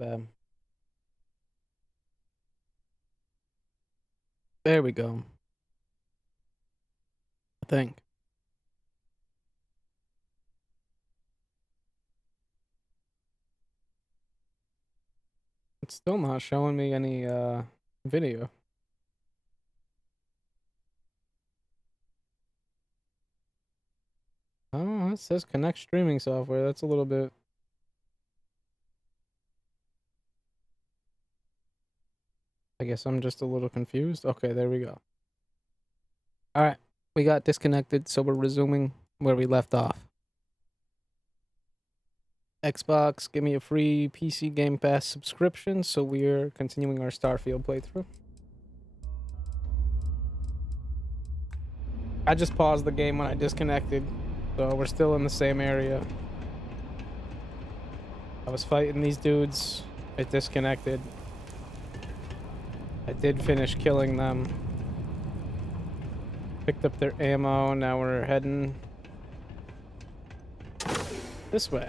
bad. There we go. I think. It's still not showing me any video. Oh, it says connect streaming software. That's a little bit. I guess I'm just a little confused. Okay, there we go. All right, we got disconnected, so we're resuming where we left off. Xbox, give me a free PC Game Pass subscription, so we're continuing our Starfield playthrough. I just paused the game when I disconnected, so we're still in the same area. I was fighting these dudes. It disconnected. I did finish killing them. Picked up their ammo. Now we're heading this way.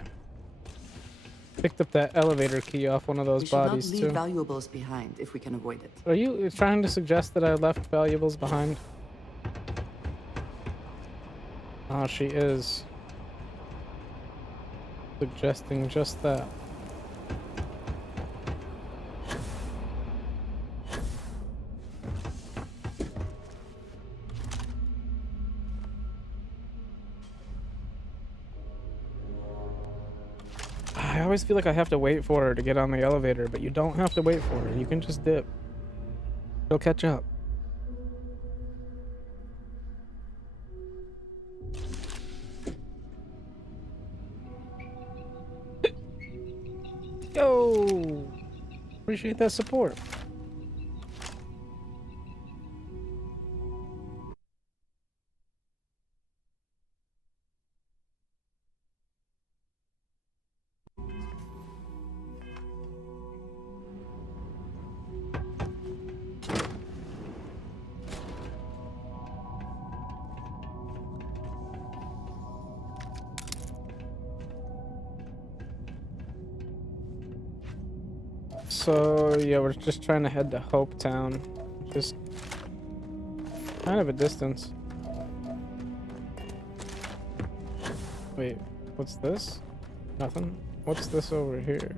Picked up that elevator key off one of those bodies too. We should not leave valuables behind if we can avoid it. Are you trying to suggest that I left valuables behind? Oh, she is suggesting just that. I always feel like I have to wait for her to get on the elevator, but you don't have to wait for her. You can just dip. She'll catch up. Yo! Appreciate that support. So, yeah, we're just trying to head to Hope Town. Just kind of a distance. Wait, what's this? Nothing? What's this over here?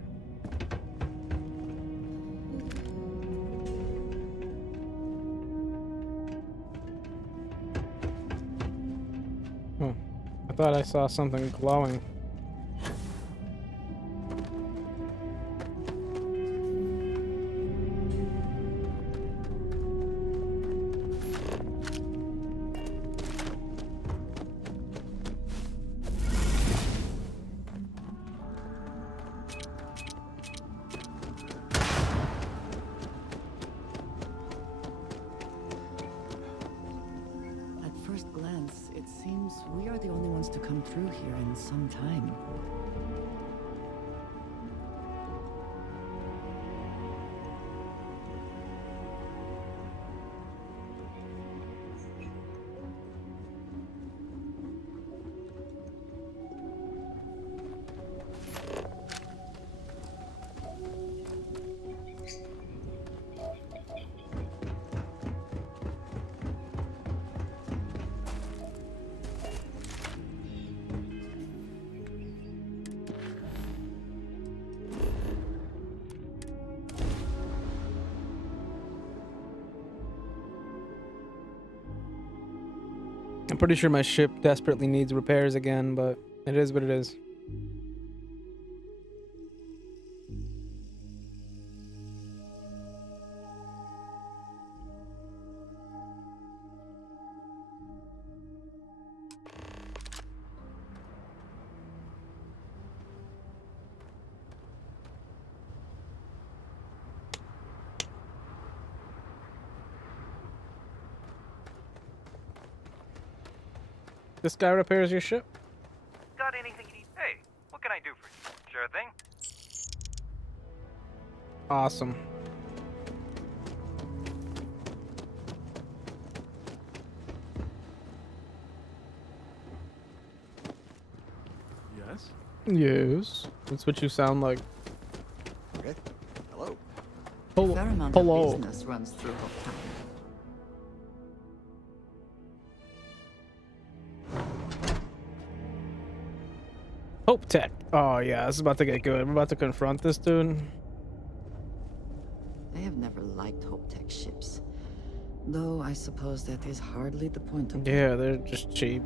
Oh, I thought I saw something glowing. Through here in some time. I'm pretty sure my ship desperately needs repairs again, but it is what it is. This guy repairs your ship? Got anything you need? Hey, what can I do for you? Sure thing. Awesome. Yes? Yes. That's what you sound like. Okay. Hello. business runs through Hope Hope Tech. Oh yeah, this is about to get good. We're about to confront this dude. I have never liked Hope Tech ships. Though I suppose that is hardly the point of them. Yeah, they're just cheap.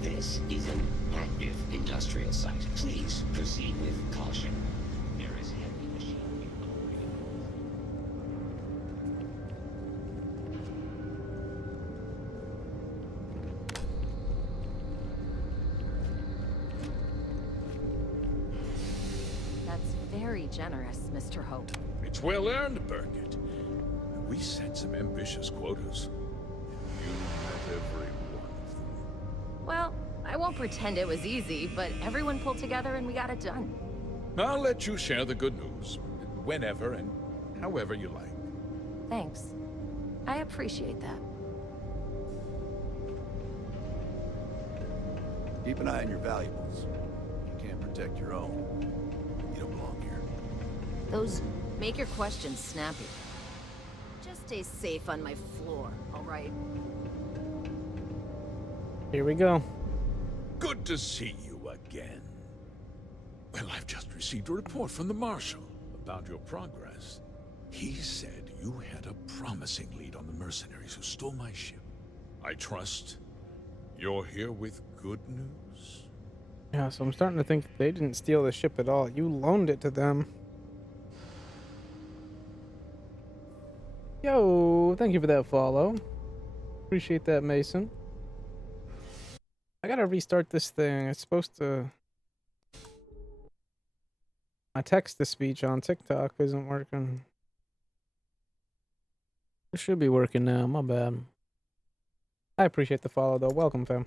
This is an active industrial site. Please proceed with caution. There is heavy machinery operating. That's very generous, Mr. Hope. It's well earned, Burkett. We set some ambitious quotas. You met every one of them. Well, I won't pretend it was easy, but everyone pulled together and we got it done. I'll let you share the good news, whenever and however you like. Thanks. I appreciate that. Keep an eye on your valuables. You can't protect your own. You don't belong here. Those make your questions snappy. Just stay safe on my floor, all right? Here we go. Good to see you again. Well, I've just received a report from the Marshal about your progress. He said you had a promising lead on the mercenaries who stole my ship. I trust you're here with good news? Yeah, so I'm starting to think they didn't steal the ship at all. You loaned it to them. Yo, thank you for that follow. Appreciate that, Mason. I gotta restart this thing. It's supposed to... My text-to-speech on TikTok isn't working. It should be working now, my bad. I appreciate the follow, though. Welcome, fam.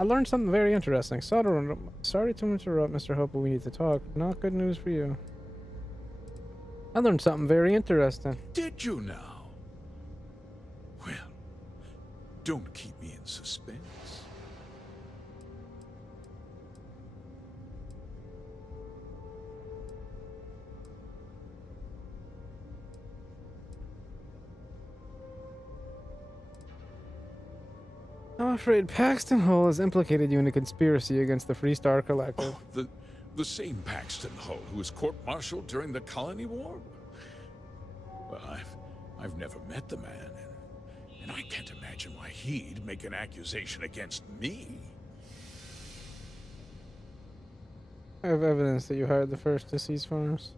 I learned something very interesting. Sorry to interrupt, Mr. Hope, but we need to talk. Not good news for you. I learned something very interesting. Did you now? Well, don't keep me in suspense. I'm afraid Paxton Hull has implicated you in a conspiracy against the Free Star Collective. Oh, the same Paxton Hull who was court-martialed during the Colony War? Well, I've never met the man, and I can't imagine why he'd make an accusation against me. I have evidence that you hired the first to seize farms.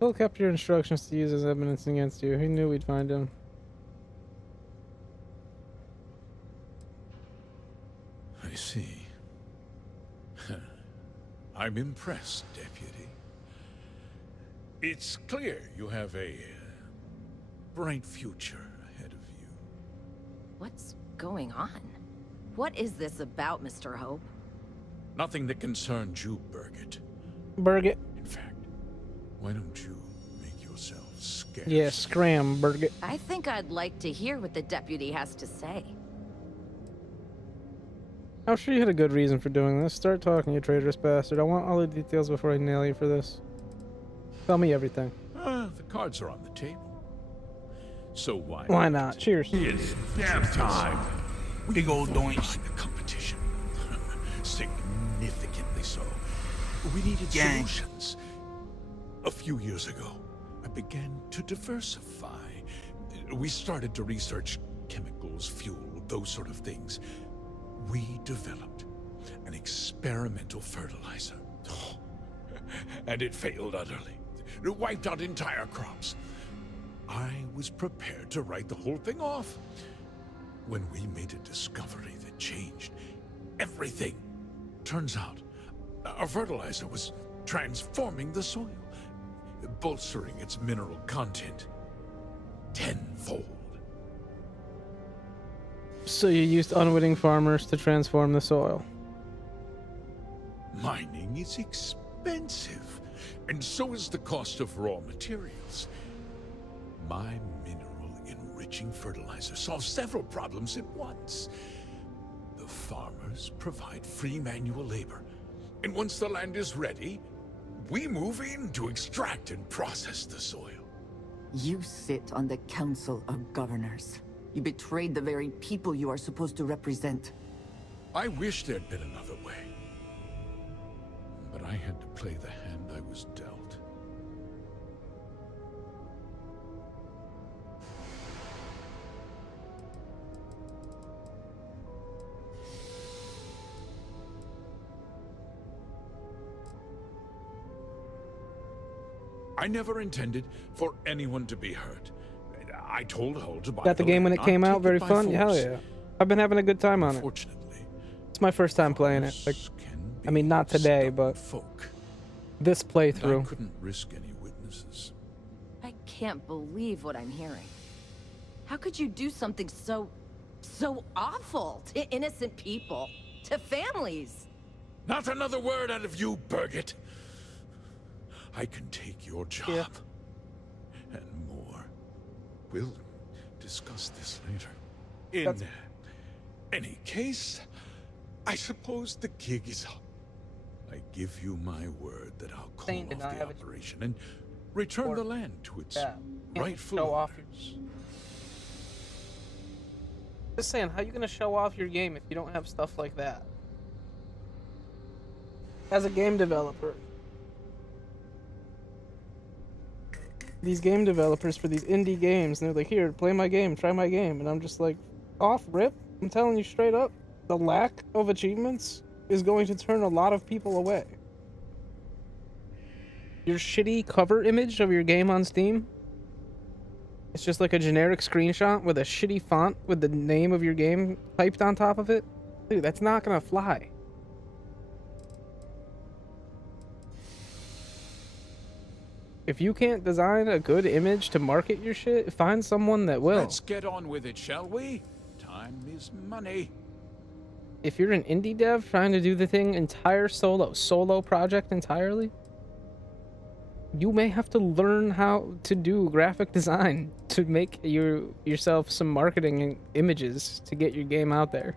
Phil kept your instructions to use as evidence against you. He knew we'd find him. I see. I'm impressed, Deputy. It's clear you have a bright future ahead of you. What's going on? What is this about, Mr. Hope? Nothing that concerns you, Burkett. Burgett. In fact, why don't you make yourself scarce? Yeah, scram, Burgett. I think I'd like to hear what the deputy has to say. I'm sure you had a good reason for doing this. Start talking, you traitorous bastard. I want all the details before I nail you for this. Tell me everything. The cards are on the table. So why? Why not? Cheers. It's damn time. Big old doinks. The competition. Significantly so. We needed Gang. solutions. A few years ago, I began to diversify. We started to research chemicals, fuel, those sort of things. We developed an experimental fertilizer. And it failed utterly. It wiped out entire crops. I was prepared to write the whole thing off when we made a discovery that changed everything. Turns out, our fertilizer was transforming the soil, bolstering its mineral content tenfold. So you used unwitting farmers to transform the soil. Mining is expensive, and so is the cost of raw materials. My mineral-enriching fertilizer solves several problems at once. The farmers provide free manual labor. And once the land is ready, we move in to extract and process the soil. You sit on the Council of Governors. You betrayed the very people you are supposed to represent. I wish there'd been another way. But I had to play the hand I was dealt. I never intended for anyone to be hurt. I told Hull to buy Got the game when it land, came not out, take very it by fun. Hell force. yeah. I've been having a good time on it. Unfortunately, It's my first time playing it. Like, farmers can I mean, not be today, stubborn but folk. this And I playthrough. couldn't risk any witnesses. I can't believe what I'm hearing. How could you do something so awful to innocent people, to families? Not another word out of you, Birgit. I can take your job. Yeah. And more. We'll discuss this later. In That's- any case, I suppose the gig is up. I give you my word that I'll call Saying did off not the have a- operation and return Or- the land to its Yeah. Can't rightful show off owners. Just saying, how you gonna show off your game if you don't have stuff like that? As a game developer, these game developers for these indie games, and they're like, here, play my game, try my game, and I'm just like, off rip. I'm telling you straight up, the lack of achievements is going to turn a lot of people away. Your shitty cover image of your game on Steam, it's just like a generic screenshot with a shitty font with the name of your game typed on top of it. Dude, that's not gonna fly. If you can't design a good image to market your shit, find someone that will. Let's get on with it, shall we? Time is money. If you're an indie dev trying to do the thing entire solo project entirely, you may have to learn how to do graphic design to make yourself some marketing and images to get your game out there.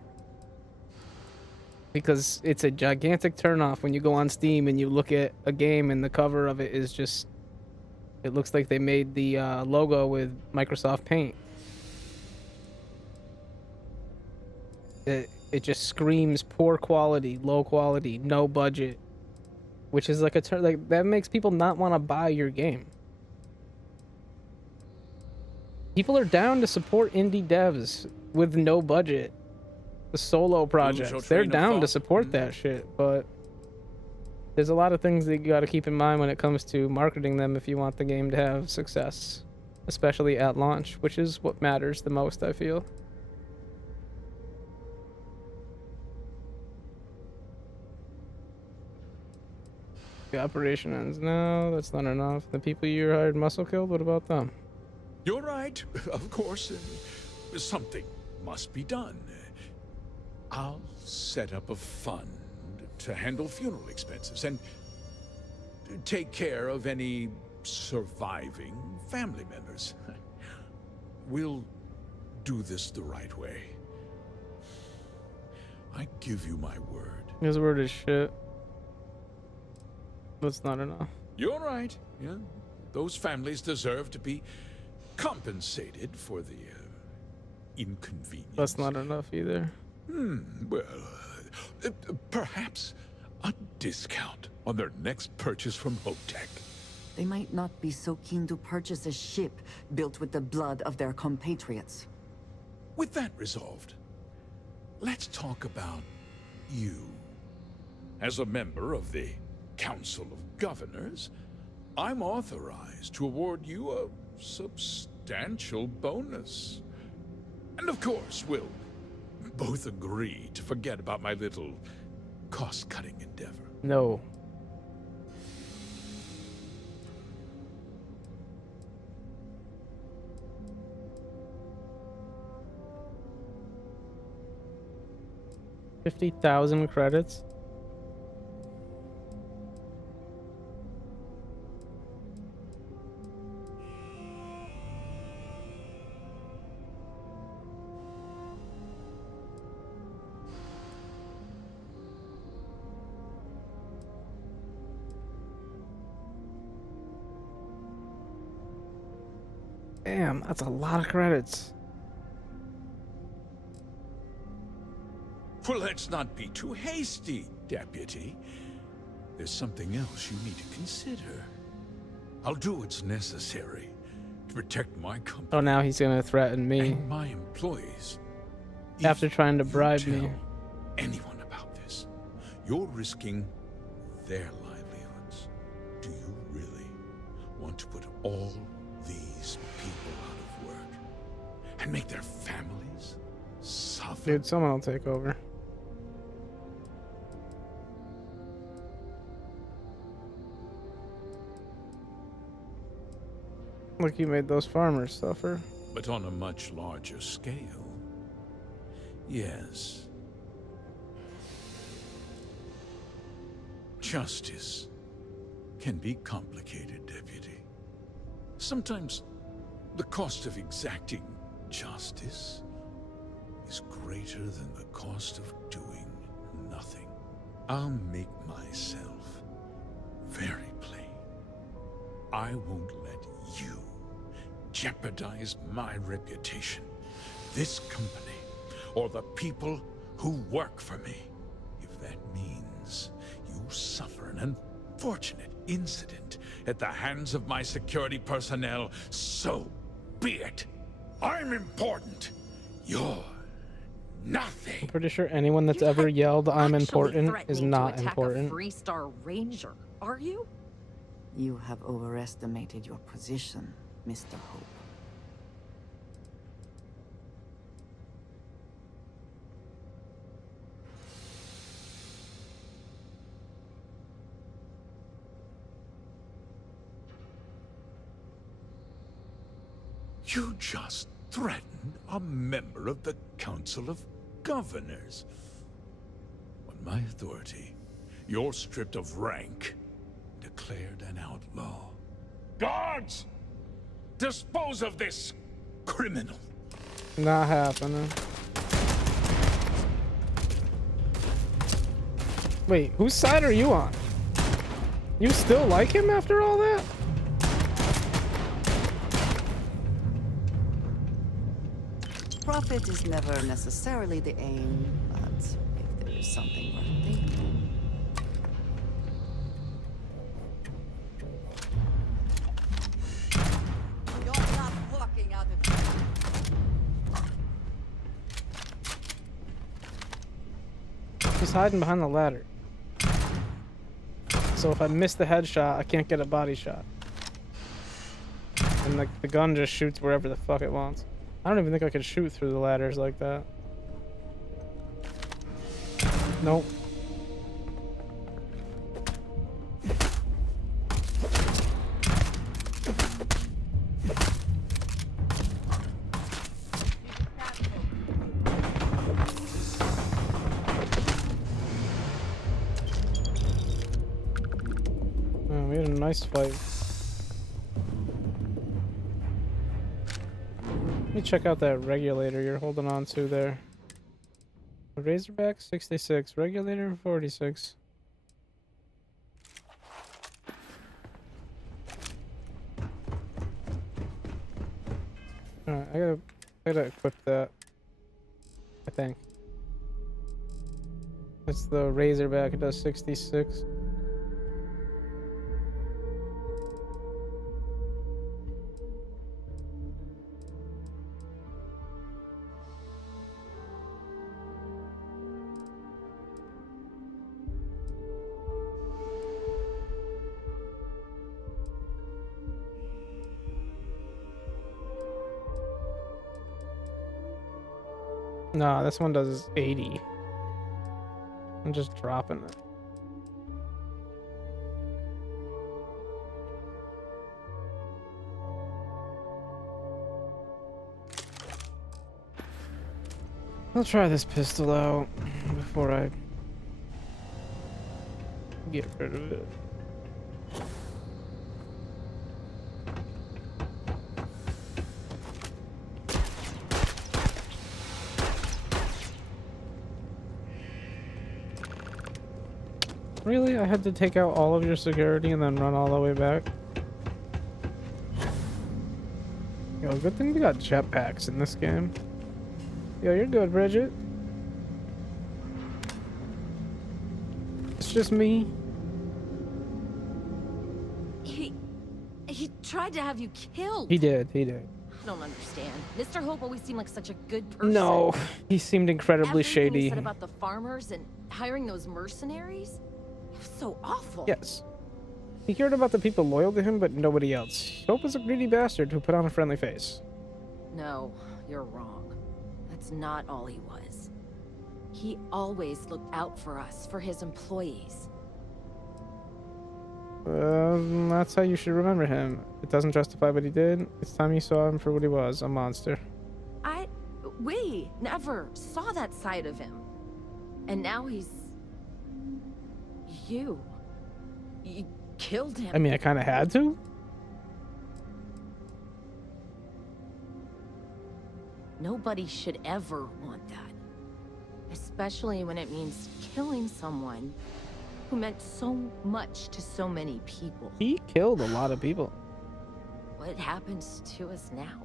Because it's a gigantic turnoff when you go on Steam and you look at a game and the cover of it is just, it looks like they made the logo with Microsoft Paint. It just screams poor quality, low quality, no budget, which is like like that makes people not want to buy your game. People are down to support indie devs with no budget, the solo projects. They're down to support that shit, but there's a lot of things that you got to keep in mind when it comes to marketing them if you want the game to have success, especially at launch, which is what matters the most, I feel. The operation ends now. That's not enough. The people you hired muscle killed. What about them? You're right, of course. Something must be done. I'll set up a fund to handle funeral expenses and take care of any surviving family members. We'll do this the right way. I give you my word. His word is shit. That's not enough. You're right. Yeah, those families deserve to be compensated for the inconvenience. That's not enough either. Well, perhaps a discount on their next purchase from Hotech. They might not be so keen to purchase a ship built with the blood of their compatriots. With that resolved, let's talk about you. As a member of the Council of Governors, I'm authorized to award you a substantial bonus. And of course, we'll both agree to forget about my little cost-cutting endeavor. No. $50,000 credits. Damn, that's a lot of credits. Well, let's not be too hasty, Deputy. There's something else you need to consider. I'll do what's necessary to protect my company. Oh, now he's gonna threaten me And my employees. after If trying to you bribe me. tell anyone about this, you're risking their livelihoods. Do you really want to put all these people out of work and make their families suffer? Dude, someone will take over. Look, you made those farmers suffer. But on a much larger scale, yes. Justice can be complicated, Deputy. Sometimes the cost of exacting justice is greater than the cost of doing nothing. I'll make myself very plain. I won't let you jeopardize my reputation, this company, or the people who work for me. If that means you suffer an unfortunate incident at the hands of my security personnel, so be it. I'm important. You're nothing. I'm pretty sure anyone that's You're ever not yelled "I'm actually important" is threatening not to attack important. A Freestar Ranger, are you? You have overestimated your position, Mr. Hope. You just threatened a member of the Council of Governors. On my authority, you're stripped of rank, declared an outlaw. Guards! Dispose of this criminal! Not happening. Wait, whose side are you on? You still like him after all that? Profit is never necessarily the aim, but if there is something worth taking. You're not walking out of. He's hiding behind the ladder. So if I miss the headshot, I can't get a body shot. And the gun just shoots wherever the fuck it wants. I don't even think I could shoot through the ladders like that. Nope. Oh, we had a nice fight. Let me check out that regulator you're holding on to there. The Razorback 66, regulator 46. Alright, I gotta equip that. I think. It's the Razorback, it does 66. Nah, this one does 80. I'm just dropping it. I'll try this pistol out before I get rid of it. Really? I had to take out all of your security and then run all the way back? Yo, good thing we got jetpacks in this game. Yo, you're good, Bridget. It's just me. He tried to have you killed. He did. He did. I don't understand. Mr. Hope always seemed like such a good person. No, he seemed incredibly Everything shady. he said about the farmers and hiring those mercenaries, it was so awful. Yes. He cared about the people loyal to him, but nobody else. Hope was a greedy bastard who put on a friendly face. No, you're wrong. That's not all he was. He always looked out for us, for his employees. That's how you should remember him. It doesn't justify what he did. It's time you saw him for what he was, a monster. We never saw that side of him. And now he's... You killed him. I mean, I kind of had to. Nobody should ever want that. Especially when it means killing someone who meant so much to so many people. He killed a lot of people. What happens to us now?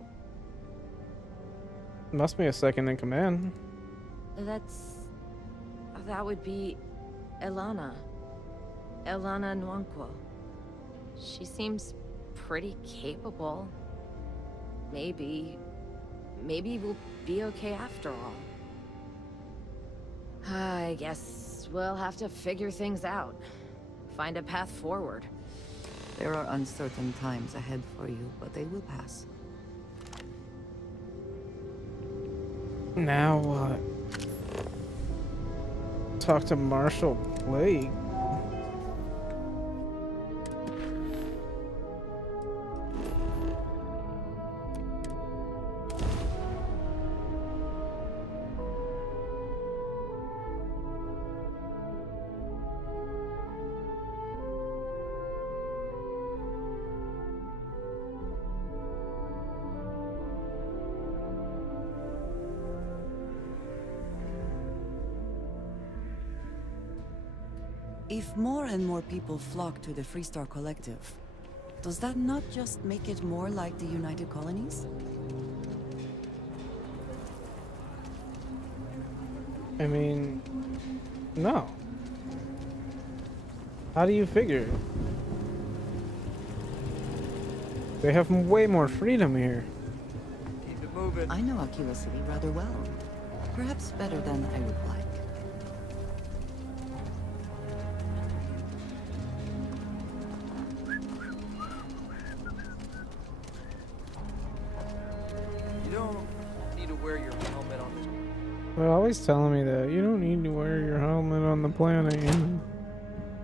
Must be a second in command. That would be Elana Nwankwo. She seems pretty capable. Maybe we'll be okay after all. I guess we'll have to figure things out. Find a path forward. There are uncertain times ahead for you, but they will pass. Now what? Talk to Marshal Blake. If more and more people flock to the Freestar Collective, does that not just make it more like the United Colonies? I mean, no. How do you figure? They have way more freedom here. Keep it moving. I know Akira City rather well. Perhaps better than I would like. You don't need to wear your helmet on the... They're always telling me that you don't need to wear your helmet on the planet.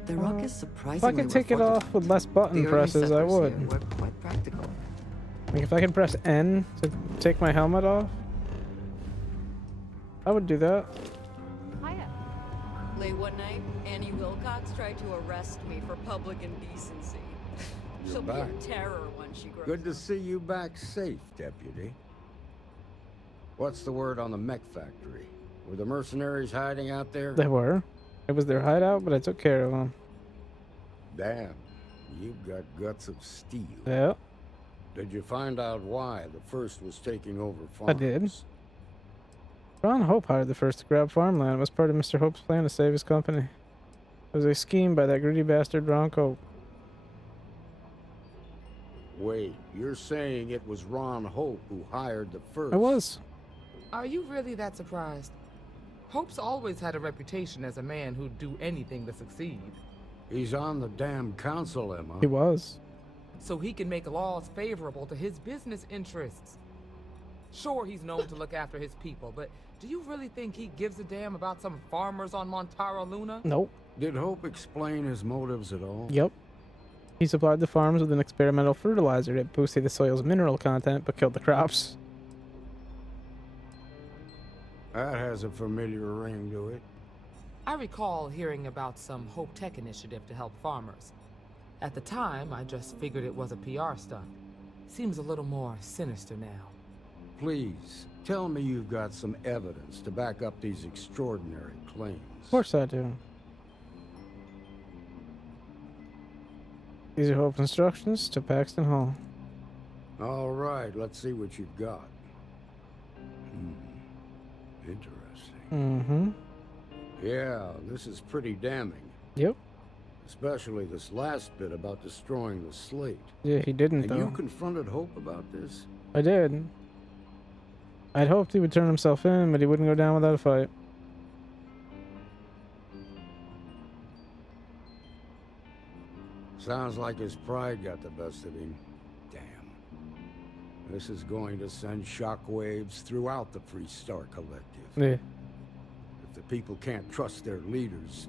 The rock is If surprisingly I could take it well-fortified. off with less button The early presses, I settlers here would. were quite practical. Like if I could press N to take my helmet off, I would do that. Hiya. Late one night, Annie Wilcox tried to arrest me for public indecency. You're She'll be back. a terror when she grows Good to up. see you back safe, Deputy. What's the word on the mech factory? Were the mercenaries hiding out there? They were. It was their hideout, but I took care of them. Damn, you've got guts of steel. Yeah, Did you find out why the first was taking over farms? I did. Ron Hope hired the first to grab farmland. It was part of Mr. Hope's plan to save his company. It was a scheme by that greedy bastard Ron Hope. Wait, you're saying it was Ron Hope who hired the first? I was. Are you really that surprised? Hope's always had a reputation as a man who'd do anything to succeed. He's on the damn council, Emma. He was. So he can make laws favorable to his business interests. Sure, he's known to look after his people, but do you really think he gives a damn about some farmers on Montara Luna? Nope. Did Hope explain his motives at all? Yep. He supplied the farms with an experimental fertilizer that boosted the soil's mineral content but killed the crops. That has a familiar ring to it. I recall hearing about some Hope Tech initiative to help farmers. At the time, I just figured it was a PR stunt. Seems a little more sinister now. Please, tell me you've got some evidence to back up these extraordinary claims. Of course I do. These are Hope's instructions to Paxton Hall. All right, let's see what you've got. Interesting. Mm-hmm. Yeah, this is pretty damning. Yep. Especially this last bit about destroying the slate. Yeah, he didn't, And though. you confronted Hope about this? I did. I'd hoped he would turn himself in, but he wouldn't go down without a fight. Sounds like his pride got the best of him. Damn. This is going to send shockwaves throughout the Free Star Collective. Yeah. If the people can't trust their leaders,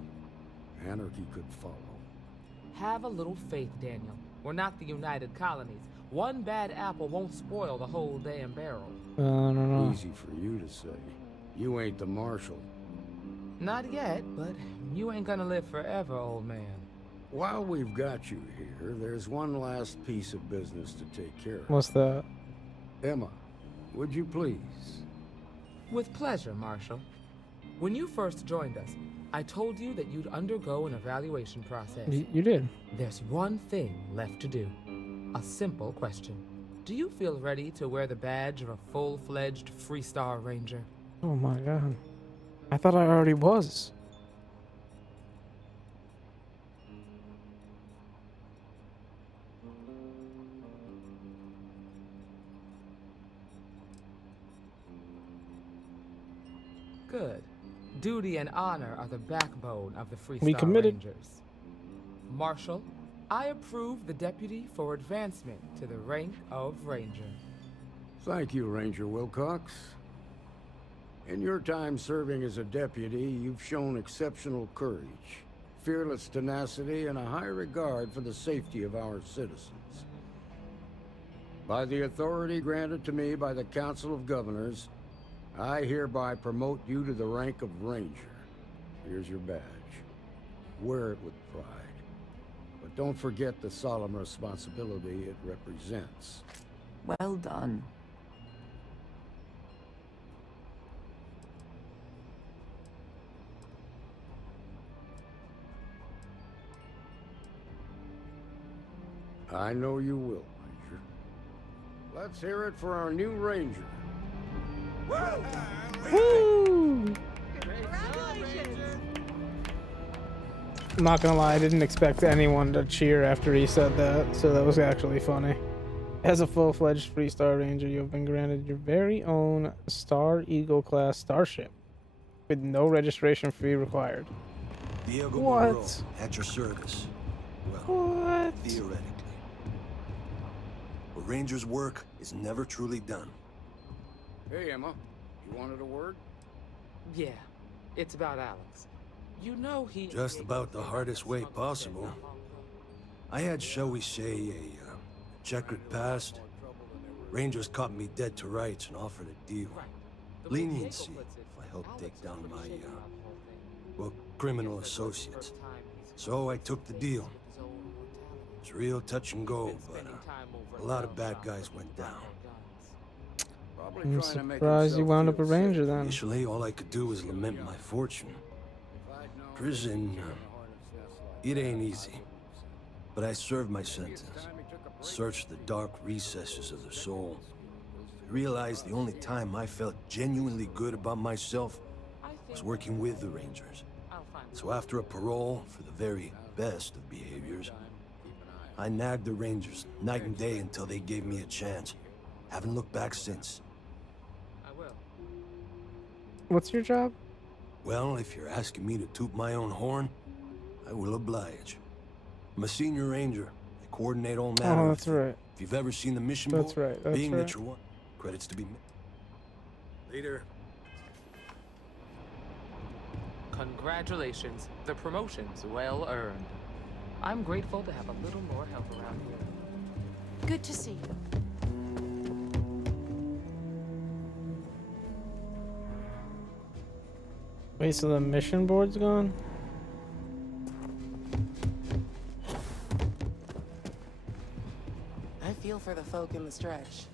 anarchy could follow. Have a little faith, Daniel. We're not the United Colonies. One bad apple won't spoil the whole damn barrel. I don't know. Easy for you to say. You ain't the marshal. Not yet, but you ain't gonna live forever, old man. While we've got you here, there's one last piece of business to take care of. What's that? Emma, would you please? With pleasure, Marshal. When you first joined us, I told you that you'd undergo an evaluation process. You did. There's one thing left to do. A simple question. Do you feel ready to wear the badge of a full-fledged Free Star Ranger? Oh my god. I thought I already was. Good. Duty and honor are the backbone of the Free We Star committed. Rangers. Marshal, I approve the deputy for advancement to the rank of Ranger. Thank you, Ranger Wilcox. In your time serving as a deputy, you've shown exceptional courage, fearless tenacity, and a high regard for the safety of our citizens. By the authority granted to me by the Council of Governors, I hereby promote you to the rank of Ranger. Here's your badge. Wear it with pride. But don't forget the solemn responsibility it represents. Well done. I know you will, Ranger. Let's hear it for our new Ranger. Woo! I'm not gonna lie, I didn't expect anyone to cheer after he said that, so that was actually funny. As a full-fledged Free Star Ranger, you have been granted your very own Star Eagle class starship, with no registration fee required. Diego What? Monroe, at your service. Well, What? theoretically. A ranger's work is never truly done. Hey, Emma. You wanted a word? Yeah, it's about Alex. You know he... Just about the hardest way possible. I had, shall we say, a checkered past. Rangers caught me dead to rights and offered a deal. Leniency if I helped take down my, well, criminal associates. So I took the deal. It's real touch and go, but a lot of bad guys went down. I'm surprised you wound up a ranger then. Initially, all I could do was lament my fortune. Prison, it ain't easy. But I served my sentence. Searched the dark recesses of the soul. I realized the only time I felt genuinely good about myself was working with the Rangers. So after a parole for the very best of behaviors, I nagged the Rangers night and day until they gave me a chance. Haven't looked back since. What's your job? Well, if you're asking me to toot my own horn, I will oblige. I'm a senior ranger. I coordinate all matters. Oh, that's right. If you've ever seen the mission That's board, right, that's being right. that you're one, credits to be made. Later. Congratulations. The promotion's well earned. I'm grateful to have a little more help around here. Good to see you. Wait, so the mission board's gone? I feel for the folk in the stretch.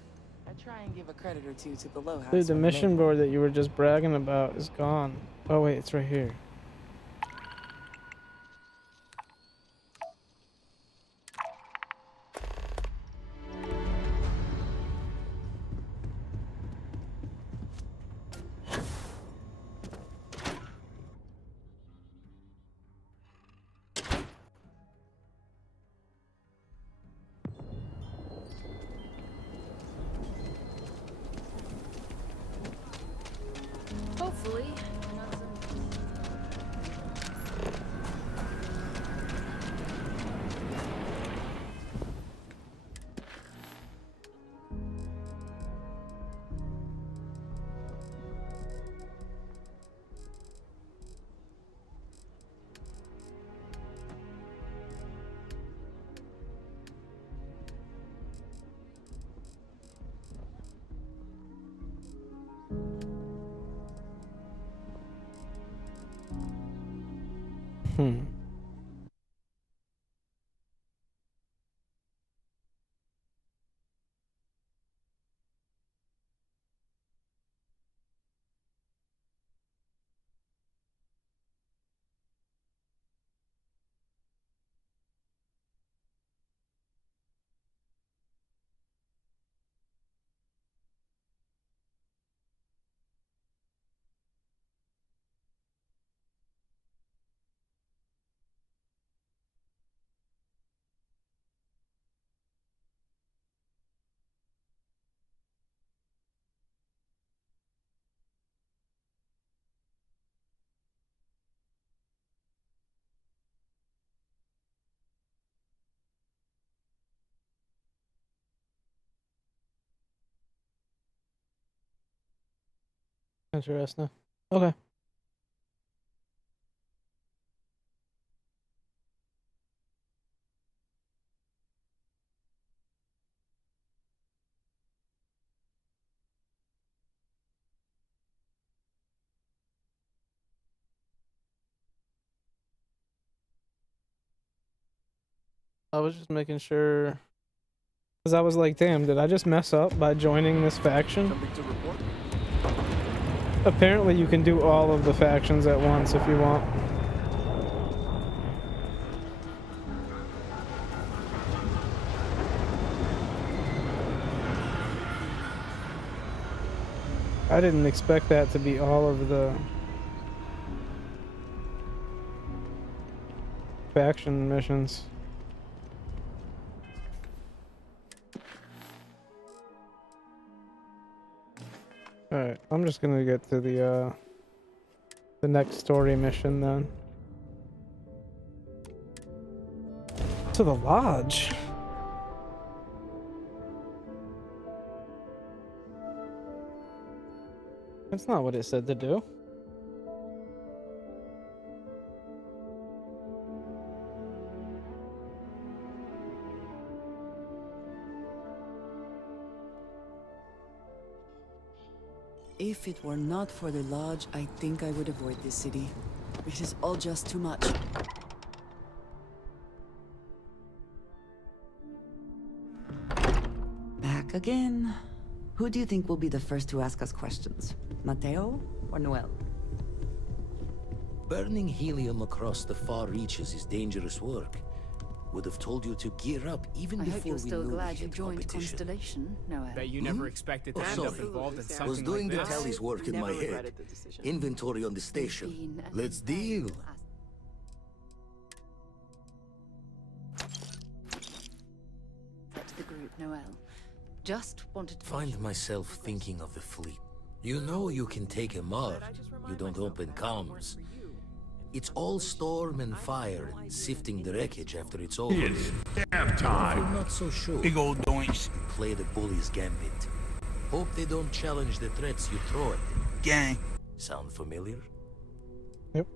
I try and give a credit or two to the low house. Dude, the when mission they- board that you were just bragging about is gone. Oh wait, it's right here. Hopefully, not some... Hmm. Interesting. Okay. I was just making sure, because I was like, damn, did I just mess up by joining this faction? Apparently you can do all of the factions at once if you want. I didn't expect that to be all of the faction missions. Alright, I'm just gonna get to the next story mission then. To the lodge. That's not what it said to do. If it were not for the lodge, I think I would avoid this city. It is all just too much. Back again. Who do you think will be the first to ask us questions? Mateo or Noel? Burning helium across the far reaches is dangerous work. Would have told you to gear up even I before hope you're we still knew glad we you had joined competition. Constellation, Noel. Bet you never expected to Oh, end up sorry. involved in something Was doing like the this. tally's work in my head. Inventory on the station. Let's deal. To the group, Noel. Just wanted to Find myself thinking of the fleet. You know you can take a Mar. You don't open comms. It's all storm and fire and sifting the wreckage after it's over. It's nap time. If you're not so sure. Big old doinks. Play the bully's gambit. Hope they don't challenge the threats you throw at them. Gang. Sound familiar? Yep.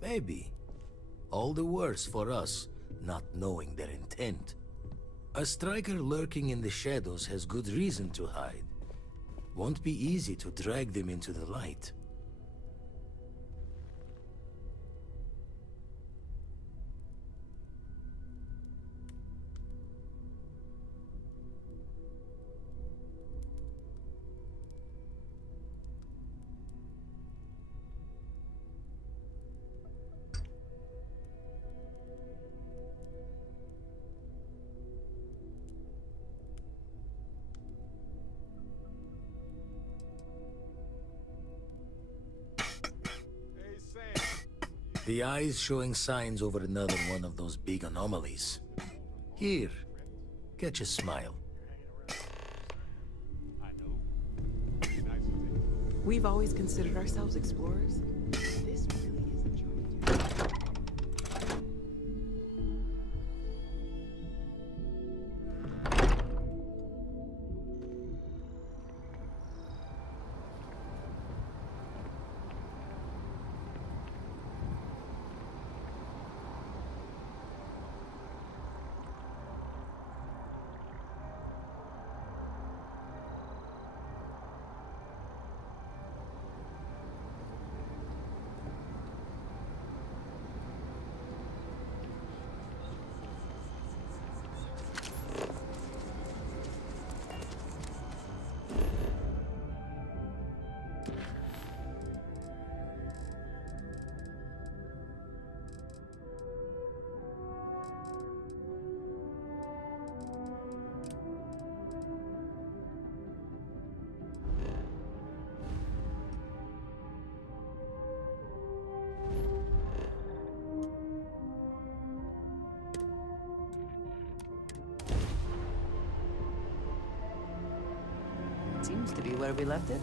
Maybe. All the worse for us, not knowing their intent. A striker lurking in the shadows has good reason to hide. Won't be easy to drag them into the light. The eye's showing signs over another one of those big anomalies. Here, Get your smile. We've always considered ourselves explorers. This really is a journey. Seems to be where we left it.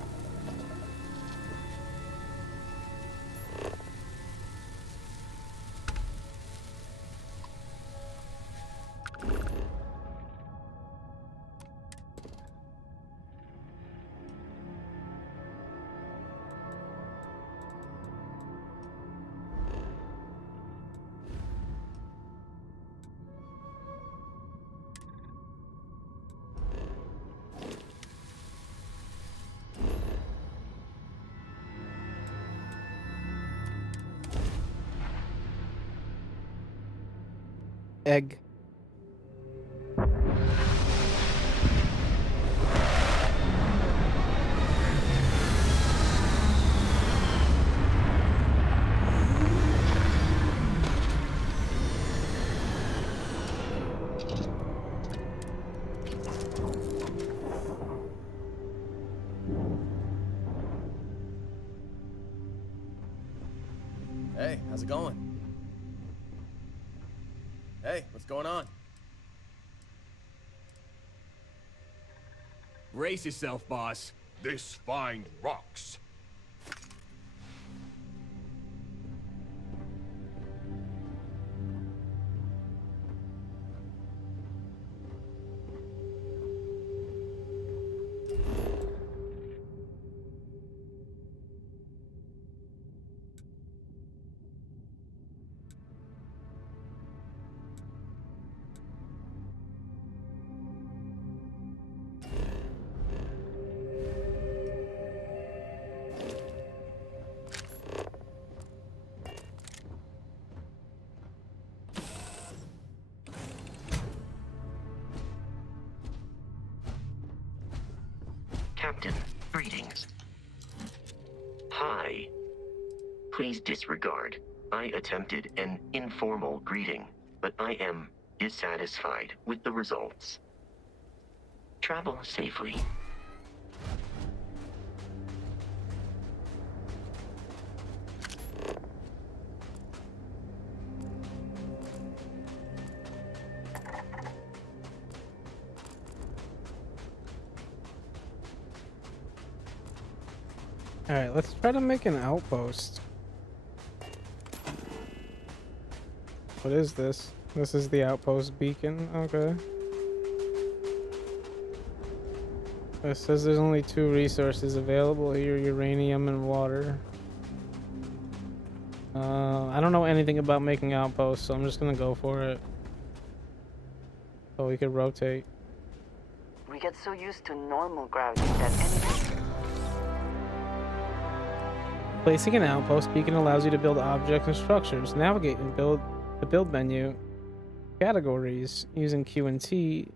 Egg. Hey, how's it going? Hey, what's going on? Brace yourself, boss. This find rocks. Captain, greetings. Hi. Please disregard. I attempted an informal greeting, but I am dissatisfied with the results. Travel safely. Alright, let's try to make an outpost. What is this? This is the outpost beacon. Okay. It says there's only 2 resources available here, uranium and water. I don't know anything about making outposts, so I'm just gonna go for it. So we could rotate. We get so used to normal gravity that anything... Placing an outpost beacon allows you to build objects and structures. Navigate and build the build menu. Categories using Q and T.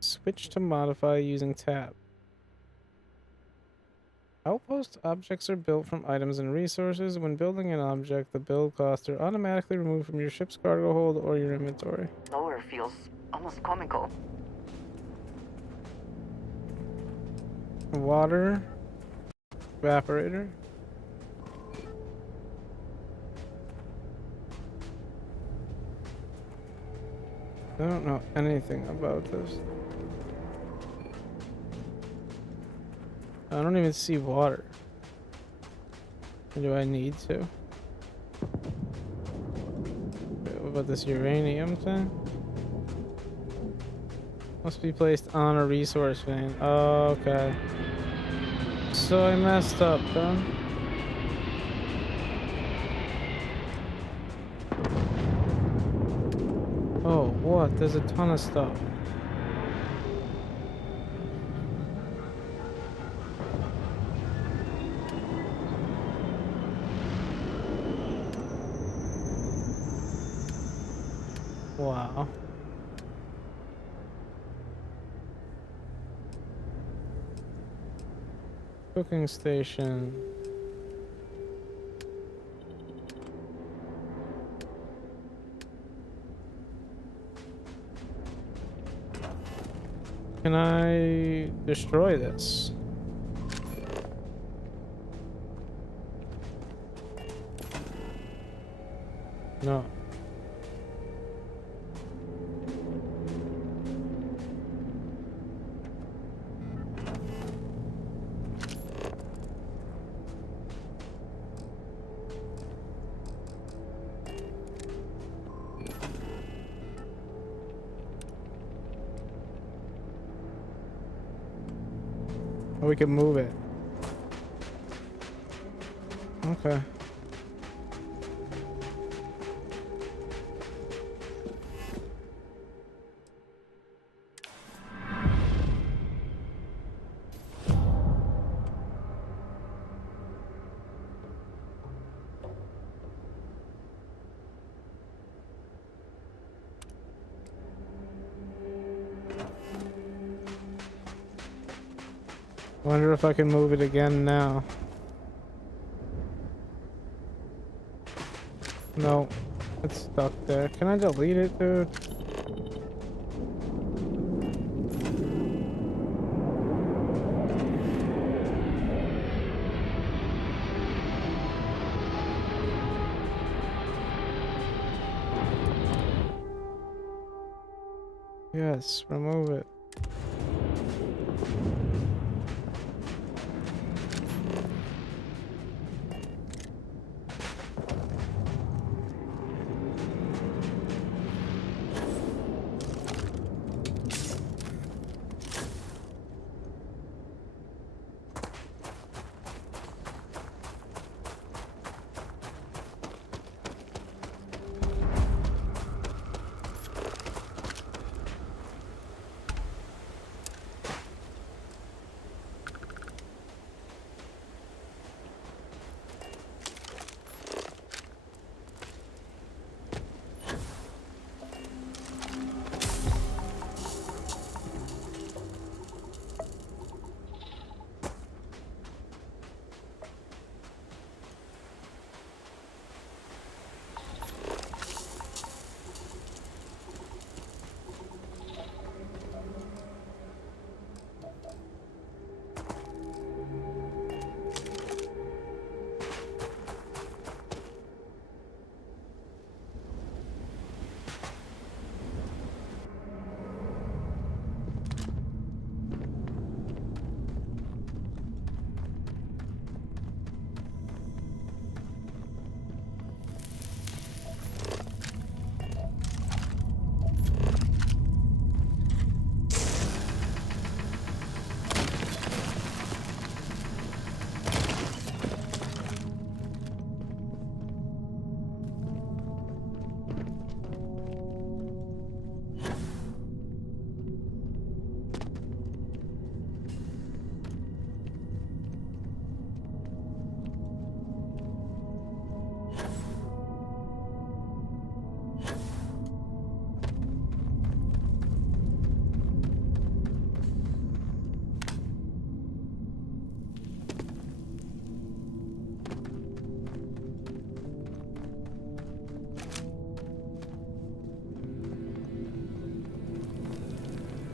Switch to modify using tab. Outpost objects are built from items and resources. When building an object, the build costs are automatically removed from your ship's cargo hold or your inventory. Lower feels almost comical. Water. Evaporator. I don't know anything about this. I don't even see water. Do I need to? What about this uranium thing? Must be placed on a resource vein. Oh, okay. So I messed up, then. Oh, what? There's a ton of stuff. Wow. Cooking station. Can I destroy this? No. We can move it. Okay. I wonder if I can move it again now. No, it's stuck there. Can I delete it, dude? Yes, remove it.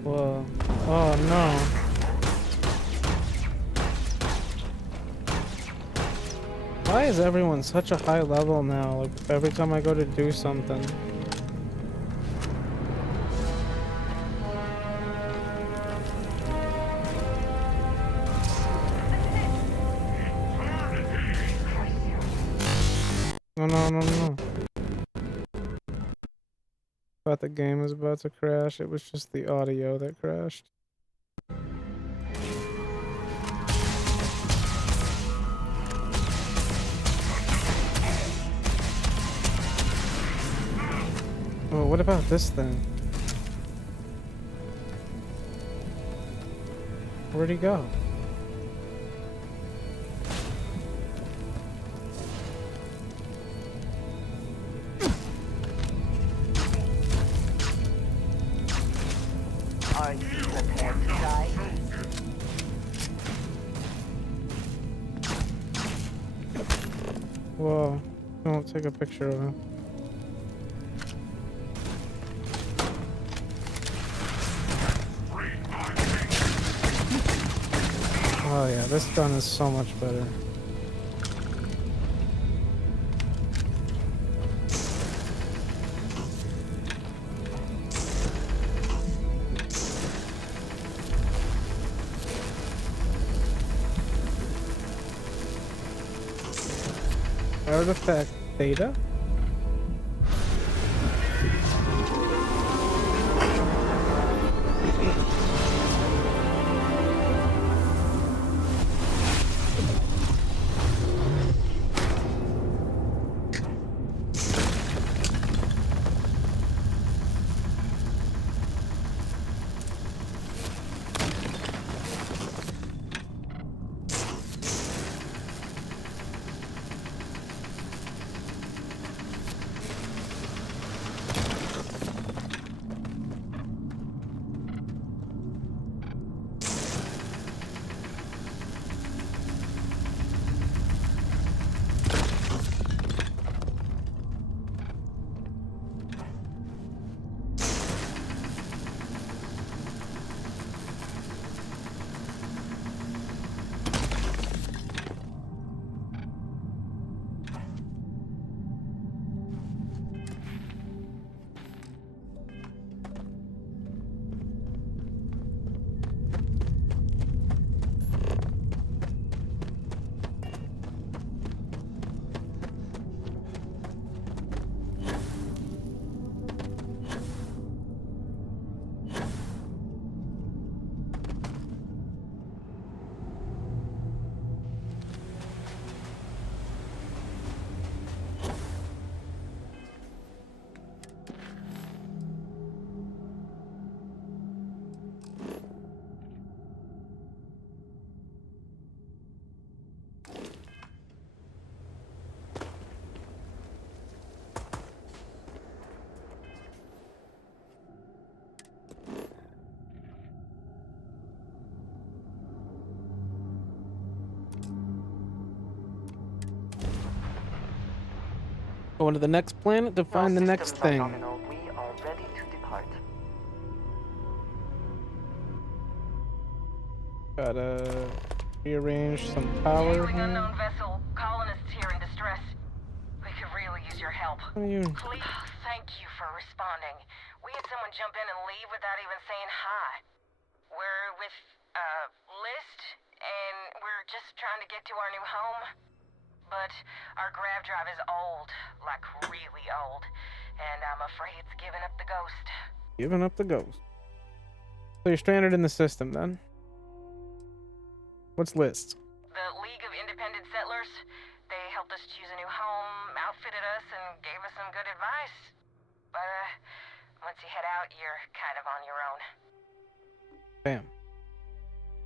Whoa. Oh no. Why is everyone such a high level now? Like every time I go to do something. Oh no, no, no. Thought the game was about to crash. It was just the audio that crashed. Oh, what about this thing? Where'd he go? Are you prepared to die? Whoa. Don't take a picture of him. Oh yeah, this gun is so much better. Artifact data? Going to the next planet to find the next thing. Nominal. We are ready to depart. Gotta rearrange some power Hailing here. unknown vessel. Colonists here in distress. We could really use your help. What are you? Please, thank you for responding. We had someone jump in and leave without even saying hi. We're with, List, and we're just trying to get to our new home. But our grav drive is old, like really old, and I'm afraid it's giving up the ghost. Giving up the ghost. So you're stranded in the system then? What's List? The League of Independent Settlers, they helped us choose a new home, outfitted us, and gave us some good advice. But, once you head out, you're kind of on your own. Bam.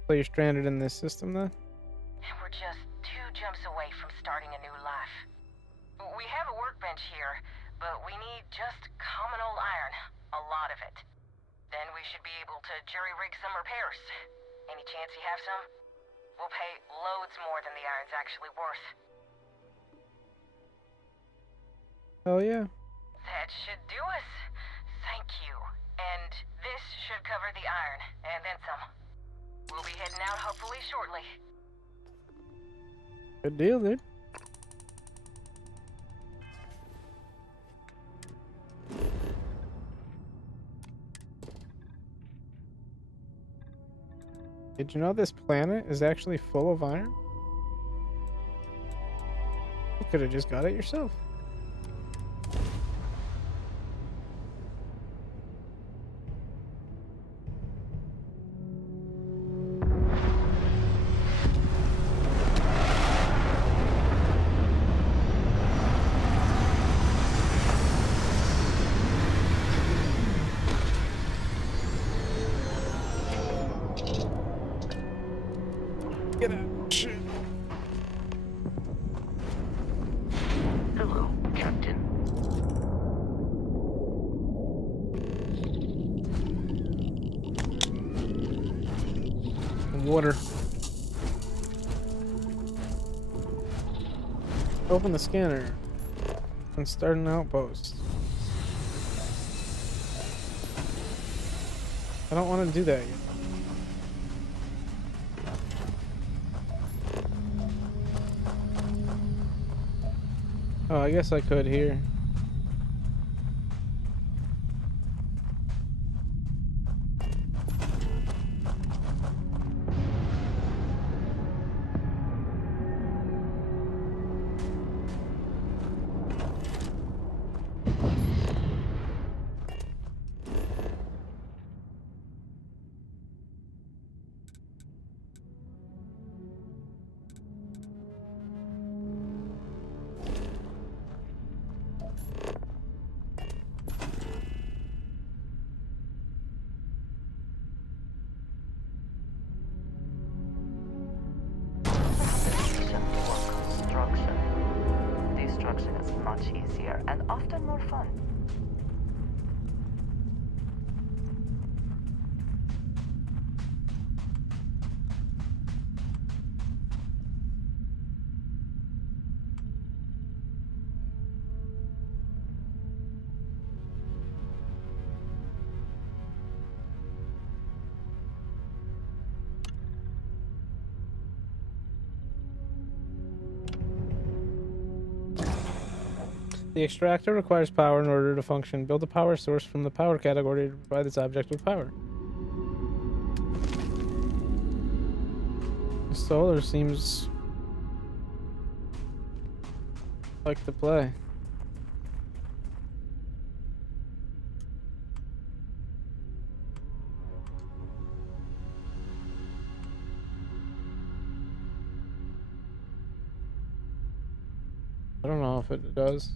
So you're stranded in this system then? And we're just 2 jumps away from starting a new life. We have a workbench here, but we need just common old iron. A lot of it. Then we should be able to jury-rig some repairs. Any chance you have some? We'll pay loads more than the iron's actually worth. Hell yeah. That should do us. Thank you. And this should cover the iron, and then some. We'll be heading out hopefully shortly. Good deal, dude. Did you know this planet is actually full of iron? You could have just got it yourself. Get out. Shit. Hello, Captain. Water. Open the scanner and start an outpost. I don't want to do that yet. Oh, I guess I could here. Destruction is much easier and often more fun. The extractor requires power in order to function. Build a power source from the power category to provide this object with power. Solar seems like the play. I don't know if it does.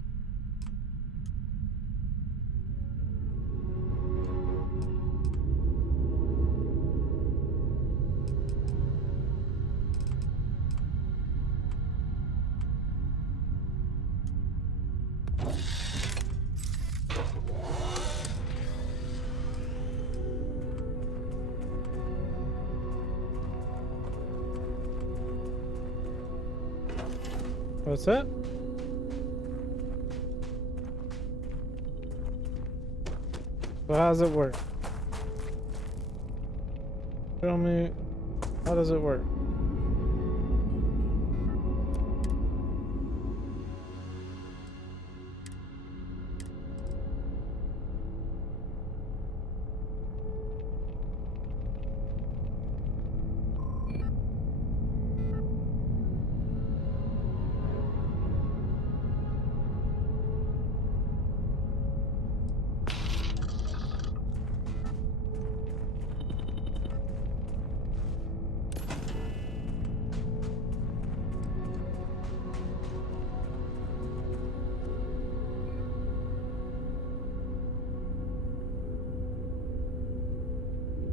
What's that? So how does it work? Tell me, how does it work?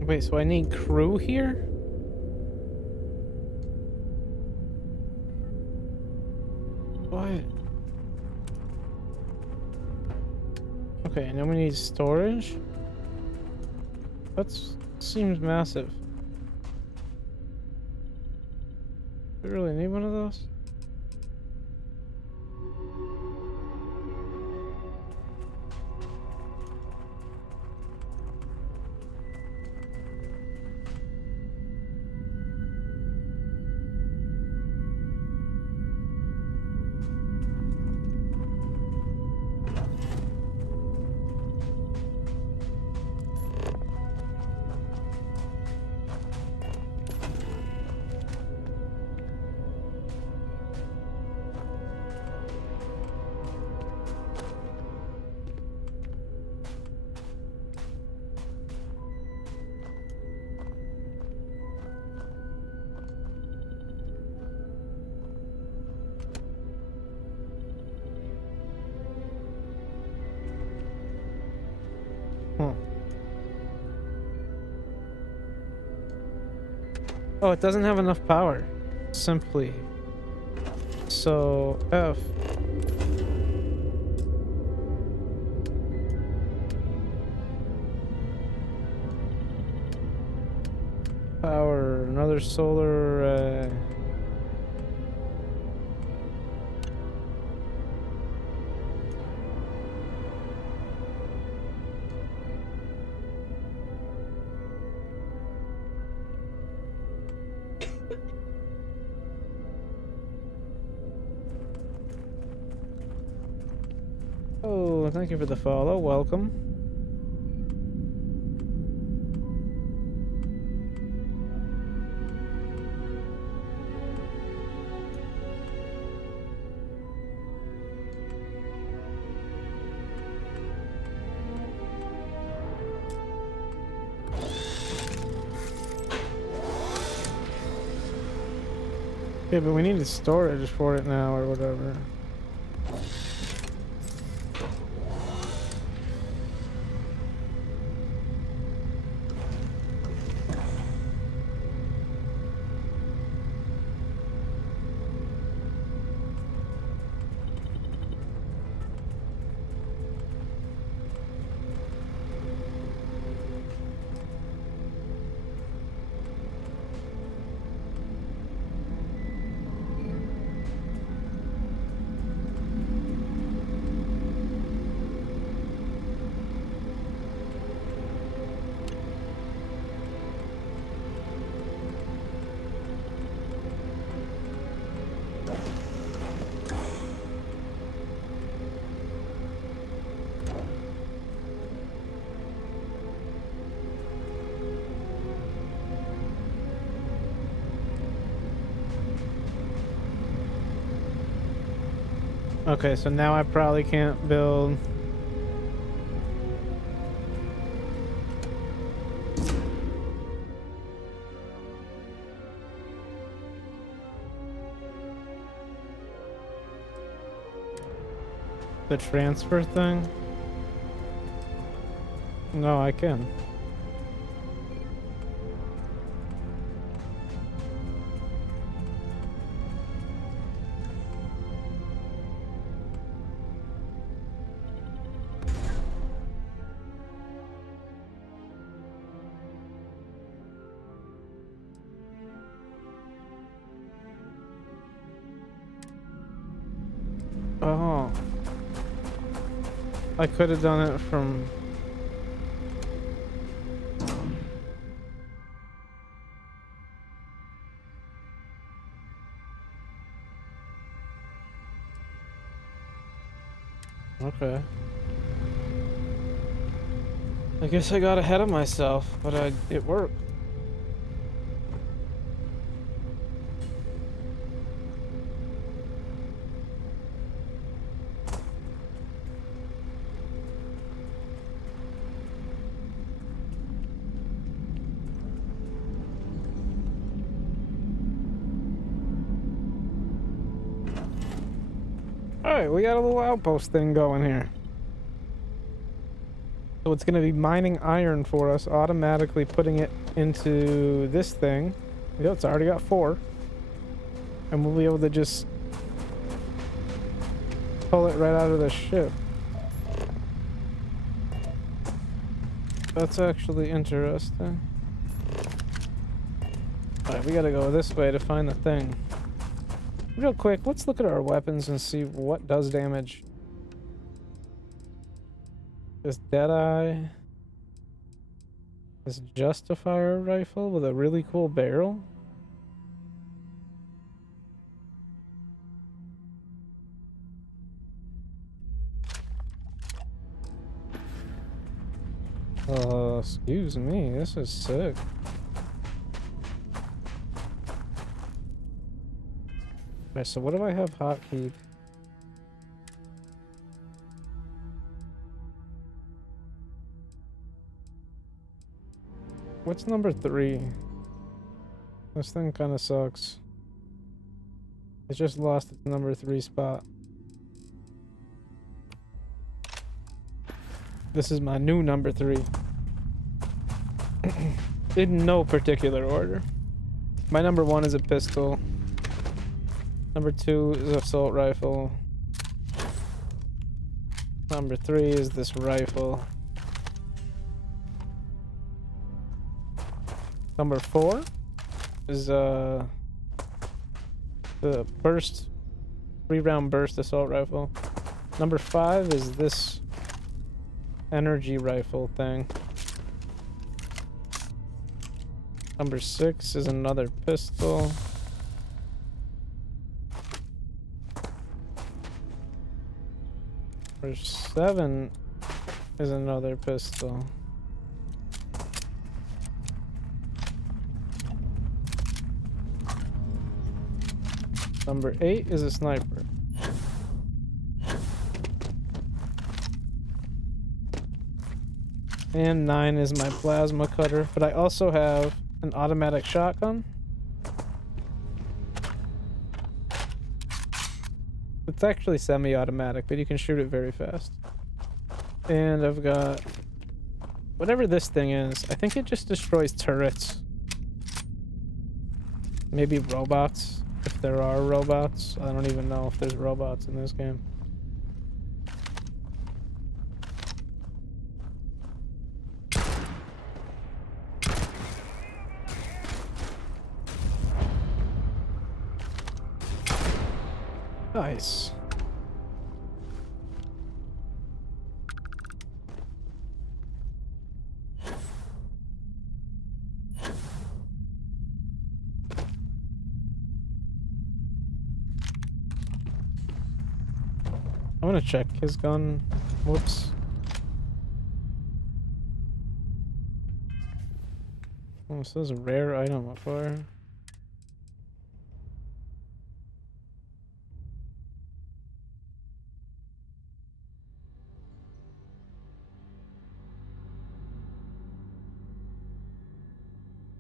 Wait, so I need crew here? What? Okay, and then we need storage? That seems massive. Do we really need one of those? Oh, it doesn't have enough power. simply. So F. Power, another solar. Oh, thank you for the follow. Welcome. Yeah, but we need storage for it now or whatever. Okay, so now I probably can't build. The transfer thing? No, I can. Oh. I could have done it from... Okay. I guess I got ahead of myself, but it worked. Alright, we got a little outpost thing going here. So it's going to be mining iron for us, automatically putting it into this thing. Yep, it's already got 4. And we'll be able to just pull it right out of the ship. That's actually interesting. Alright, we gotta go this way to find the thing. Real quick, let's look at our weapons and see what does damage. This Deadeye is just a fire rifle with a really cool barrel. Excuse me, this is sick. Okay, so what do I have hotkeyed? What's number 3? This thing kind of sucks. It just lost its number 3 spot. This is my new number 3. In no particular order. My number 1 is a pistol. Number 2 is assault rifle. Number 3 is this rifle. Number 4 is the burst 3-round burst assault rifle. Number 5 is this energy rifle thing. Number 6 is another pistol. Number 7 is another pistol. Number 8 is a sniper. And 9 is my plasma cutter, but I also have an automatic shotgun. It's actually semi-automatic, but you can shoot it very fast. And I've got whatever this thing is. I think it just destroys turrets. Maybe robots, if there are robots. I don't even know if there's robots in this game. Nice. I'm gonna check his gun. Whoops. Oh, this is a rare item up fire.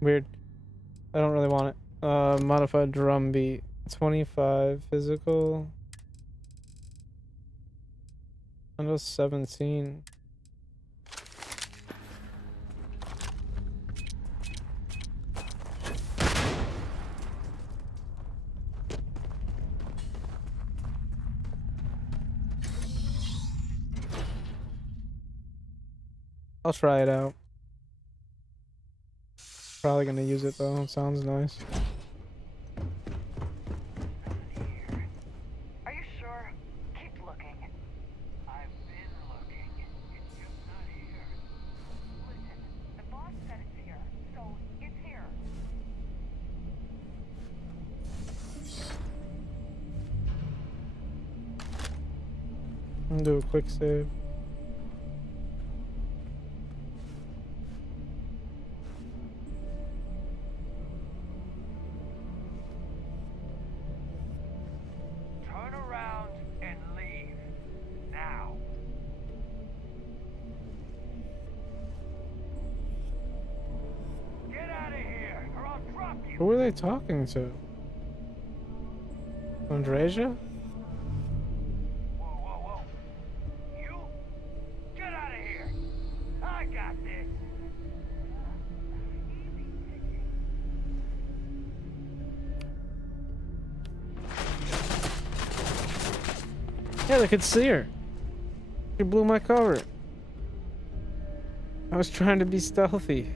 Weird. I don't really want it. Modified drum beat. 25 physical. Windows 17. I'll try it out. Probably gonna use it though. It sounds nice. Are you sure? Keep looking. I've been looking. It's just not here. Listen, the boss said it's here, so it's here. I'm gonna do a quick save. Turn around and leave. Now. Get out of here, or I'll drop you. Who are they talking to? Andreja? Whoa, whoa, whoa. You? Get out of here. I got this. Yeah, they could see her. She blew my cover. I was trying to be stealthy.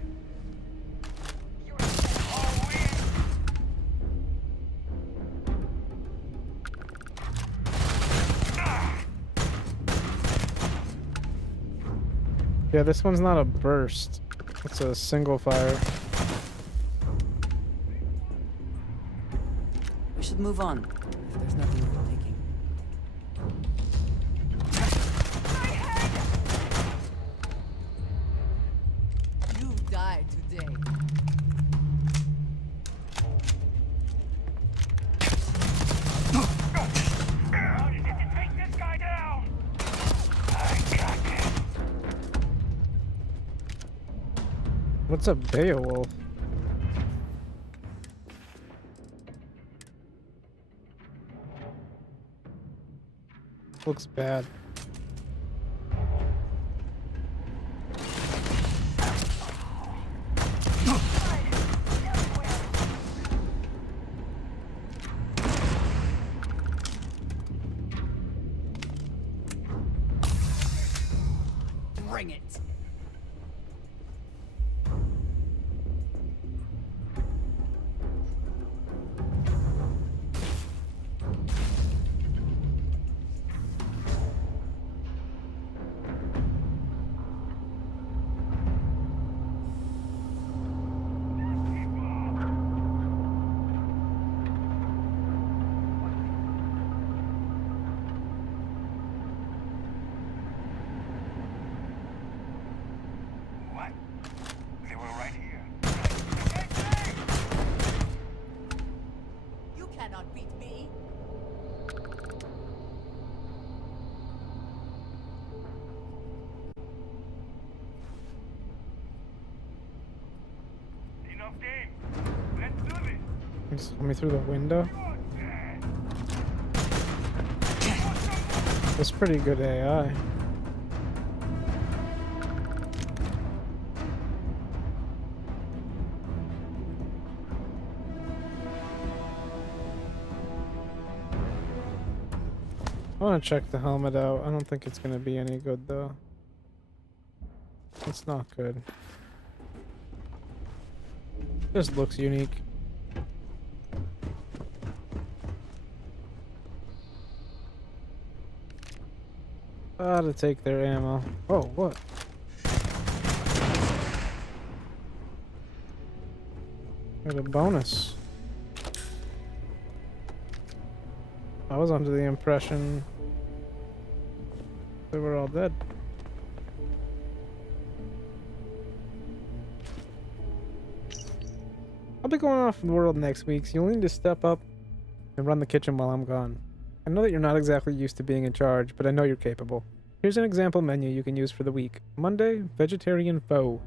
Yeah, this one's not a burst. It's a single fire. We should move on, if there's nothing worth taking. You died today. Take this guy down. I got this. What's a Beowulf? Looks bad. Bring it. What? They were right here. You cannot beat me. Enough game. Let's do this. Just let me through the window. That's pretty good AI. I want to check the helmet out. I don't think it's going to be any good though. It's not good. Just looks unique. To take their ammo. Oh, what? Got a bonus. I was under the impression they were all dead. I'll be going off in the world next week, so you'll need to step up and run the kitchen while I'm gone. I know that you're not exactly used to being in charge, but I know you're capable. Here's an example menu you can use for the week. Monday, vegetarian pho.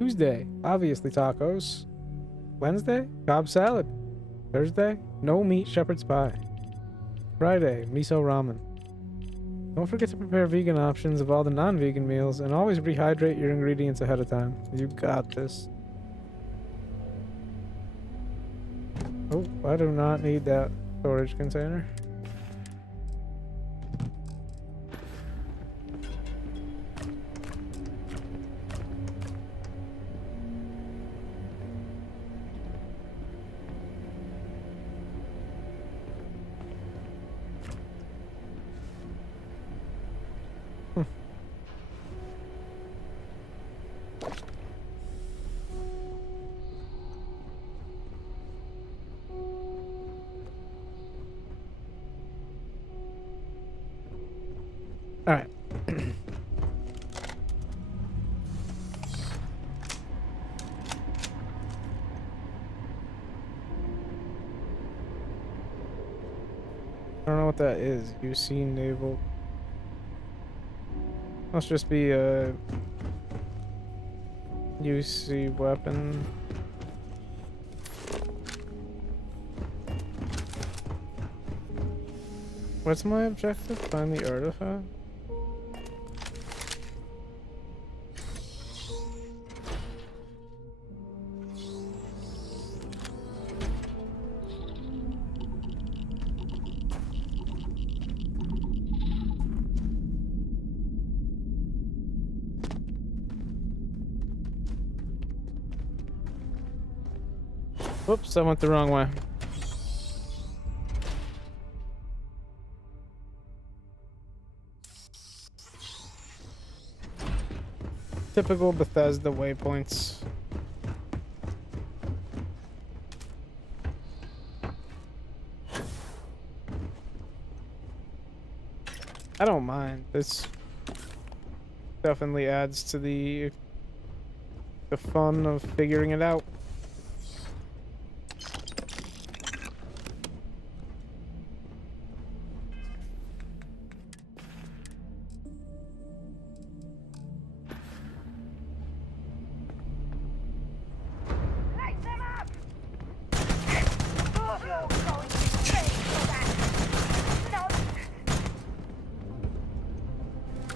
Tuesday, obviously tacos. Wednesday, Cobb salad. Thursday, no meat shepherd's pie. Friday, miso ramen. Don't forget to prepare vegan options of all the non-vegan meals, and always rehydrate your ingredients ahead of time. You got this. Oh, I do not need that storage container. Alright. I don't know what that is. UC naval. Must just be a UC weapon. What's my objective? Find the artifact? Whoops, I went the wrong way. Typical Bethesda waypoints. I don't mind. This definitely adds to the fun of figuring it out.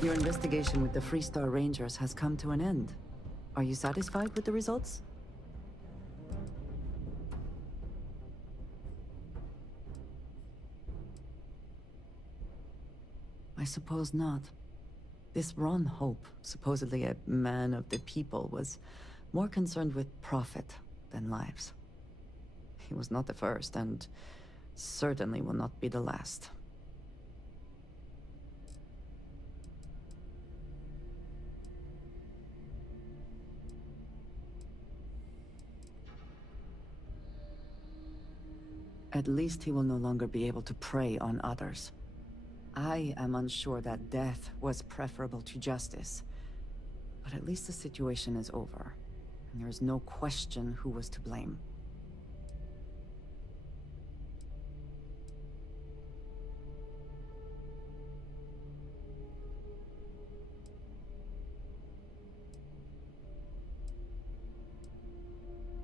Your investigation with the Freestar Rangers has come to an end. Are you satisfied with the results? I suppose not. This Ron Hope, supposedly a man of the people, was more concerned with profit than lives. He was not the first, and certainly will not be the last. At least he will no longer be able to prey on others. I am unsure that death was preferable to justice, but at least the situation is over, and there is no question who was to blame.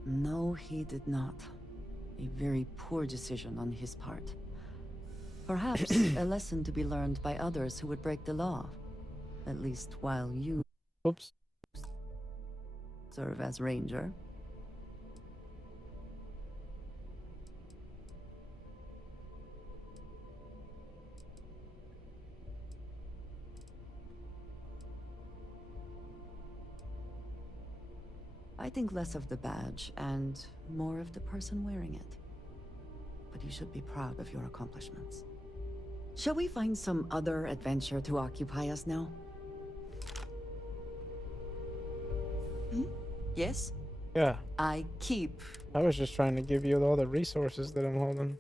No, he did not. A very poor decision on his part. Perhaps a lesson to be learned by others who would break the law. At least while you serve as ranger. I think less of the badge and more of the person wearing it. But you should be proud of your accomplishments. Shall we find some other adventure to occupy us now? Yes? Yeah. I keep... I was just trying to give you all the resources that I'm holding.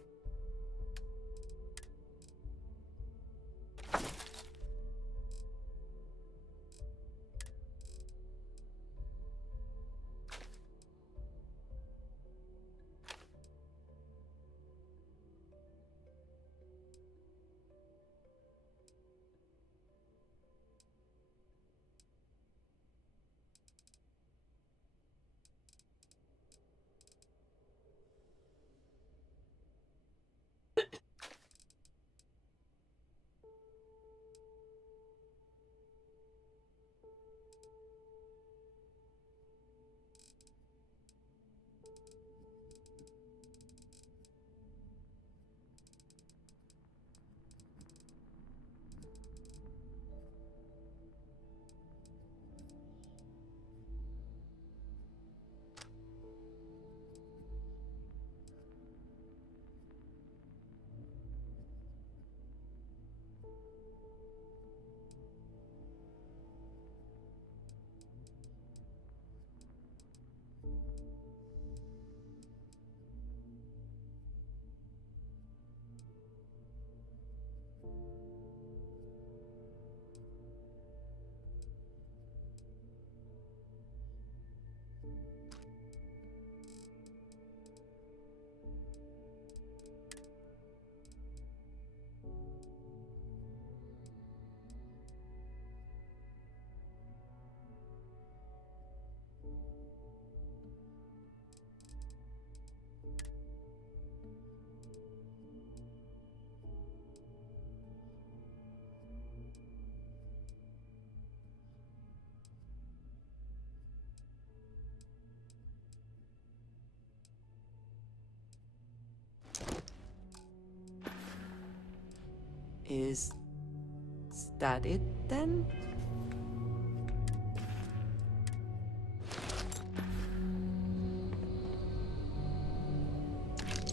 Is that it, then?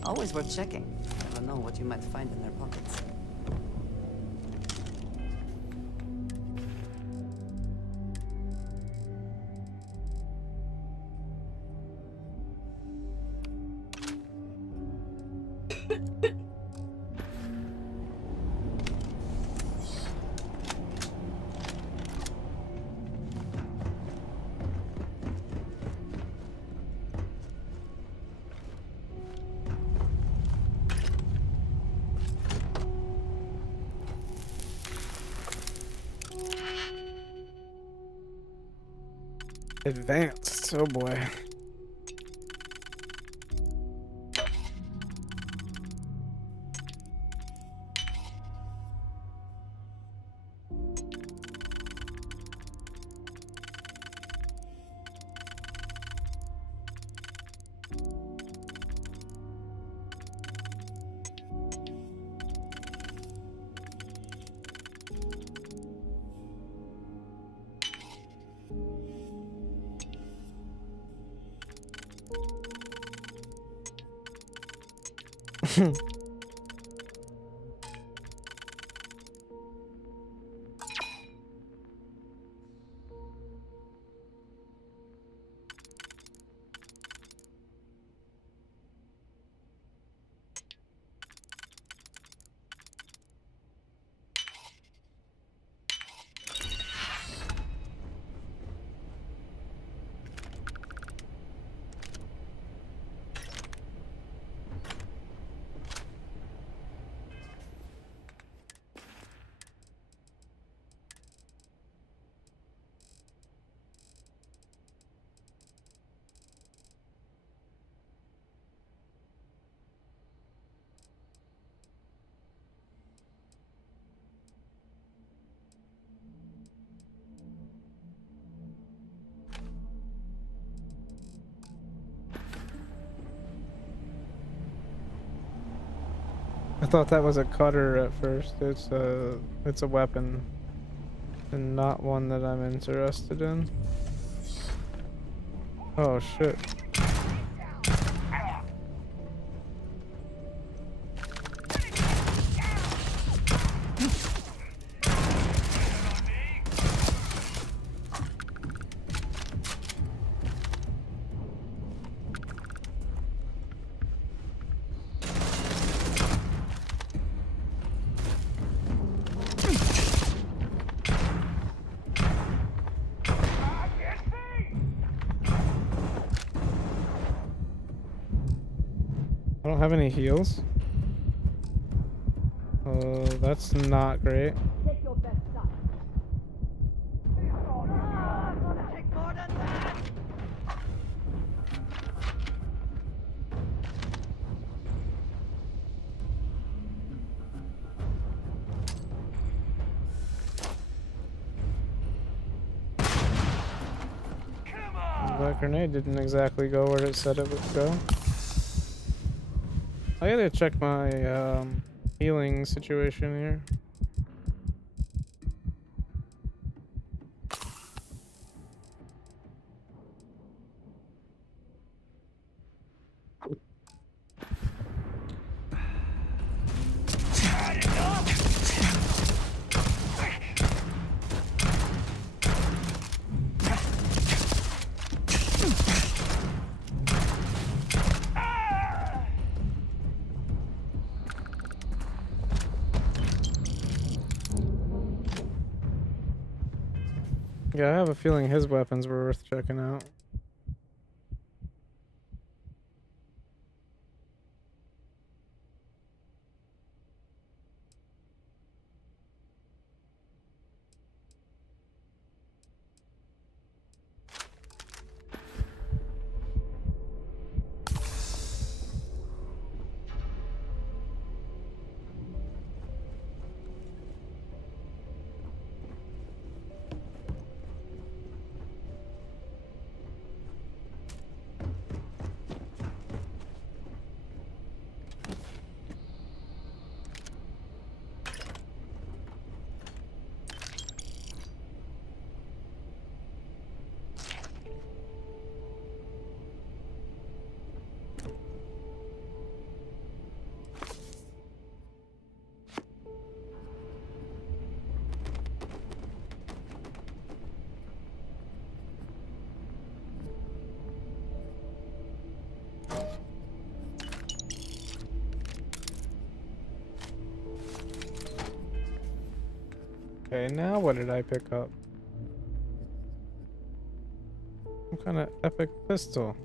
Always worth checking. Never know what you might find in their pockets. Advanced. Oh boy. I thought that was a cutter at first. It's a weapon, and not one that I'm interested in. Oh shit. I don't have any heals. Oh, that's not great. Take your best shot. I'm gonna take more than that. That grenade didn't exactly go where it said it would go. I gotta check my healing situation here. Yeah, I have a feeling his weapons were worth checking out. Okay, now what did I pick up? Some kind of epic pistol.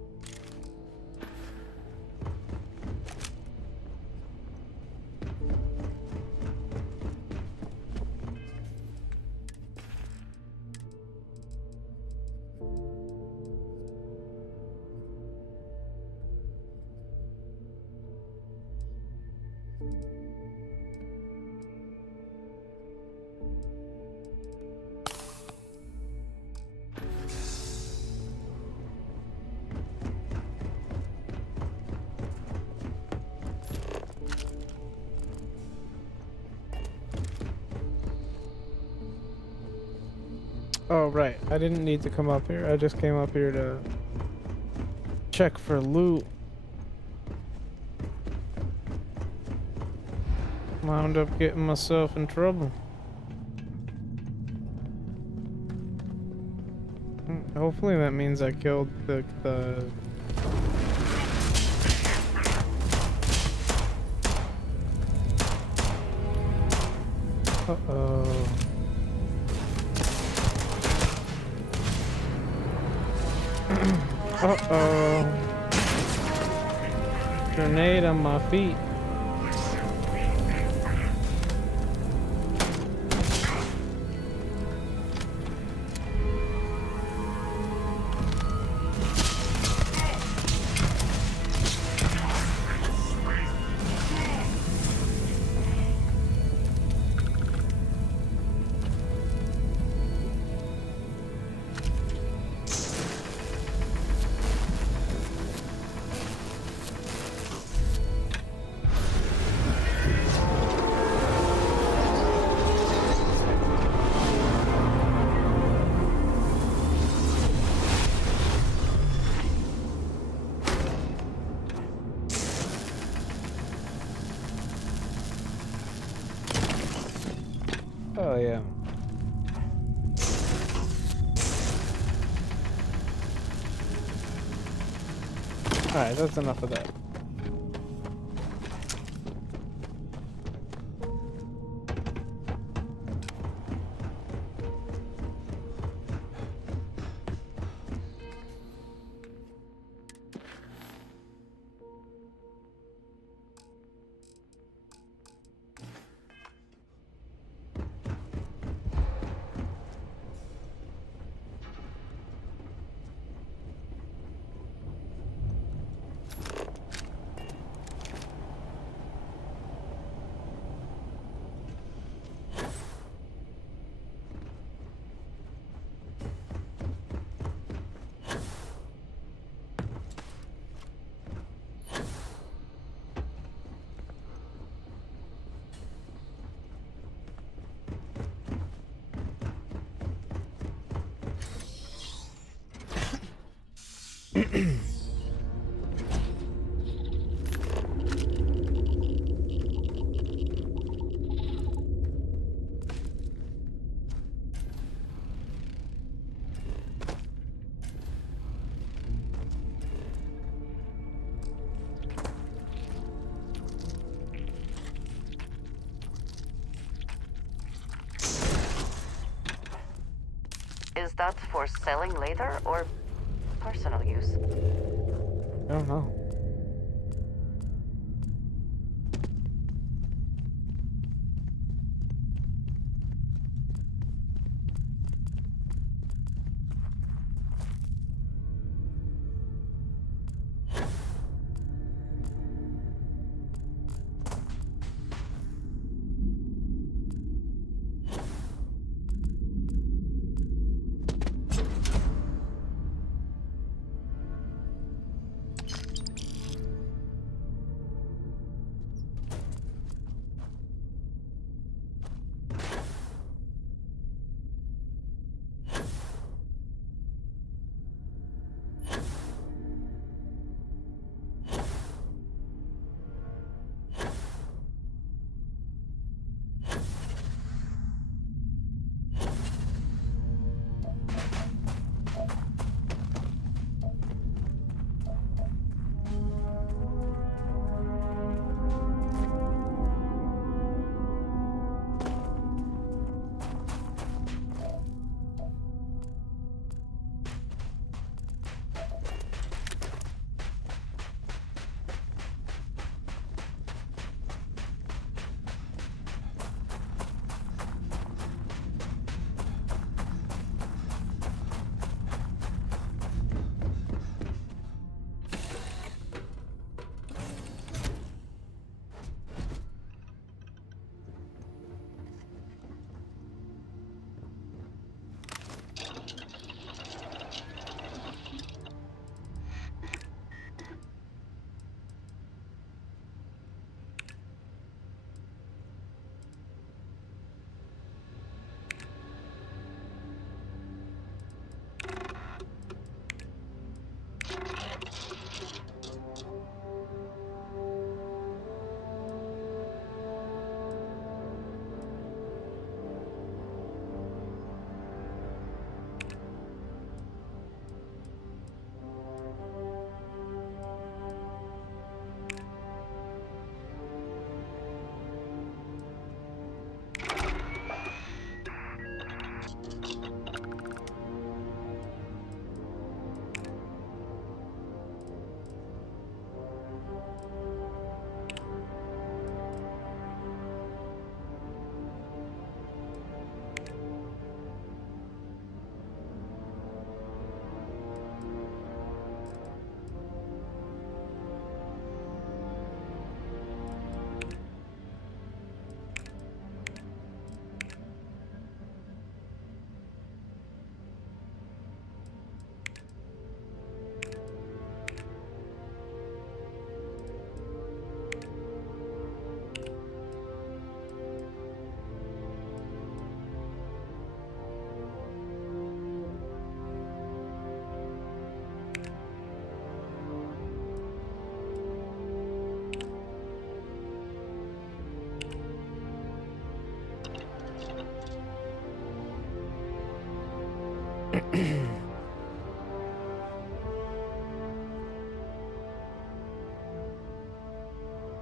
Oh, right. I didn't need to come up here. I just came up here to check for loot. Wound up getting myself in trouble. Hopefully that means I killed the uh-oh. Uh-oh. Grenade on my feet. Oh yeah. Alright, that's enough of that. Is that for selling later or personal use? I don't know.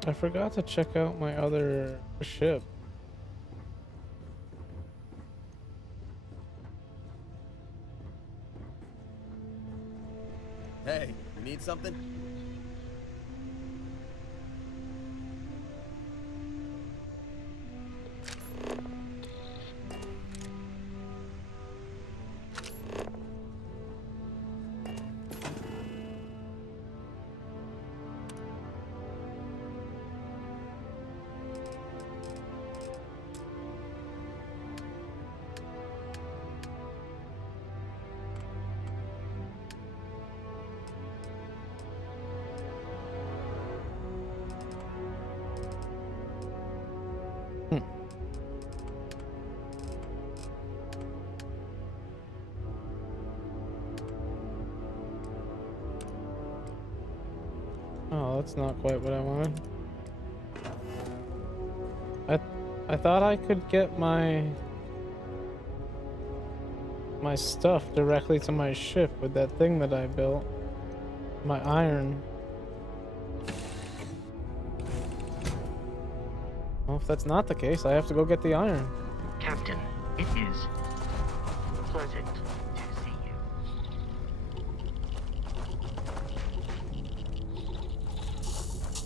I forgot to check out my other ship. Hey, you need something? Oh, that's not quite what I wanted. I thought I could get my stuff directly to my ship with that thing that I built. My iron. Well, if that's not the case, I have to go get the iron. Captain, it is pleasant to see you.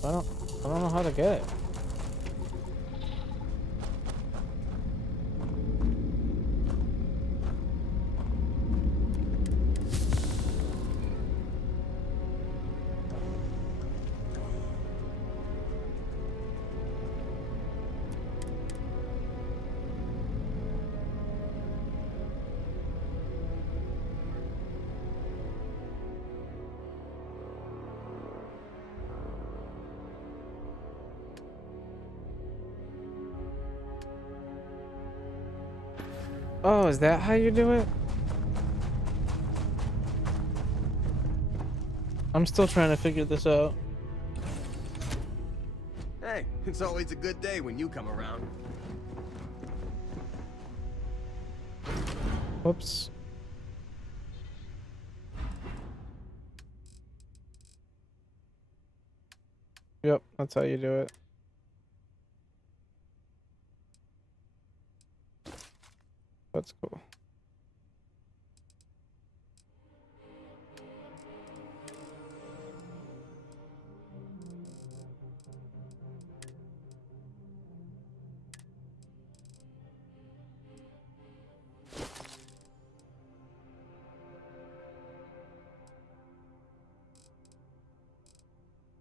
I don't know how to get it. Oh, is that how you do it? I'm still trying to figure this out. Hey, it's always a good day when you come around. Whoops. Yep, that's how you do it. That's cool.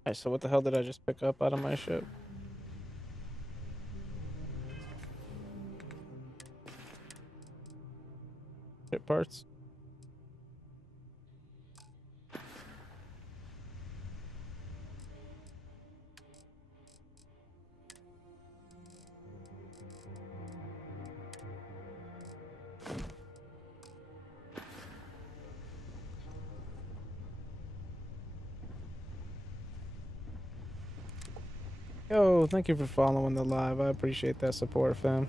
Alright, so what the hell did I just pick up out of my ship? Ship parts. Yo, thank you for following the live. I appreciate that support, fam.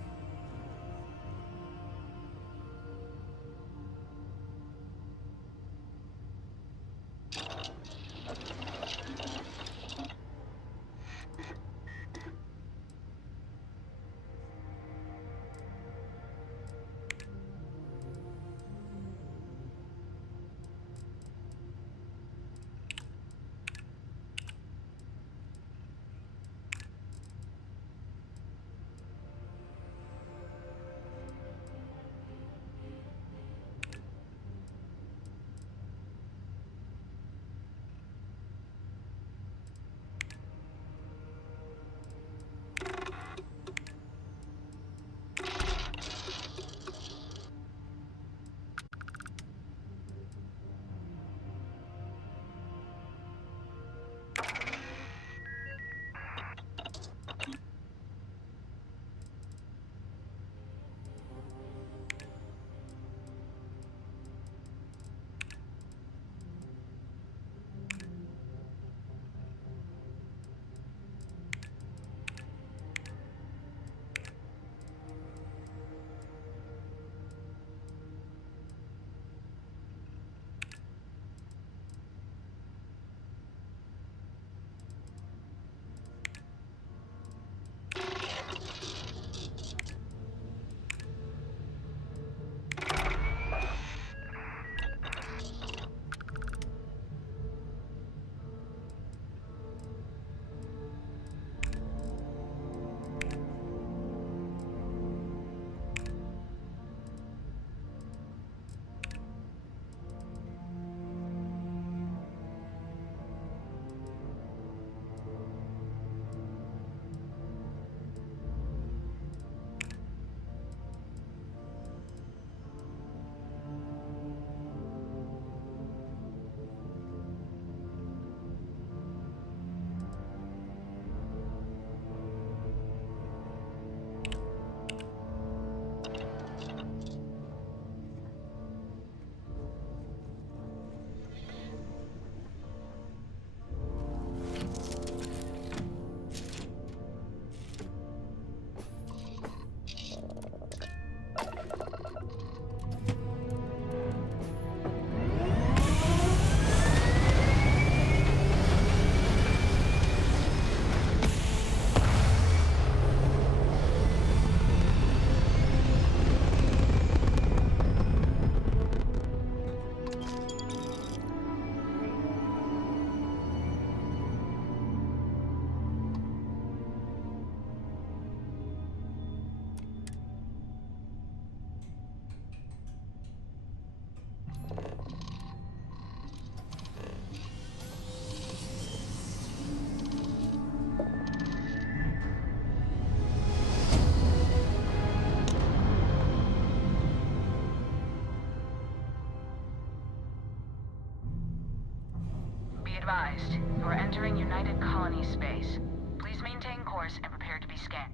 advised, you are entering United Colony space. Please maintain course and prepare to be scanned.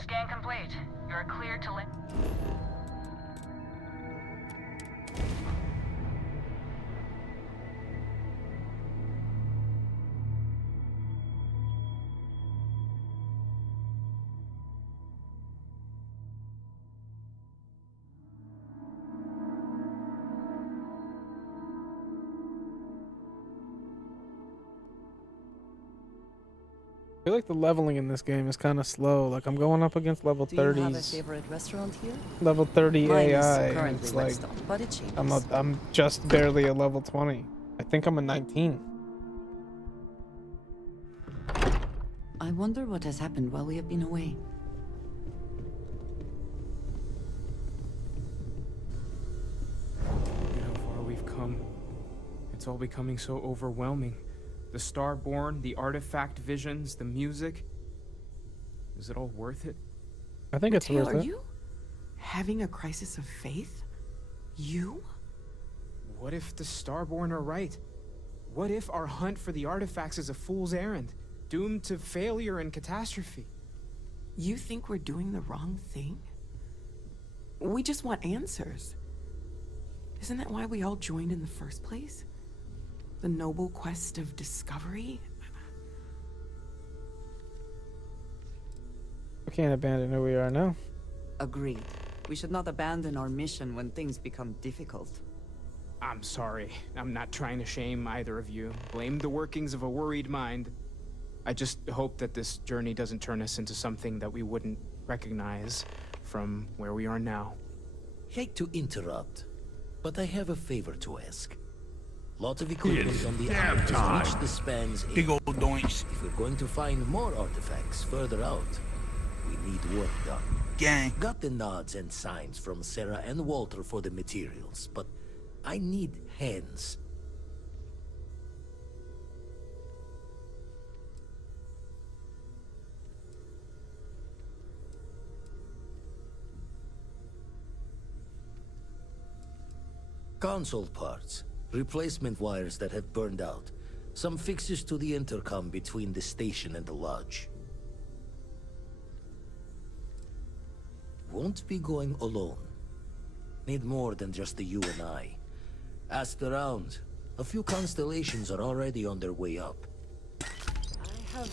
Scan complete. You are cleared to land. I feel like the leveling in this game is kind of slow. Like I'm going up against level 30s. Do you have a favorite restaurant here? Level 30 Mine is AI. And currently it's like Whetstone, but it changes. I'm just barely a level 20. I think I'm a 19. I wonder what has happened while we have been away. Look at how far we've come. It's all becoming so overwhelming. The Starborn, the artifact visions, the music. Is it all worth it? I think it's Mateo, worth are it. you having a crisis of faith? You? What if the Starborn are right? What if our hunt for the artifacts is a fool's errand, doomed to failure and catastrophe? You think we're doing the wrong thing? We just want answers. Isn't that why we all joined in the first place? The noble quest of discovery? We can't abandon who we are now. Agreed. We should not abandon our mission when things become difficult. I'm sorry. I'm not trying to shame either of you. Blame the workings of a worried mind. I just hope that this journey doesn't turn us into something that we wouldn't recognize from where we are now. Hate to interrupt, but I have a favor to ask. Lot of equipment on the island has reached the span's end. Big old doinks. If we're going to find more artifacts further out, we need work done. Gang. Got the nods and signs from Sarah and Walter for the materials, but I need hands. Console parts, replacement wires that have burned out, some fixes to the intercom between the station and the lodge. Won't be going alone. Need more than just the you and I. Asked around. A few constellations are already on their way up. I have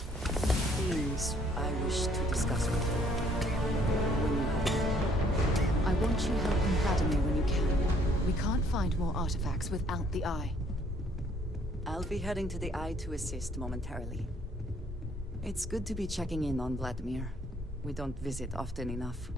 things I wish to discuss with you. When you have I want you helping Vladimir when you can. We can't find more artifacts without the Eye. I'll be heading to the Eye to assist momentarily. It's good to be checking in on Vladimir. We don't visit often enough.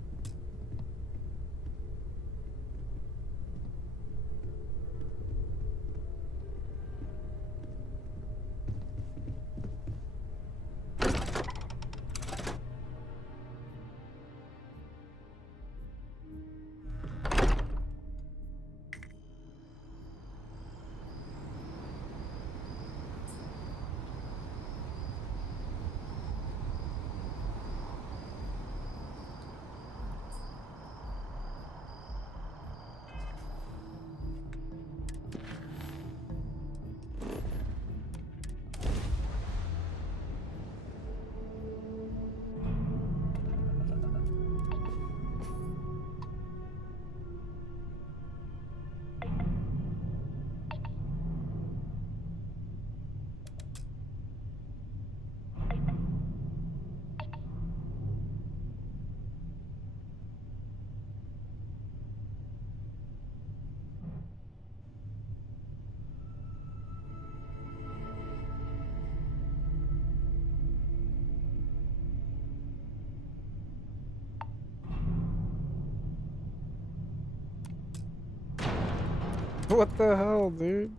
What the hell, dude?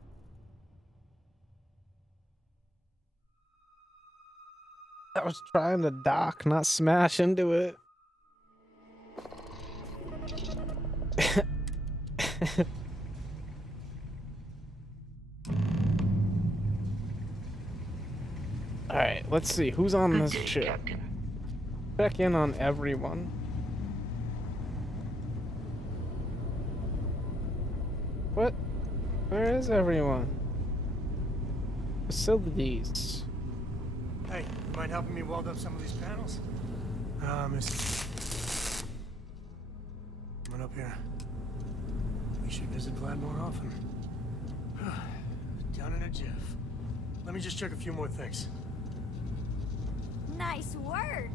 I was trying to dock, not smash into it. Alright, let's see. Who's on this Good day, ship? Captain. Check in on everyone. What? Where is everyone? Facilities. Hey, you mind helping me weld up some of these panels? Miss. Come on up here. We should visit Vlad more often. Down in a jiff. Let me just check a few more things. Nice work!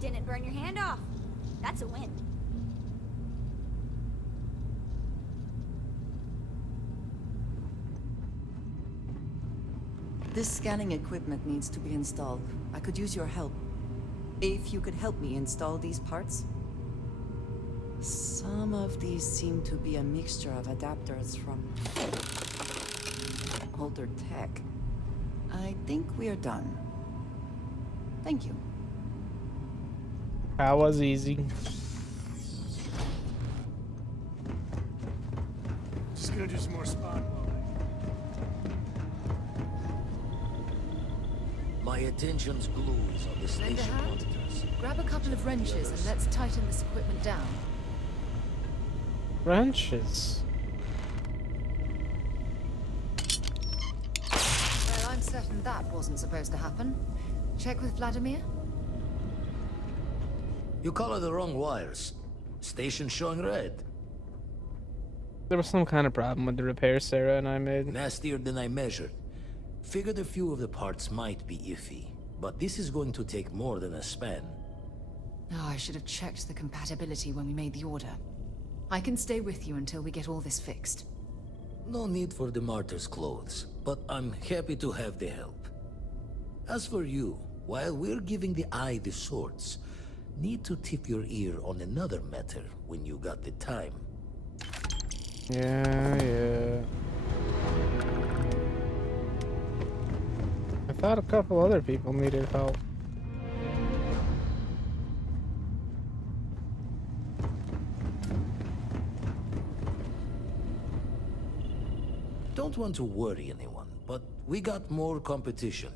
Didn't burn your hand off. That's a win. This scanning equipment needs to be installed. I could use your help. If you could help me install these parts. Some of these seem to be a mixture of adapters from older tech. I think we are done. Thank you. That was easy. Just gonna do some more spot welding. My attention's glued on the Lend a station hand? monitors. Grab a couple of wrenches and let's tighten this equipment down. Wrenches. Well, I'm certain that wasn't supposed to happen. Check with Vladimir? You color the wrong wires. Station showing red. There was some kind of problem with the repair Sarah and I made. Nastier than I measured. Figured a few of the parts might be iffy, but this is going to take more than a span. Oh, I should have checked the compatibility when we made the order. I can stay with you until we get all this fixed. No need for the martyr's clothes, but I'm happy to have the help. As for you, while we're giving the eye the swords, need to tip your ear on another matter when you got the time. Yeah. I thought a couple other people needed help. Don't want to worry anyone, but we got more competition.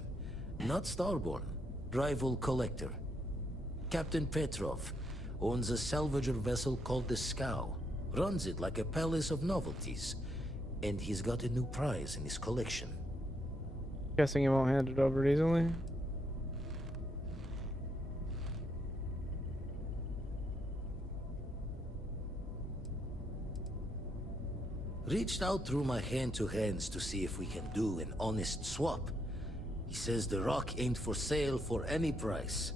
Not Starborn, rival collector. Captain Petrov owns a salvager vessel called the Scow. Runs it like a palace of novelties. And he's got a new prize in his collection. Guessing he won't hand it over easily. Reached out through my hand-to-hands to see if we can do an honest swap. He says the rock ain't for sale for any price.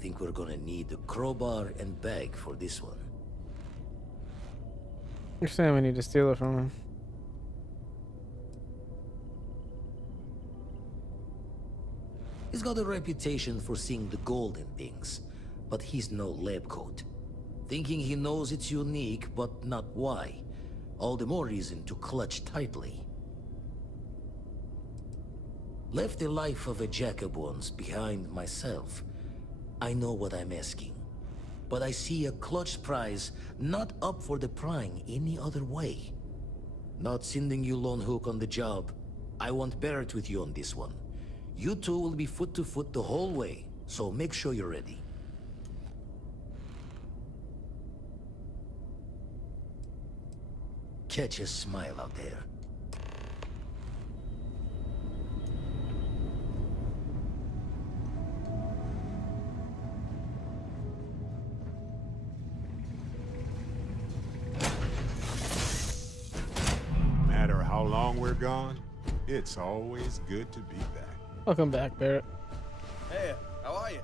Think we're gonna need a crowbar and bag for this one. You're saying we need to steal it from him. He's got a reputation for seeing the gold in things, but he's no lab coat. Thinking he knows it's unique, but not why. All the more reason to clutch tightly. Left the life of a jackabones behind myself. I know what I'm asking. But I see a clutch prize not up for the prying any other way. Not sending you lone hook on the job. I want Barrett with you on this one. You two will be foot to foot the whole way, so make sure you're ready. Catch a smile out there. No matter how long we're gone, it's always good to be back. Welcome back, Barrett. Hey, how are you?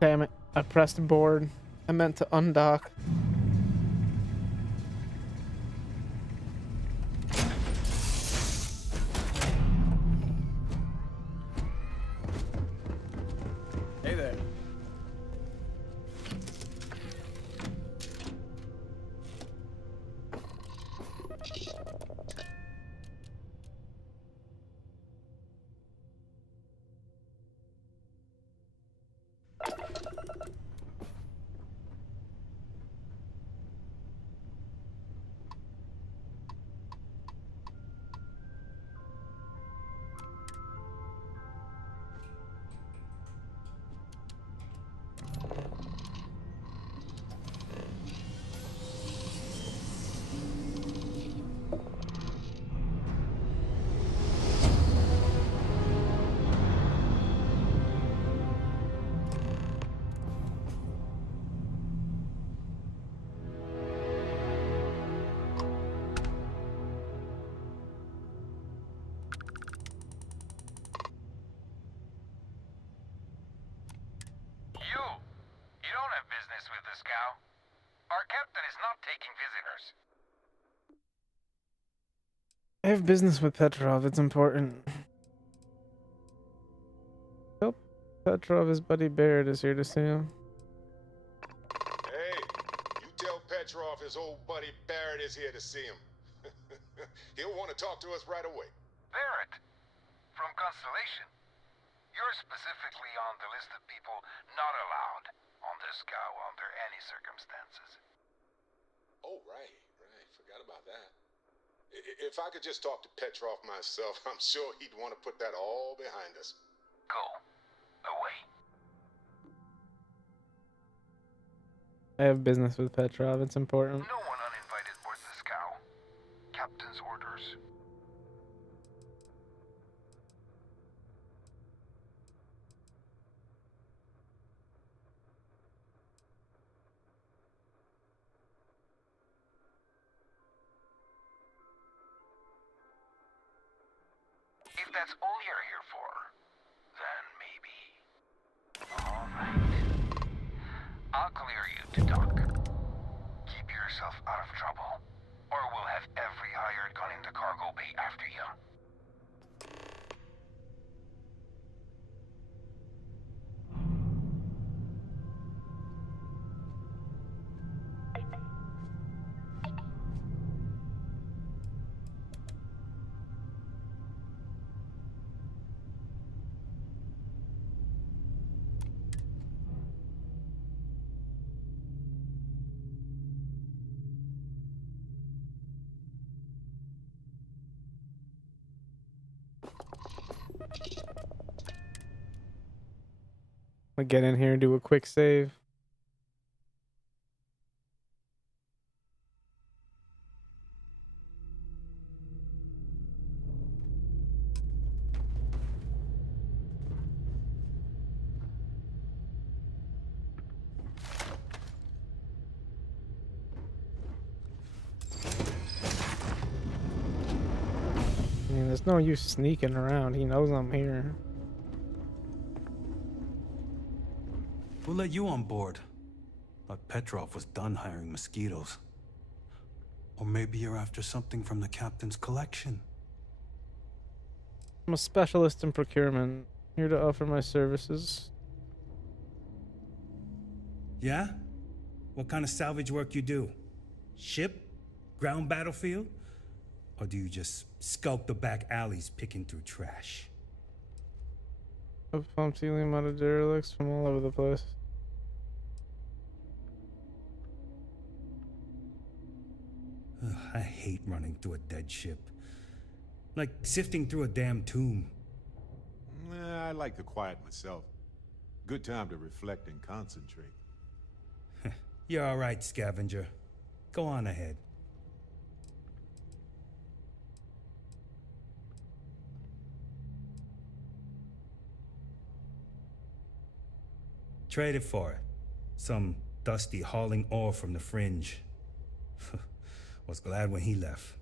Damn it. I pressed board. I meant to undock. Hey there. Our captain is not taking visitors. I have business with Petrov. It's important. Nope. Petrov, his buddy Barrett is here to see him. Hey, you tell Petrov his old buddy Barrett is here to see him. He'll want to talk to us right away. Barrett, from Constellation. You're specifically on the list of people not allowed on the scow under any circumstances. Oh, right. Forgot about that. If I could just talk to Petrov myself, I'm sure he'd want to put that all behind us. Go. Away. I have business with Petrov. It's important. No one uninvited boards the scow. Captain's orders. If that's all you're here for, then maybe. All right. I'll clear you to talk. Keep yourself out of trouble, or we'll have every hired gun in the cargo bay after you. I get in here and do a quick save. I mean, there's no use sneaking around. He knows I'm here. Who let you on board? Thought Petrov was done hiring mosquitoes. Or maybe you're after something from the captain's collection. I'm a specialist in procurement, here to offer my services. Yeah? What kind of salvage work you do? Ship? Ground battlefield? Or do you just skulk the back alleys picking through trash? I've pumped helium out of derelicts from all over the place. Ugh, I hate running through a dead ship. Like sifting through a damn tomb. I like the quiet myself. Good time to reflect and concentrate. You're all right, scavenger. Go on ahead. Traded for it. Some dusty hauling ore from the fringe. Was glad when he left.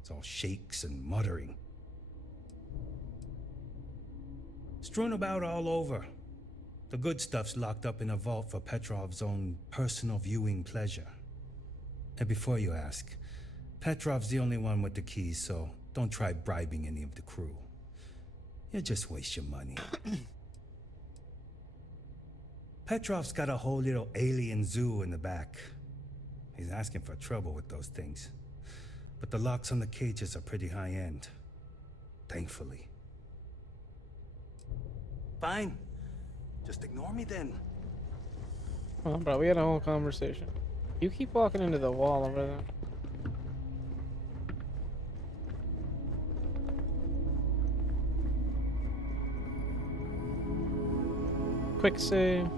It's all shakes and muttering. Strewn about all over. The good stuff's locked up in a vault for Petrov's own personal viewing pleasure. And before you ask, Petrov's the only one with the keys, so don't try bribing any of the crew. You'll just waste your money. Petrov's got a whole little alien zoo in the back. He's asking for trouble with those things. But the locks on the cages are pretty high-end. Thankfully. Fine. Just ignore me then. Come on, bro. We had a whole conversation. You keep walking into the wall over there. Quick save.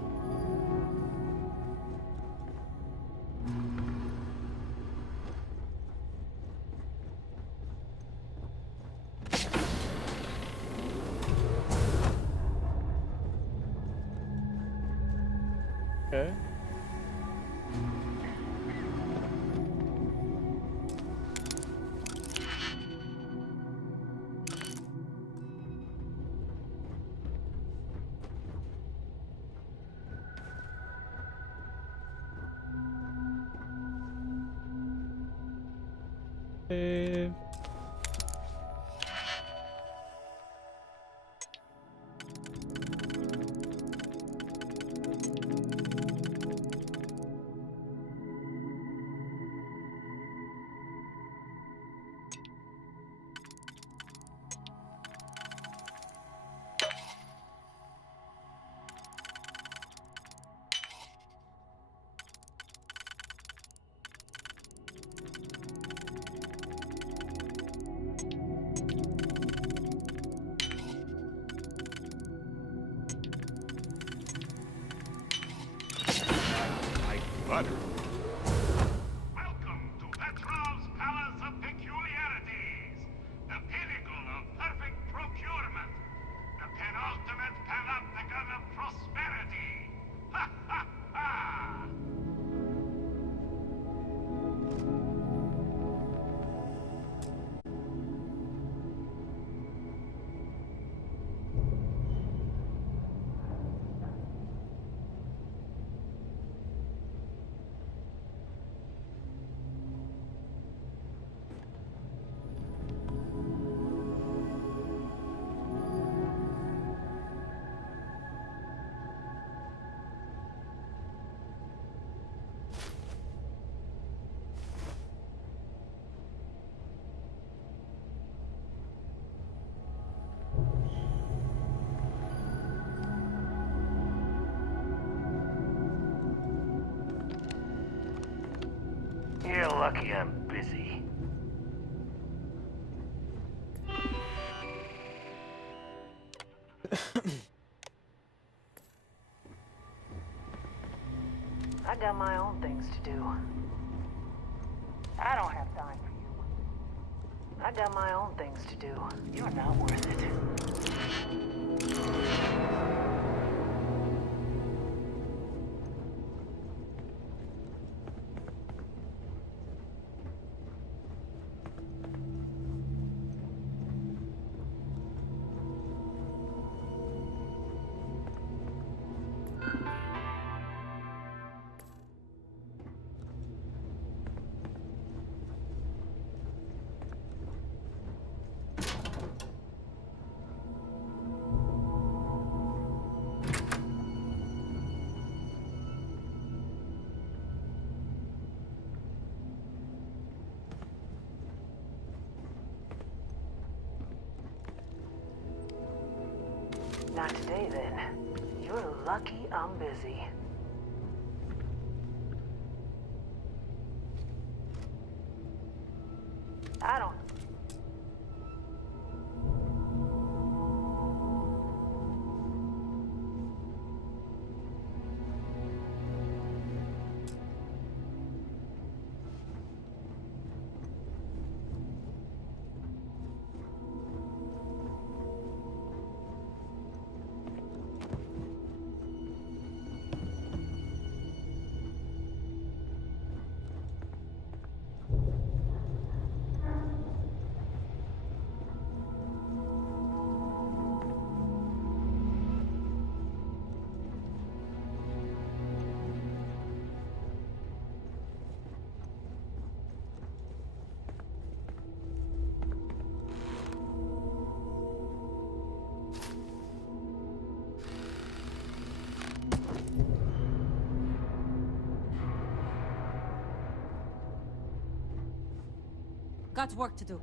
Okay. Save. Butter. Welcome to Petrov's Palace of Peculiarities, the pinnacle of perfect procurement, the penultimate panopticon of prosperity. Ha ha ha! You're lucky I'm busy. I got my own things to do. I don't have time for you. I got my own things to do. You're not worth it. Not today, then. You're lucky I'm busy. I don't... Got work to do.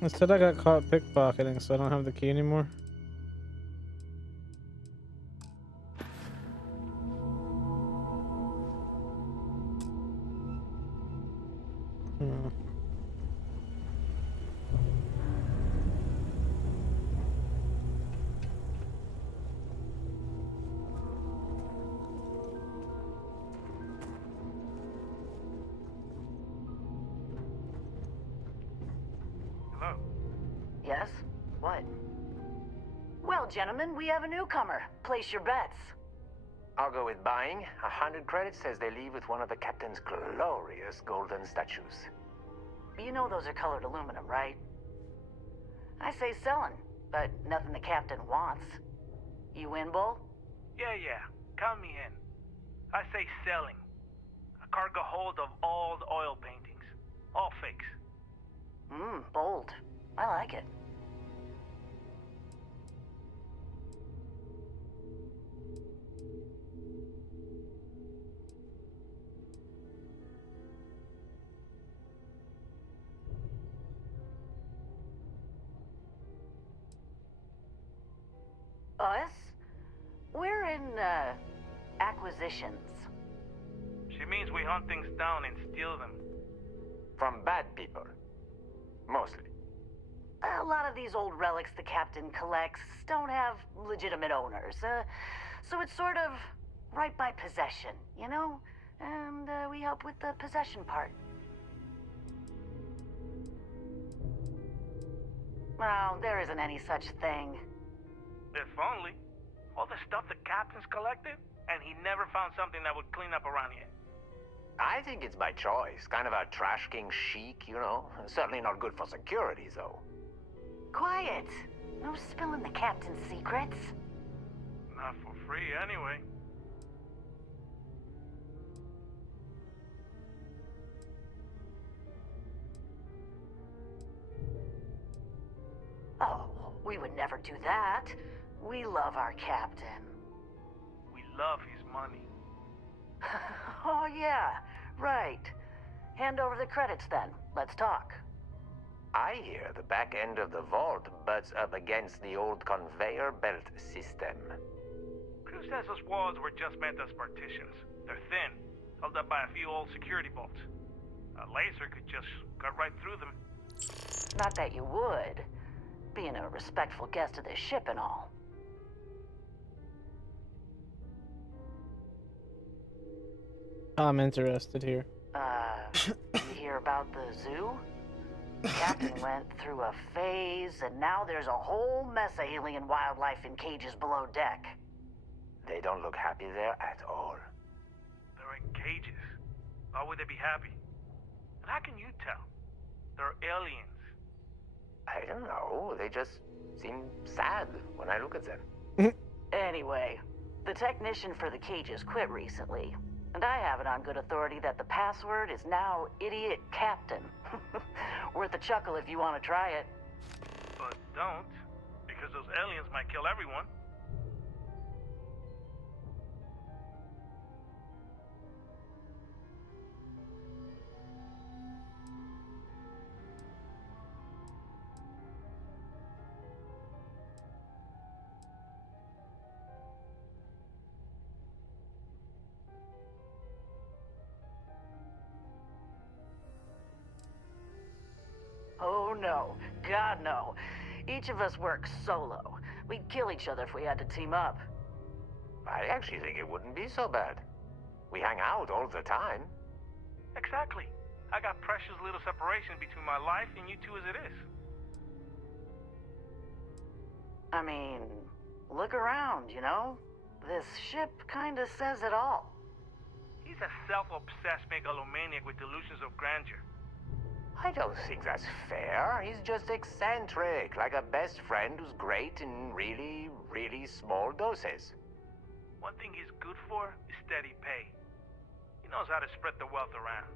Instead, I got caught pickpocketing, so I don't have the key anymore. Hmm. Hello? Yes? What? Well, gentlemen, we have a newcomer. Place your bets. I'll go with buying. 100 credits says they leave with one of the captain's glorious golden statues. You know those are colored aluminum, right? I say selling, but nothing the captain wants. You in, Bull? Yeah. Count me in. I say selling. A cargo hold of all the oil paintings. All fakes. Bold. I like it. Us? We're in, acquisitions. She means we hunt things down and steal them. From bad people. Mostly. A lot of these old relics the captain collects don't have legitimate owners, so it's sort of right by possession, you know? And we help with the possession part. Oh, there isn't any such thing. If only. All the stuff the captain's collected, and he never found something that would clean up around here. I think it's by choice. Kind of a trash king chic, you know? Certainly not good for security, though. Quiet. No spilling the captain's secrets. Not for free, anyway. Oh, we would never do that. We love our captain. We love his money. Oh, yeah. Right. Hand over the credits, then. Let's talk. I hear the back end of the vault butts up against the old conveyor belt system. Crew says those walls were just meant as partitions. They're thin, held up by a few old security bolts. A laser could just cut right through them. Not that you would. Being a respectful guest of this ship and all. I'm interested here. You hear about the zoo? The captain went through a phase, and now there's a whole mess of alien wildlife in cages below deck. They don't look happy there at all. They're in cages. Why would they be happy? And how can you tell? They're aliens. I don't know. They just seem sad when I look at them. Anyway, the technician for the cages quit recently. And I have it on good authority that the password is now Idiot Captain. Worth a chuckle if you want to try it. But don't, because those aliens might kill everyone. Oh no, God no. Each of us works solo. We'd kill each other if we had to team up. I actually think it wouldn't be so bad. We hang out all the time. Exactly. I got precious little separation between my life and you two as it is. I mean, look around, you know? This ship kinda says it all. He's a self-obsessed megalomaniac with delusions of grandeur. I don't think that's fair. He's just eccentric, like a best friend who's great in really, really small doses. One thing he's good for is steady pay. He knows how to spread the wealth around.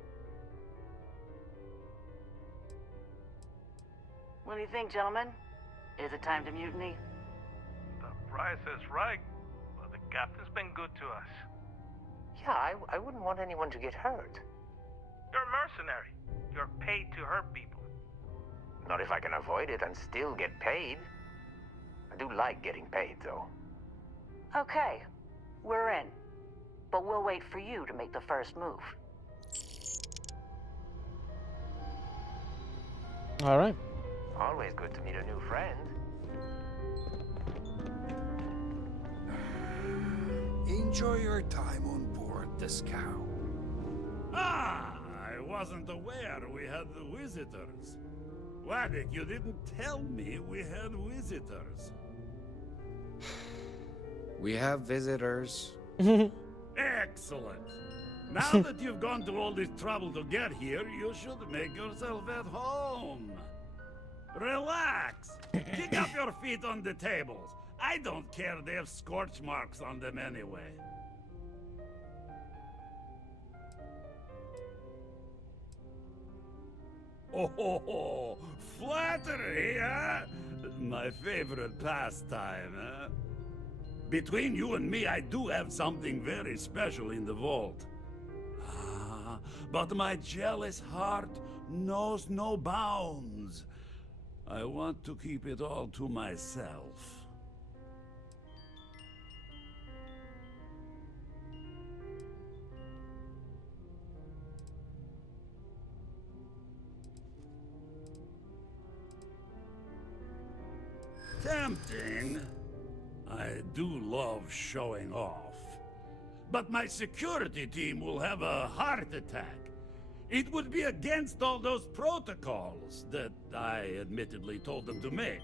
What do you think, gentlemen? Is it time to mutiny? The price is right, but the captain's been good to us. Yeah, I wouldn't want anyone to get hurt. You're a mercenary. You're paid to hurt people. Not if I can avoid it and still get paid. I do like getting paid, though. Okay, we're in. But we'll wait for you to make the first move. All right. Always good to meet a new friend. Enjoy your time on board the Scow. Ah! I wasn't aware we had visitors. Waddick, you didn't tell me we had visitors. We have visitors. Excellent. Now that you've gone to all this trouble to get here, you should make yourself at home. Relax. Kick up your feet on the tables. I don't care, they have scorch marks on them anyway. Oh, flattery, huh? My favorite pastime, huh? Between you and me, I do have something very special in the vault. Ah, but my jealous heart knows no bounds. I want to keep it all to myself. Tempting. I do love showing off. But my security team will have a heart attack. It would be against all those protocols that I admittedly told them to make.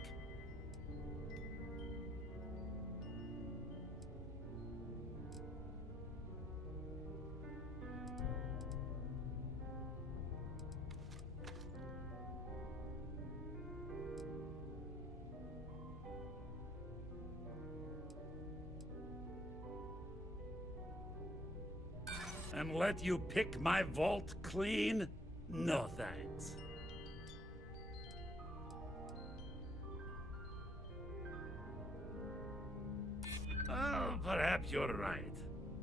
And let you pick my vault clean? No thanks. Oh, perhaps you're right.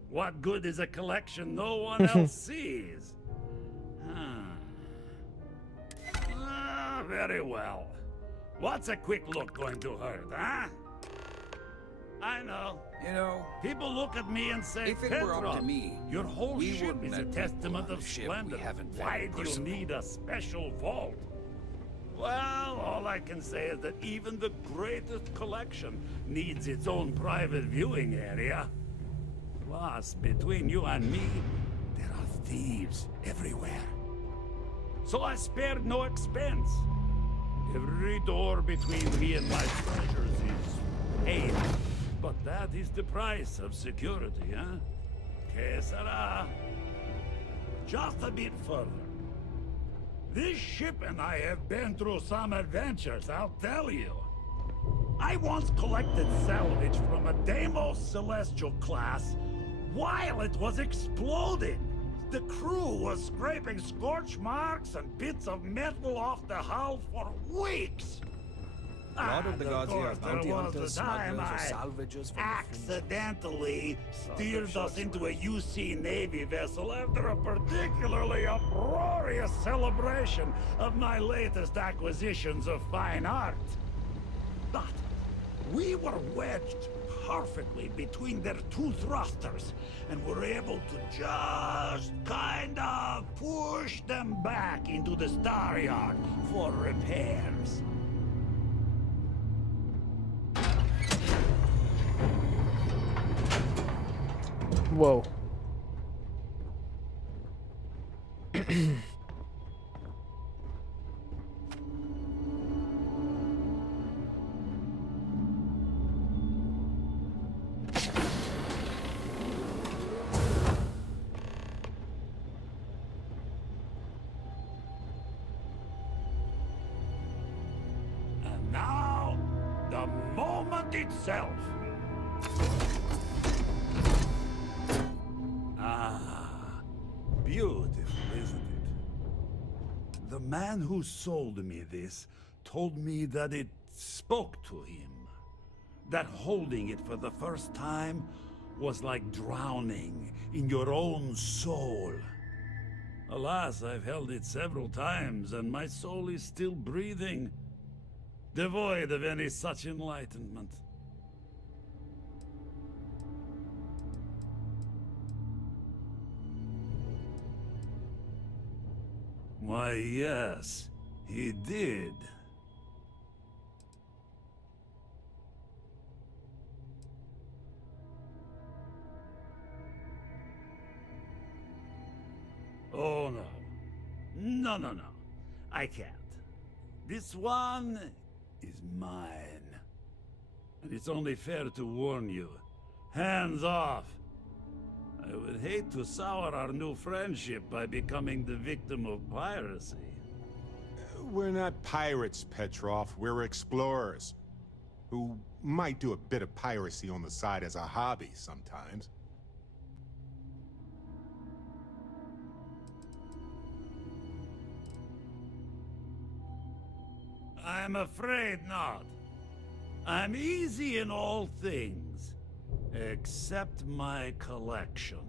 What good is a collection no one else sees? Very well. What's a quick look going to hurt, huh? I know. You know, people look at me and say, if it were up to me, your whole we ship wouldn't is a let testament people on of a ship Splendor. we haven't Why vetted do you personally. need a special vault? Well, all I can say is that even the greatest collection needs its own private viewing area. Plus, between you and me, there are thieves everywhere. So I spared no expense. Every door between me and my treasures is paid. But that is the price of security, huh? Que sera? Just a bit further. This ship and I have been through some adventures, I'll tell you. I once collected salvage from a Deimos Celestial class while it was exploding. The crew was scraping scorch marks and bits of metal off the hull for weeks. A lot of the gods here are bounty There was hunters, the time smugglers, or I salvagers from the accidentally steered us into a UC Navy vessel after a particularly uproarious celebration of my latest acquisitions of fine art. But we were wedged perfectly between their two thrusters and were able to just kind of push them back into the star yard for repairs. Whoa. And now, the moment itself. Ah, beautiful, isn't it? The man who sold me this told me that it spoke to him. That holding it for the first time was like drowning in your own soul. Alas, I've held it several times, and my soul is still breathing, devoid of any such enlightenment. Why, yes, he did. Oh, no. No, no, no. I can't. This one is mine. And it's only fair to warn you. Hands off. I would hate to sour our new friendship by becoming the victim of piracy. We're not pirates, Petrov. We're explorers. who might do a bit of piracy on the side as a hobby sometimes. I'm afraid not. I'm easy in all things, except my collection.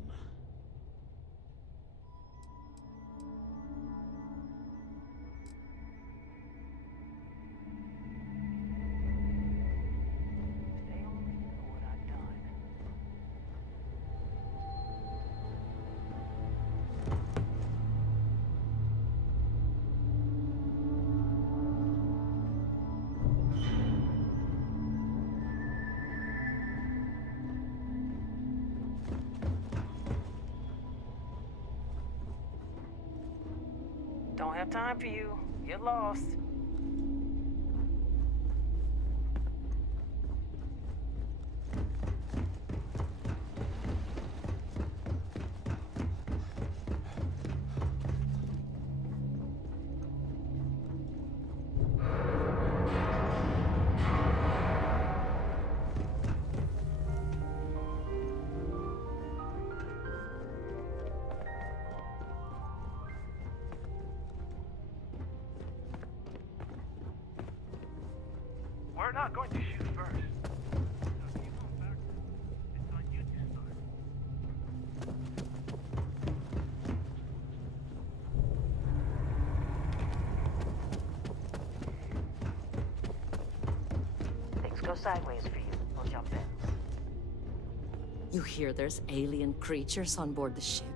Don't have time for you. Get lost. We're not going to shoot first. So if you come back, it's on you to start. Things go sideways for you. We'll jump in. You hear there's alien creatures on board the ship?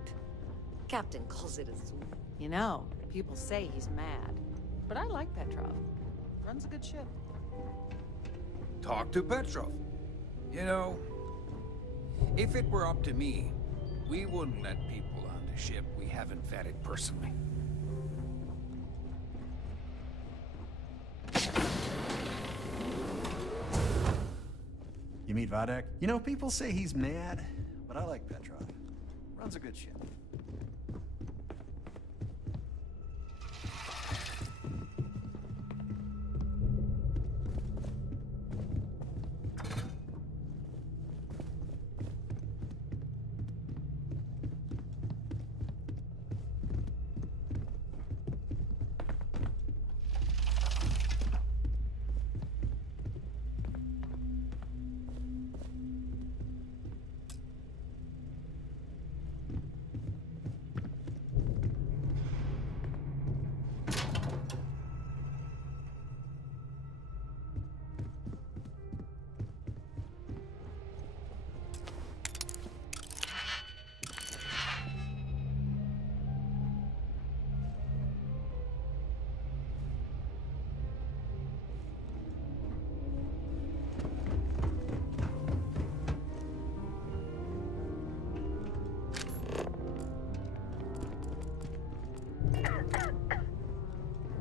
Captain calls it a zoo. You know, people say he's mad. But I like Petrov. Runs a good ship. Talk to Petrov. You know, if it were up to me, we wouldn't let people on the ship we haven't vetted personally. You meet Vadek? You know, people say he's mad, but I like Petrov. Runs a good ship.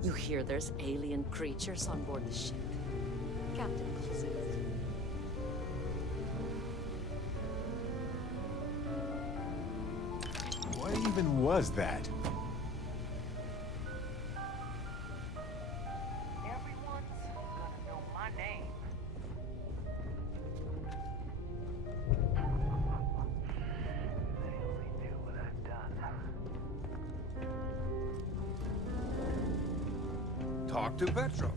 You hear there's alien creatures on board the ship? Captain calls it a zoo. What even was that? Everyone's gonna know my name. They only knew what I've done. Talk to Petrov.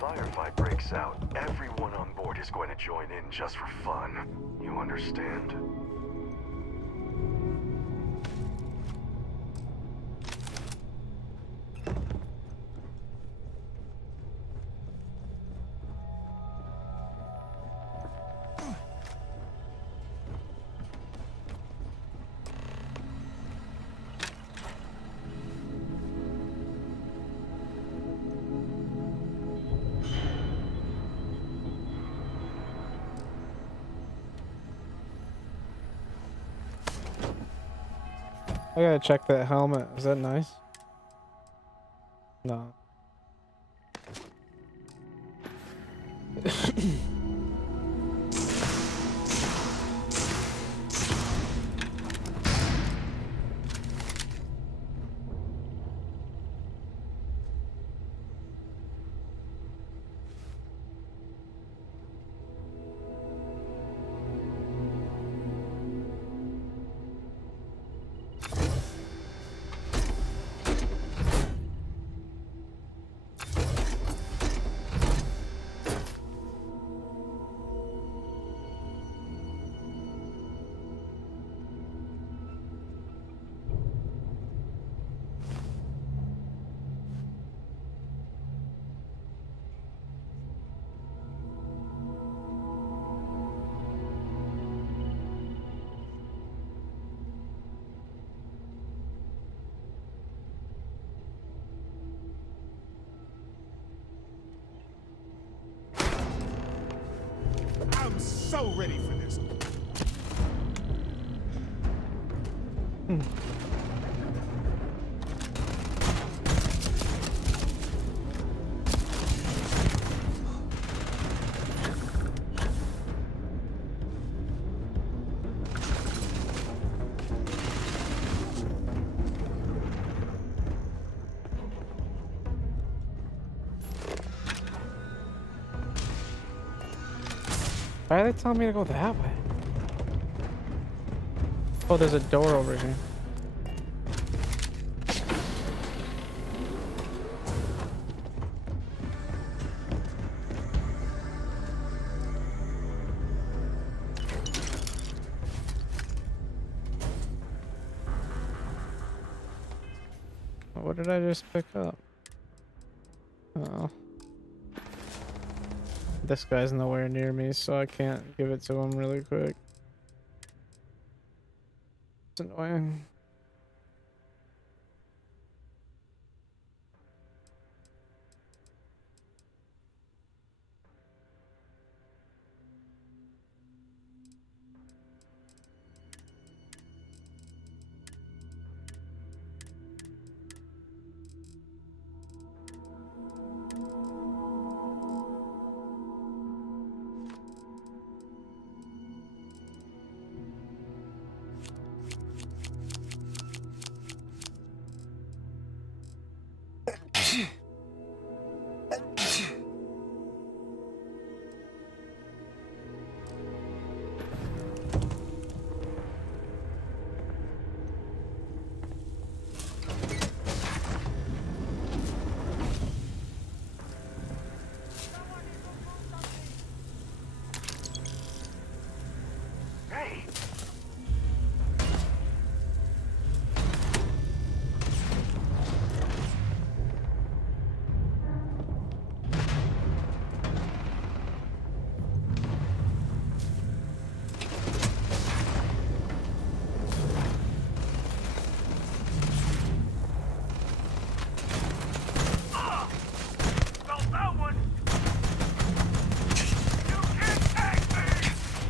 firefight breaks out, everyone on board is going to join in just for fun. You understand? I gotta check that helmet. Is that nice? No. I'm so ready for this. Why are they telling me to go that way? Oh, there's a door over here. What did I just pick up? Oh. This guy's nowhere near me, so I can't give it to him really quick. It's annoying.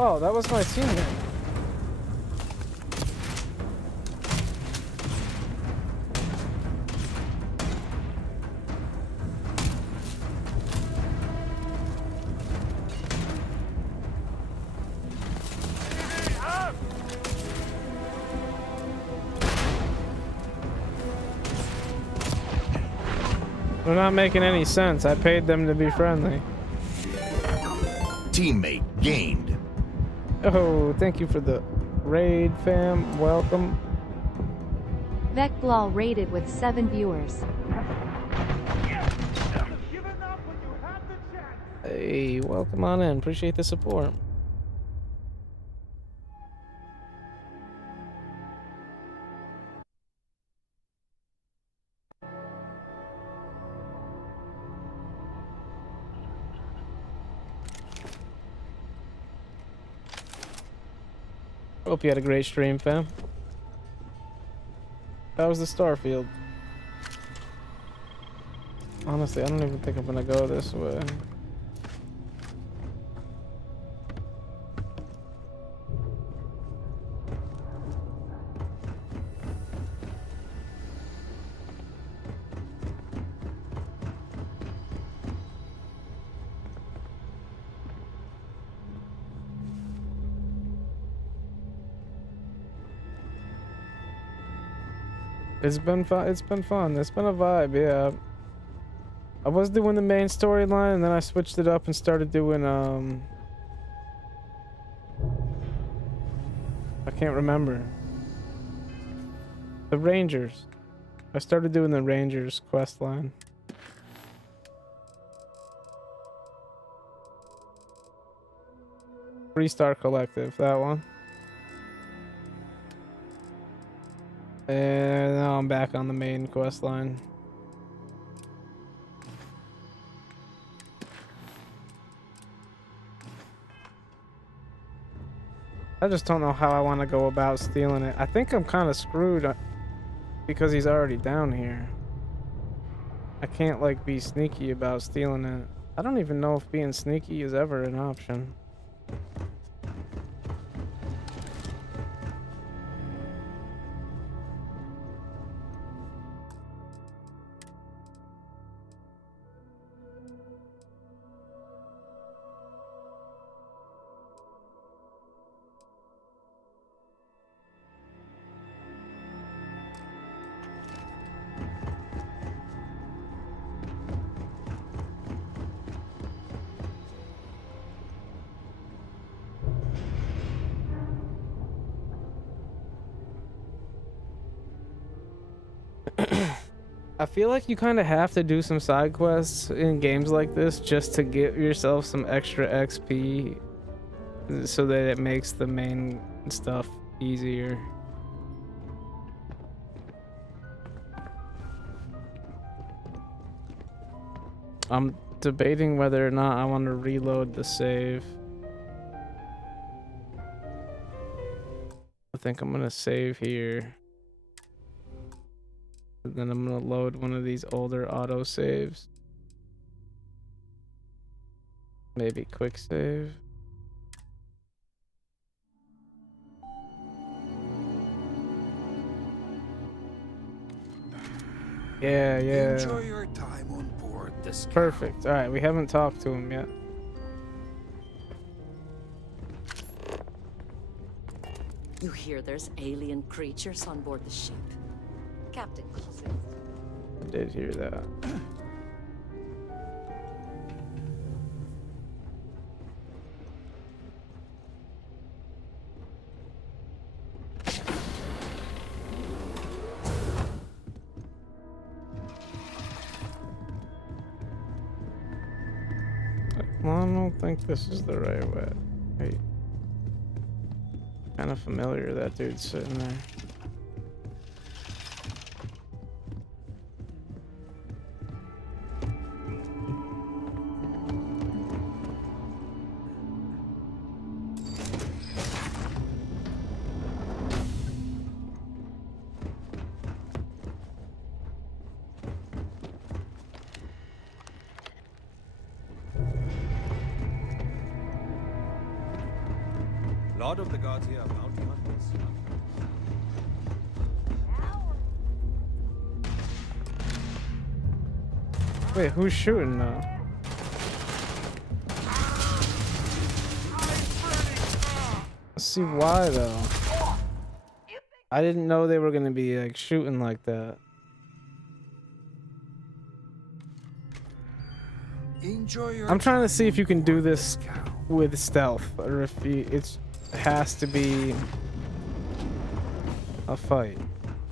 Oh, that was my teammate. They're not making any sense. I paid them to be friendly. Teammate gained. Oh, thank you for the raid, fam. Welcome. Vecblal raided with 7 viewers. Giving up when you have the Hey, welcome on in. Appreciate the support. Hope you had a great stream, fam. That was the Starfield. Honestly, I don't even think I'm gonna go this way. It's been fun. It's been fun. It's been a vibe, yeah. I was doing the main storyline, and then I switched it up and started doing I can't remember. The Rangers. I started doing the Rangers quest line. Three-Star Collective, that one. And now I'm back on the main quest line. I just don't know how I want to go about stealing it. I think I'm kind of screwed because he's already down here. I can't like be sneaky about stealing it. I don't even know if being sneaky is ever an option. I feel like you kind of have to do some side quests in games like this just to get yourself some extra XP so that it makes the main stuff easier. I'm debating whether or not I want to reload the save. I think I'm gonna save here. And then I'm gonna load one of these older auto saves. Maybe quick save. Yeah. Enjoy your time on board the Scout. Perfect. All right, we haven't talked to him yet. You hear there's alien creatures on board the ship. Captain Cousins. I did hear that. Well, I don't think this is the right way. Hey. Kind of familiar, that dude's sitting there. Lord of the gods here are bounty hunters. Wait, who's shooting though? Let's see why though. I didn't know they were gonna be like shooting like that. Enjoy your I'm trying to see if you can do this with stealth, or if it has to be a fight.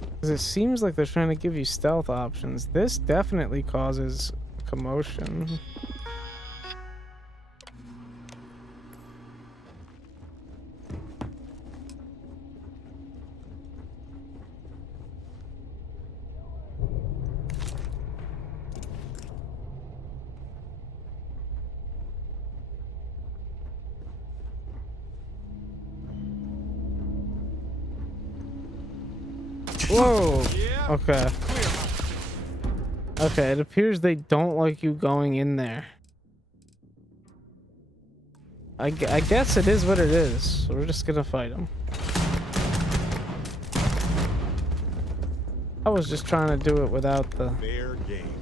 Because it seems like they're trying to give you stealth options. This definitely causes commotion. Whoa. Okay. Okay, it appears they don't like you going in there. I guess it is what it is. So we're just gonna fight them. I was just trying to do it without the... Fair game.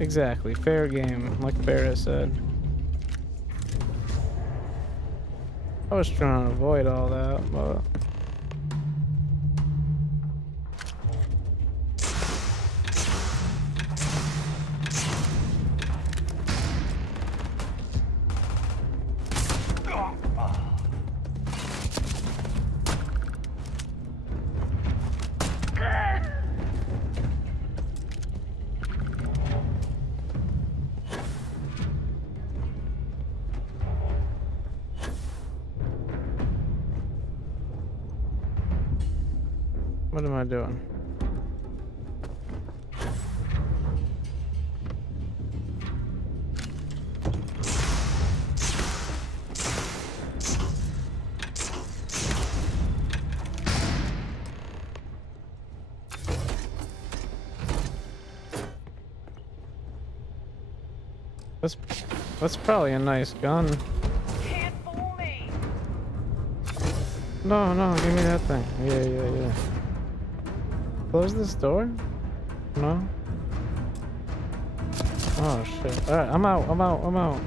Exactly, fair game, like Barrett said. I was trying to avoid all that, but... What am I doing? That's probably a nice gun. Can't fool me. No, give me that thing. Yeah. Close this door? No? Oh shit. Alright, I'm out.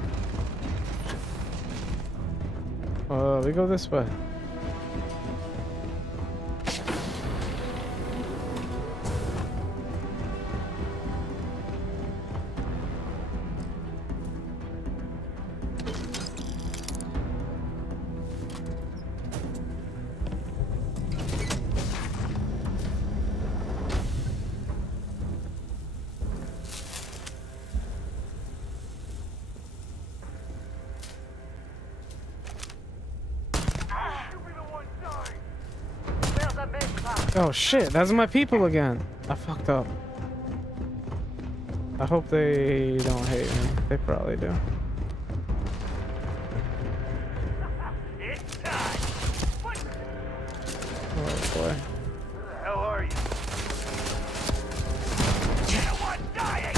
We go this way. Oh shit, that's my people again. I fucked up. I hope they don't hate me. They probably do. Oh boy. How are you? You're the one dying!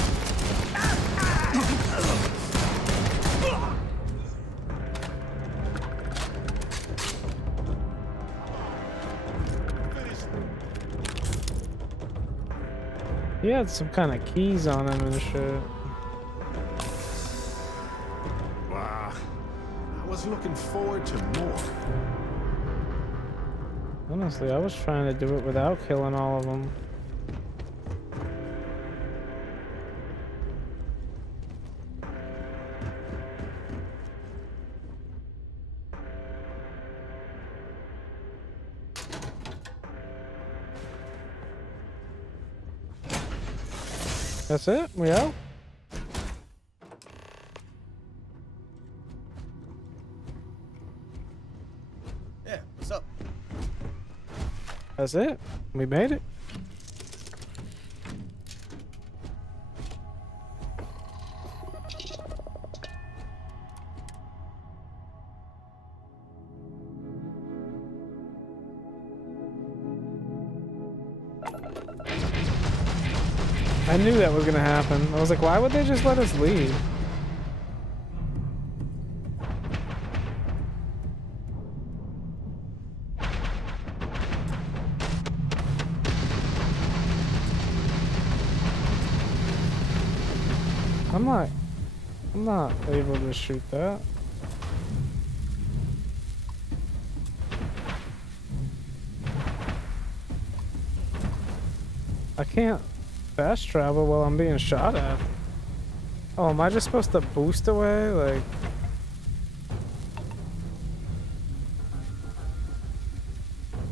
He had some kind of keys on him and shit. Wow. I was looking forward to more. Honestly, I was trying to do it without killing all of them. That's it? We out? Yeah, what's up? That's it? We made it? I knew that was gonna happen. I was like, why would they just let us leave? I'm not able to shoot that. I can't fast travel while I'm being shot at. Oh, am I just supposed to boost away? Like...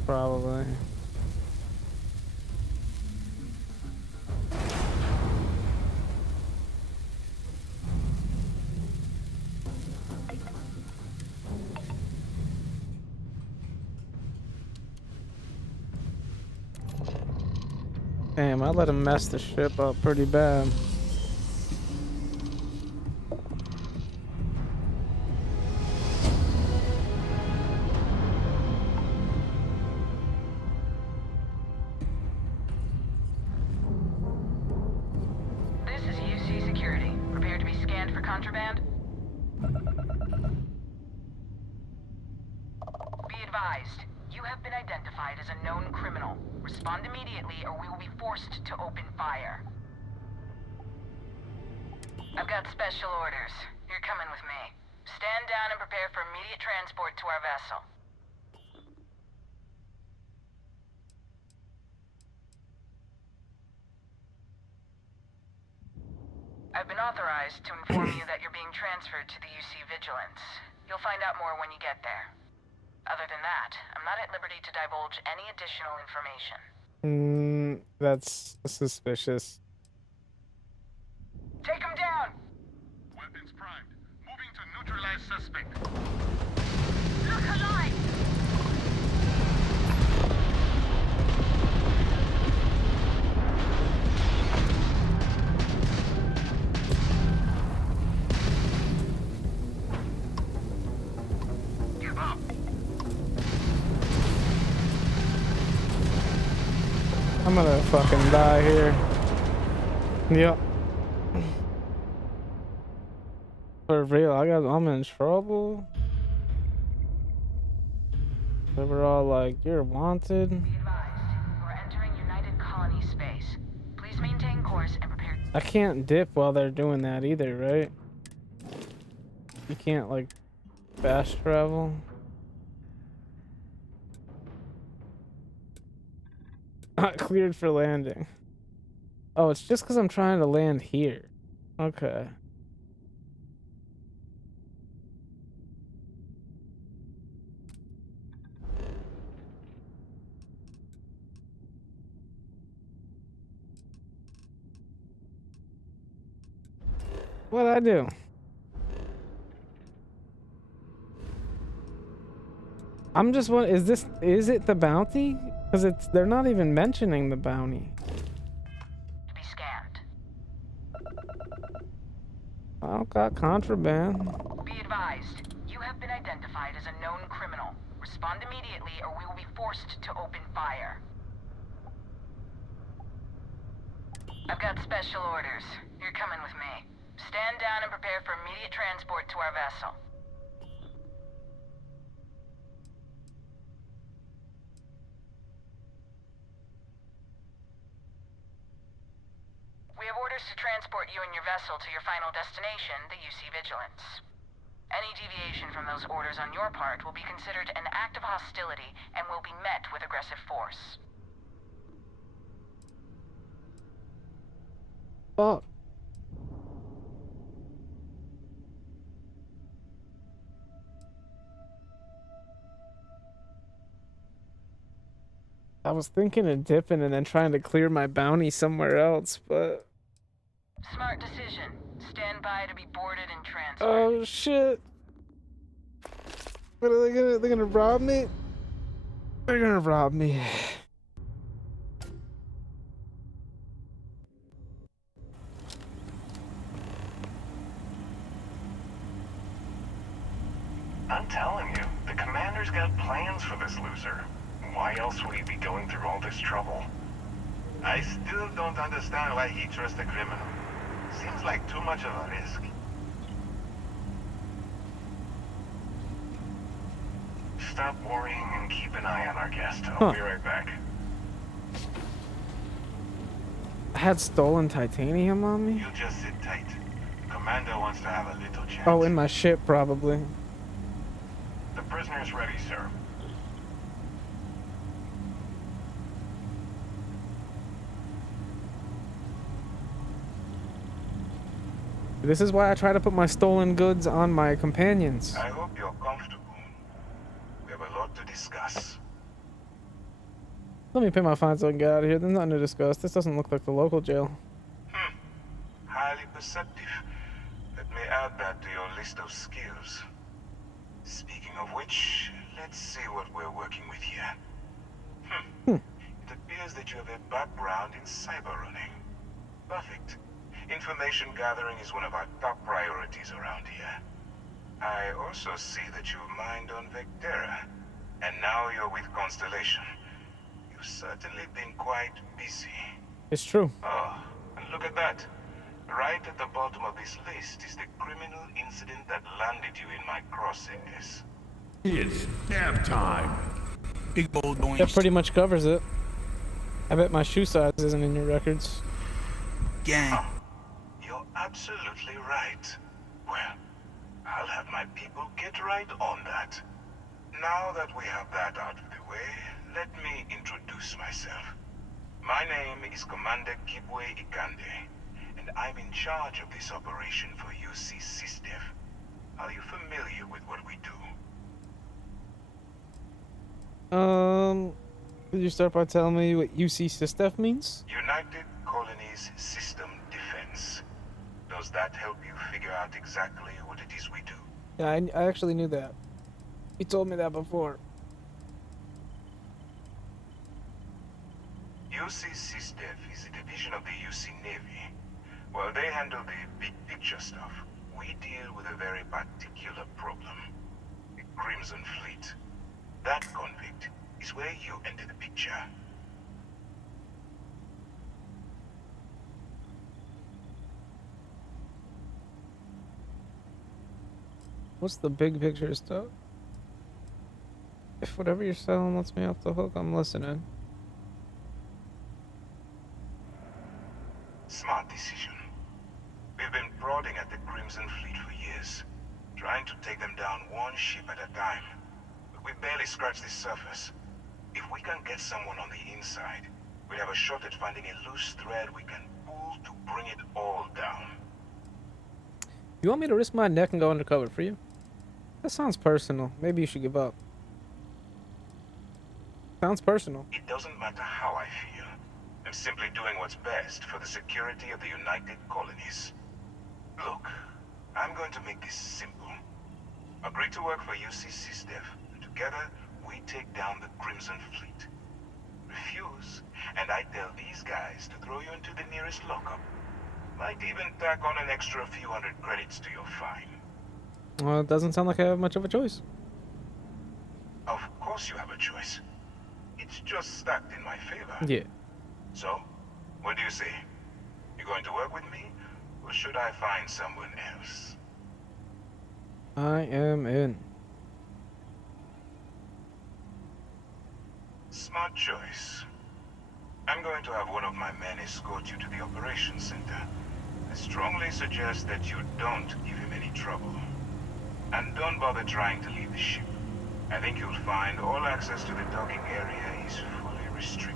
Probably. Damn, I let him mess the ship up pretty bad. be scanned for contraband? Be advised, you have been identified as a known criminal. Respond immediately or we will be forced to open fire. I've got special orders. You're coming with me. Stand down and prepare for immediate transport to our vessel. I've been authorized to inform you that you're being transferred to the UC Vigilance. You'll find out more when you get there. Other than that, I'm not at liberty to divulge any additional information. That's suspicious. Take him down! Weapons primed. Moving to neutralize suspect. Look alive! Give up! I'm gonna fucking die here. Yep. For real, I'm in trouble. They were all like, "You're wanted." Be advised, we're entering United Colony space. Please maintain course and prepare. I can't dip while they're doing that either, right? You can't like fast travel. Not cleared for landing. Oh, it's just because I'm trying to land here. Okay. What'd I do? I'm just wondering, is it the bounty? Because they're not even mentioning the bounty. To be scanned. I don't got contraband. Be advised, you have been identified as a known criminal. Respond immediately or we will be forced to open fire. I've got special orders. You're coming with me. Stand down and prepare for immediate transport to our vessel. We have orders to transport you and your vessel to your final destination, the UC Vigilance. Any deviation from those orders on your part will be considered an act of hostility and will be met with aggressive force. Fuck. I was thinking of dipping and then trying to clear my bounty somewhere else, but... Smart decision. Stand by to be boarded and transferred. Oh shit. What are they're gonna rob me? They're gonna rob me. I'm telling you, the commander's got plans for this loser. Why else would he be going through all this trouble? I still don't understand why he trusts a criminal. Seems like too much of a risk. Stop worrying and keep an eye on our guest. I'll be right back. I had stolen titanium on me? You just sit tight. Commander wants to have a little chat. Oh, in my ship, probably. The prisoner's ready, sir. This is why I try to put my stolen goods on my companions. I hope you're comfortable. We have a lot to discuss. Let me pay my fine so I can get out of here. There's nothing to discuss. This doesn't look like the local jail. Highly perceptive. Let me add that to your list of skills. Speaking of which, let's see what we're working with here. It appears that you have a background in cyber running. Perfect. Information gathering is one of our top priorities around here. I also see that you've mined on Vectera, and now you're with Constellation. You've certainly been quite busy. It's true. Oh, and look at that. Right at the bottom of this list is the criminal incident that landed you in my crosshairs. It's nap time. Big bold boing. That pretty much covers it. I bet my shoe size isn't in your records. Gang. You're absolutely right. Well, I'll have my people get right on that. Now that we have that out of the way, let me introduce myself. My name is Commander Kibwe Ikande, and I'm in charge of this operation for UC SysDev. Are you familiar with what we do? Could you start by telling me what UC SysDev means? United Colonies System Defense. Does that help you figure out exactly what it is we do? Yeah, I actually knew that. You told me that before. UC SysDev is a division of the UC Navy. While they handle the big picture stuff, we deal with a very particular problem. The Crimson Fleet. That convict is where you enter the picture. What's the big picture stuff? If whatever you're selling lets me off the hook, I'm listening. Smart decision. We've been prodding at the Crimson Fleet for years, trying to take them down one ship at a time. But we barely scratched the surface. If we can get someone on the inside, we have a shot at finding a loose thread we can pull to bring it all down. You want me to risk my neck and go undercover for you? That sounds personal. Maybe you should give up. Sounds personal. It doesn't matter how I feel. I'm simply doing what's best for the security of the United Colonies. Look, I'm going to make this simple. Agree to work for UC SysDev. Together, we take down the Crimson Fleet. Refuse, and I tell these guys to throw you into the nearest lockup. Might even tack on an extra few hundred credits to your fine. Well, it doesn't sound like I have much of a choice. Of course you have a choice. It's just stacked in my favor. Yeah. So, what do you say? You going to work with me, or should I find someone else? I am in. Smart choice. I'm going to have one of my men escort you to the operations center. I strongly suggest that you don't give him any trouble. And don't bother trying to leave the ship. I think you'll find all access to the docking area is fully restricted.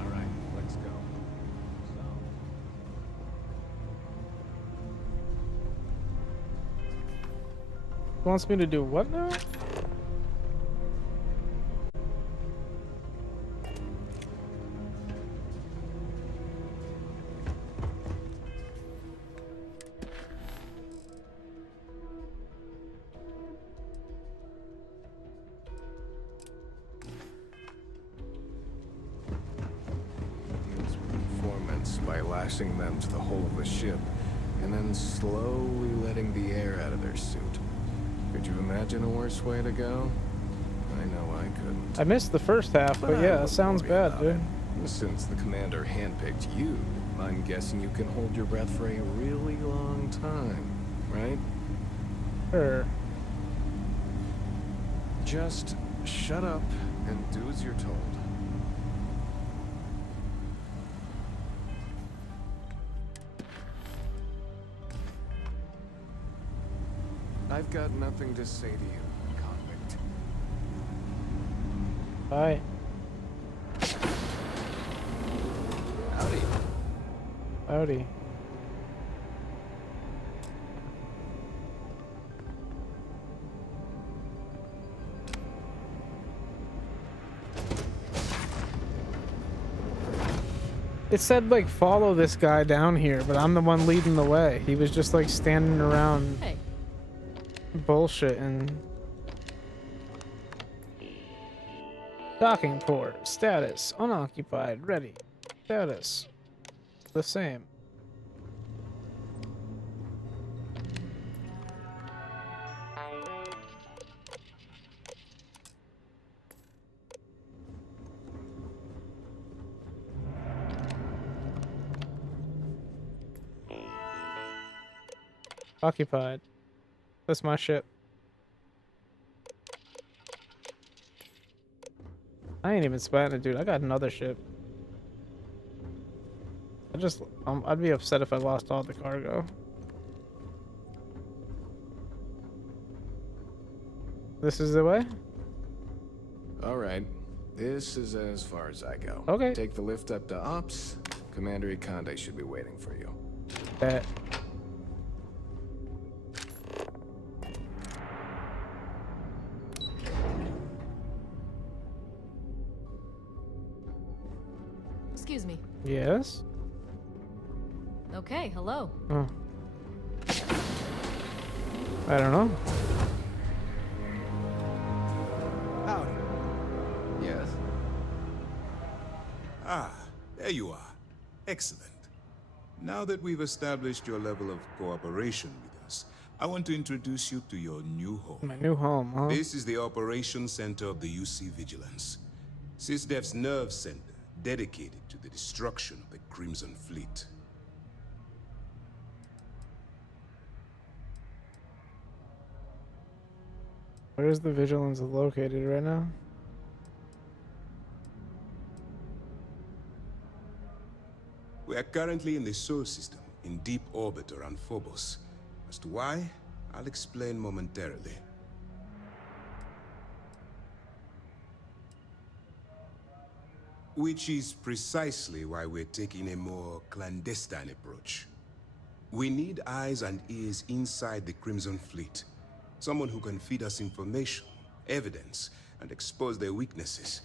Alright, let's go. Wants me to do what now? By lashing them to the hull of the ship, and then slowly letting the air out of their suit. Could you imagine a worse way to go? I know I couldn't. I missed the first half, but yeah, it sounds bad, dude. Since the commander handpicked you, I'm guessing you can hold your breath for a really long time, right? Sure. Just shut up and do as you're told. I've got nothing to say to you, convict. Bye. Howdy. Howdy. It said, like, follow this guy down here, but I'm the one leading the way. He was just, like, standing around bullshitting. Docking port. Status. Unoccupied. Ready. Status. The same. Occupied. That's my ship. I ain't even spotting it, dude. I got another ship. I'd be upset if I lost all the cargo. This is the way? All right. This is as far as I go. Okay. Take the lift up to Ops. Commander Ikonde should be waiting for you. Bet. Excuse me. Yes? Okay, hello. Oh. I don't know. Howdy. Yes? Ah, there you are. Excellent. Now that we've established your level of cooperation with us, I want to introduce you to your new home. My new home, huh? This is the Operations Center of the UC Vigilance. SysDef's nerve center, dedicated to the destruction of the Crimson Fleet. Where's the Vigilance located right now? We are currently in the Solar System, in deep orbit around Phobos. As to why, I'll explain momentarily. Which is precisely why we're taking a more clandestine approach. We need eyes and ears inside the Crimson Fleet. Someone who can feed us information, evidence, and expose their weaknesses.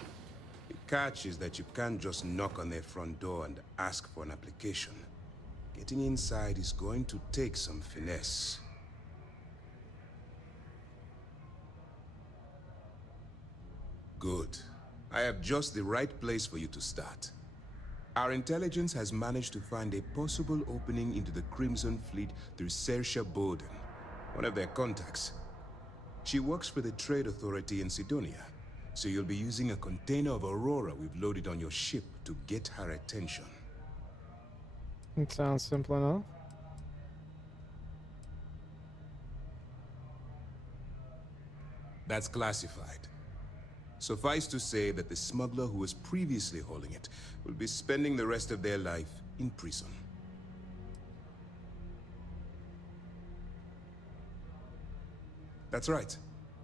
The catch is that you can't just knock on their front door and ask for an application. Getting inside is going to take some finesse. Good. I have just the right place for you to start. Our intelligence has managed to find a possible opening into the Crimson Fleet through Saoirse Bowden, one of their contacts. She works for the Trade Authority in Sidonia, so you'll be using a container of Aurora we've loaded on your ship to get her attention. It sounds simple enough. That's classified. Suffice to say that the smuggler who was previously holding it will be spending the rest of their life in prison. That's right.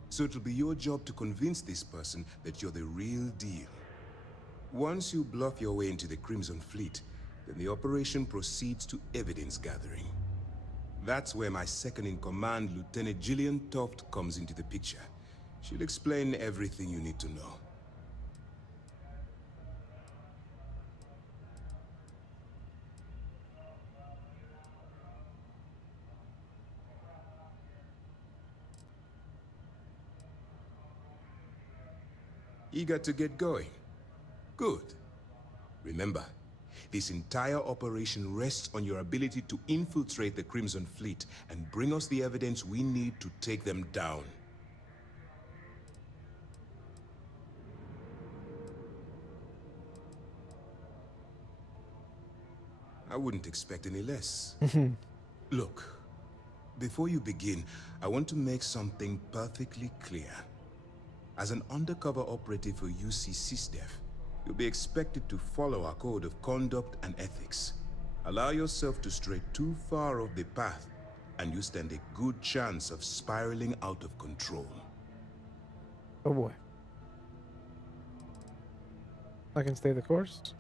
So it'll be your job to convince this person that you're the real deal. Once you bluff your way into the Crimson Fleet, then the operation proceeds to evidence gathering. That's where my second-in-command, Lieutenant Gillian Toft, comes into the picture. She'll explain everything you need to know. Eager to get going? Good. Remember, this entire operation rests on your ability to infiltrate the Crimson Fleet and bring us the evidence we need to take them down. I wouldn't expect any less. Look, before you begin, I want to make something perfectly clear. As an undercover operative for UC SysDef, you'll be expected to follow our code of conduct and ethics. Allow yourself to stray too far off the path, and you stand a good chance of spiraling out of control. Oh boy. I can stay the course.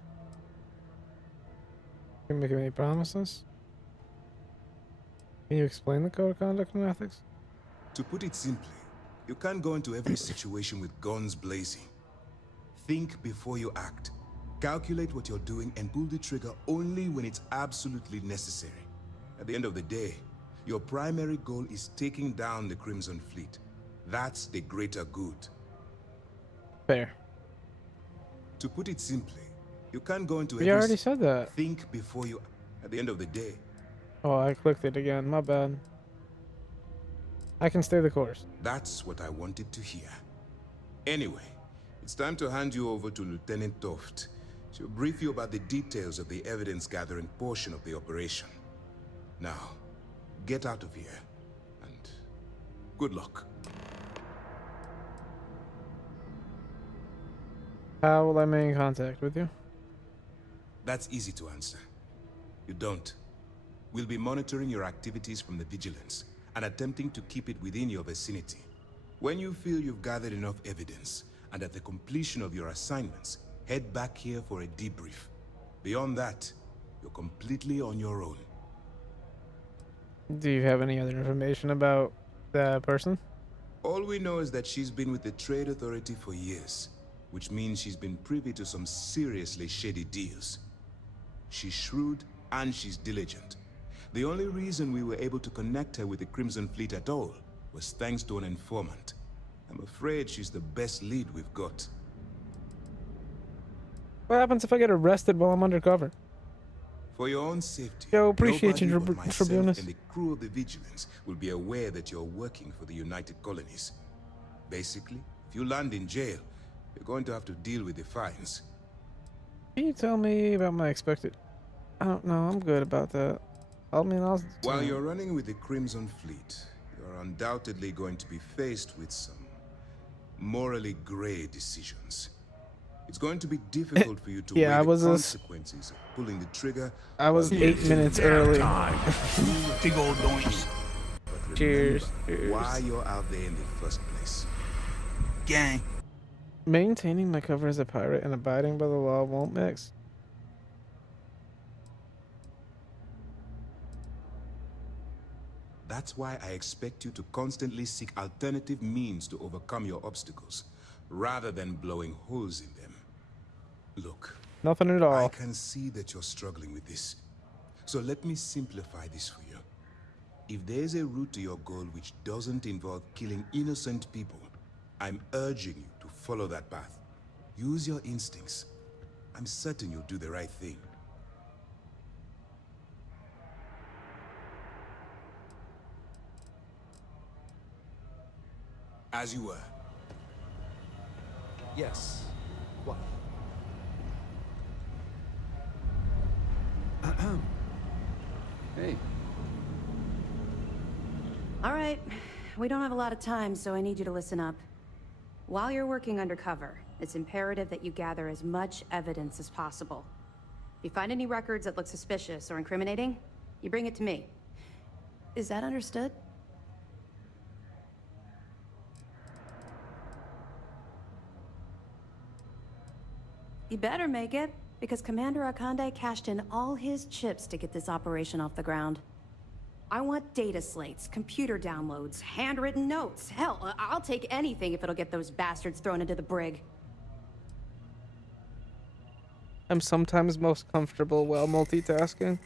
Can you make any promises? Can you explain the code of conduct and ethics? To put it simply, you can't go into every situation with guns blazing. Think before you act. Calculate what you're doing and pull the trigger only when it's absolutely necessary. At the end of the day, your primary goal is taking down the Crimson Fleet. That's the greater good. Fair. To put it simply, you can't go into We already said that. Think before you... At the end of the day... Oh, I clicked it again. My bad. I can stay the course. That's what I wanted to hear. Anyway, it's time to hand you over to Lieutenant Toft. She'll brief you about the details of the evidence-gathering portion of the operation. Now, get out of here. Good luck. How will I make contact with you? That's easy to answer. You don't. We'll be monitoring your activities from the Vigilance and attempting to keep it within your vicinity. When you feel you've gathered enough evidence, and at the completion of your assignments, head back here for a debrief. Beyond that, you're completely on your own. Do you have any other information about the person? All we know is that she's been with the Trade Authority for years, which means she's been privy to some seriously shady deals. She's shrewd and she's diligent. The only reason we were able to connect her with the Crimson Fleet at all was thanks to an informant. I'm afraid she's the best lead we've got. What happens if I get arrested while I'm undercover? For your own safety, Yo, appreciate you, nobody but myself Tribunus. and the crew of the Vigilance will be aware that you're working for the United Colonies. Basically, if you land in jail, you're going to have to deal with the fines. Can you tell me about my expected? I don't know. I'm good about that. While you're running with the Crimson Fleet, you're undoubtedly going to be faced with some morally gray decisions. It's going to be difficult for you to Yeah, weigh I the was consequences of pulling the trigger. I was while 8 minutes early. Big old doinks. Cheers. Why you're out there in the first place. Gang. Maintaining my cover as a pirate and abiding by the law won't mix. That's why I expect you to constantly seek alternative means to overcome your obstacles, rather than blowing holes in them. Look, nothing at all. I can see that you're struggling with this. So let me simplify this for you. If there's a route to your goal which doesn't involve killing innocent people, I'm urging you to follow that path. Use your instincts. I'm certain you'll do the right thing. As you were. Yes. What? Hey. All right. We don't have a lot of time, so I need you to listen up. While you're working undercover, it's imperative that you gather as much evidence as possible. If you find any records that look suspicious or incriminating, you bring it to me. Is that understood? You better make it, because Commander Akande cashed in all his chips to get this operation off the ground. I want data slates, computer downloads, handwritten notes. Hell, I'll take anything if it'll get those bastards thrown into the brig. I'm sometimes most comfortable while multitasking.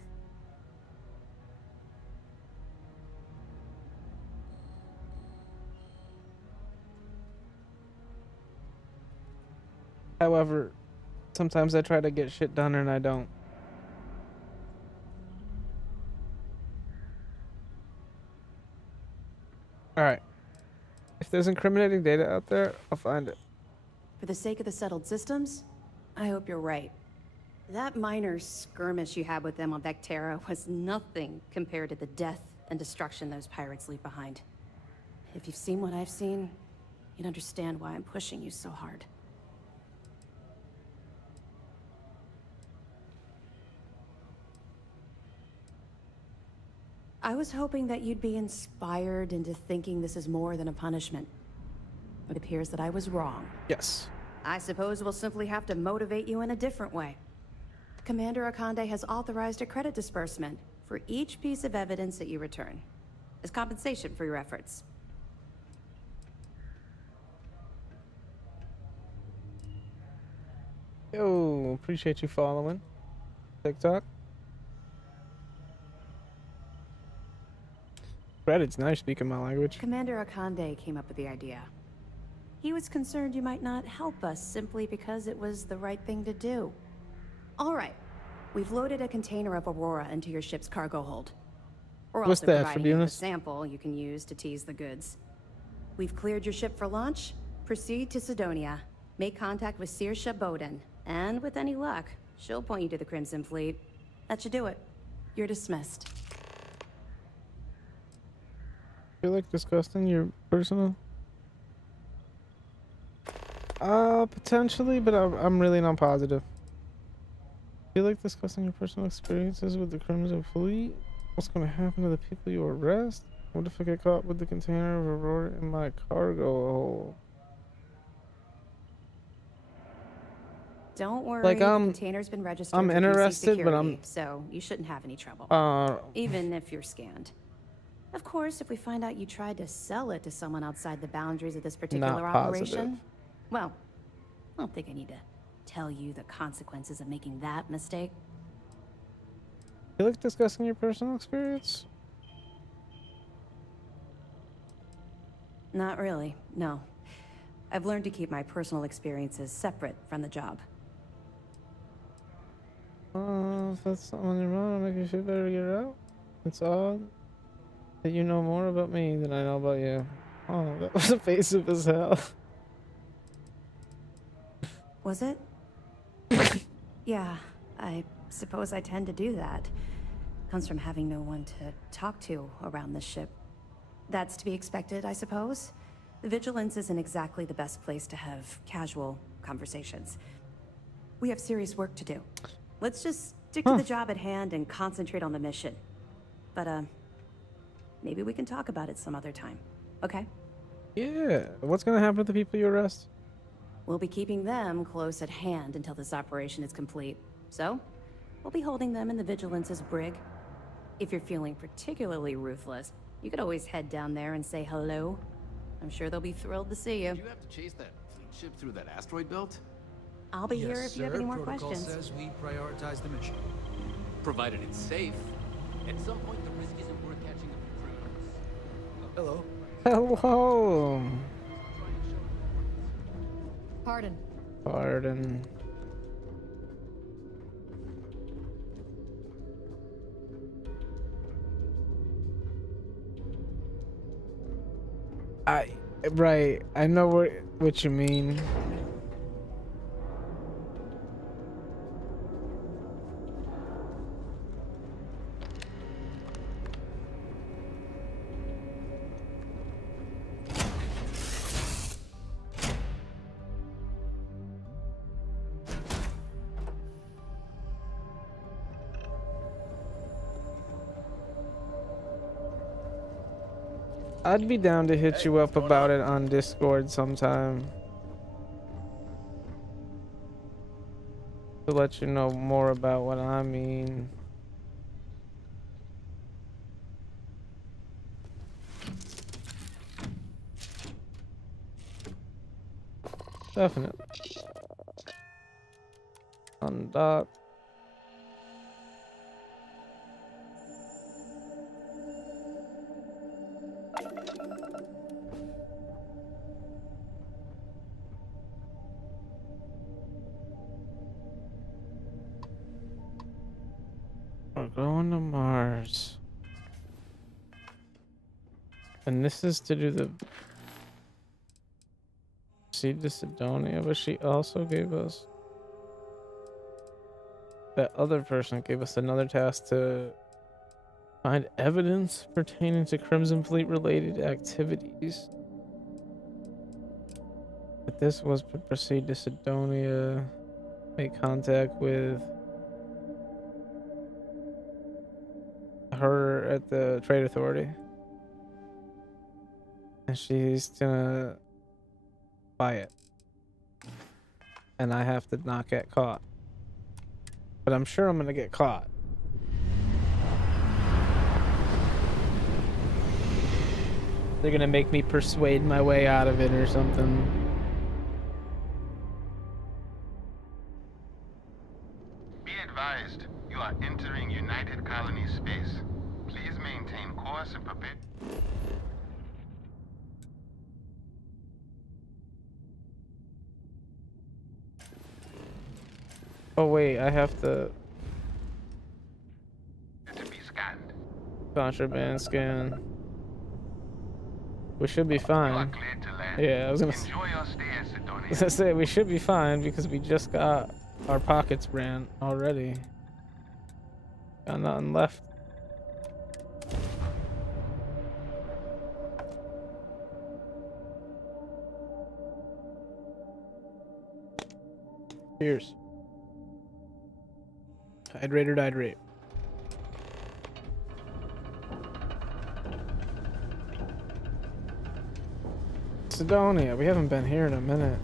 However, sometimes I try to get shit done and I don't. Alright. If there's incriminating data out there, I'll find it. For the sake of the settled systems, I hope you're right. That minor skirmish you had with them on Vectera was nothing compared to the death and destruction those pirates leave behind. If you've seen what I've seen, you'd understand why I'm pushing you so hard. I was hoping that you'd be inspired into thinking this is more than a punishment. It appears that I was wrong. Yes. I suppose we'll simply have to motivate you in a different way. Commander Akande has authorized a credit disbursement for each piece of evidence that you return, as compensation for your efforts. Yo, appreciate you following. TikTok. Credit's nice speaking my language. Commander Akande came up with the idea. He was concerned you might not help us simply because it was the right thing to do. All right, we've loaded a container of Aurora into your ship's cargo hold. We're What's also that, providing you with a Tribunus? sample you can use to tease the goods. We've cleared your ship for launch. Proceed to Sidonia. Make contact with Saoirse Bowden. And with any luck, she'll point you to the Crimson Fleet. That should do it. You're dismissed. Feel like discussing your personal? Potentially, but I'm really not positive. Feel like discussing your personal experiences with the Crimson Fleet? What's gonna happen to the people you arrest? What if I get caught with the container of Aurora in my cargo hold? Don't worry, Like, the container's been registered I'm with UC interested, but security, so you shouldn't have any trouble. Even if you're scanned. Of course, if we find out you tried to sell it to someone outside the boundaries of this particular Not positive. operation, well, I don't think I need to tell you the consequences of making that mistake. Feel like discussing your personal experience? Not really, no. I've learned to keep my personal experiences separate from the job. If that's something on your mind, I think you should better get it out. It's odd that you know more about me than I know about you. Oh, that was evasive as hell. Was it? Yeah, I suppose I tend to do that. Comes from having no one to talk to around this ship. That's to be expected, I suppose. The Vigilance isn't exactly the best place to have casual conversations. We have serious work to do. Let's just stick to the job at hand and concentrate on the mission. But, maybe we can talk about it some other time, okay? Yeah, what's gonna happen to the people you arrest? We'll be keeping them close at hand until this operation is complete. So, we'll be holding them in the Vigilance's brig. If you're feeling particularly ruthless, you could always head down there and say hello. I'm sure they'll be thrilled to see you. Did you have to chase that fleet ship through that asteroid belt? I'll be here if you have any more Protocol questions. says we prioritize the mission. Provided it's safe. At some point, the risk isn't worth catching up with criminals. Hello. Hello. Pardon. Pardon. Right. I know what you mean. I'd be down to hit you up about it on Discord sometime. To let you know more about what I mean. Definitely. Undock. We're going to Mars. And this is to do the Seed to Sidonia, but she also gave us that other person gave us another task to find evidence pertaining to Crimson Fleet related activities. But this was to proceed to Sidonia, make contact with her at the Trade Authority. And she's gonna buy it. And I have to not get caught. But I'm sure I'm gonna get caught. They're gonna make me persuade my way out of it or something. Be advised, you are entering United Colony space. Please maintain course and prepare. Oh wait, I have to To be scanned. contraband scan. We should be fine. Cleared to land. Yeah, I was gonna Enjoy your stay at Sidonia. I was gonna say we should be fine because we just got our pockets ran already. Got nothing left. Cheers. Hydrate or hydrate. Sidonia, we haven't been here in a minute.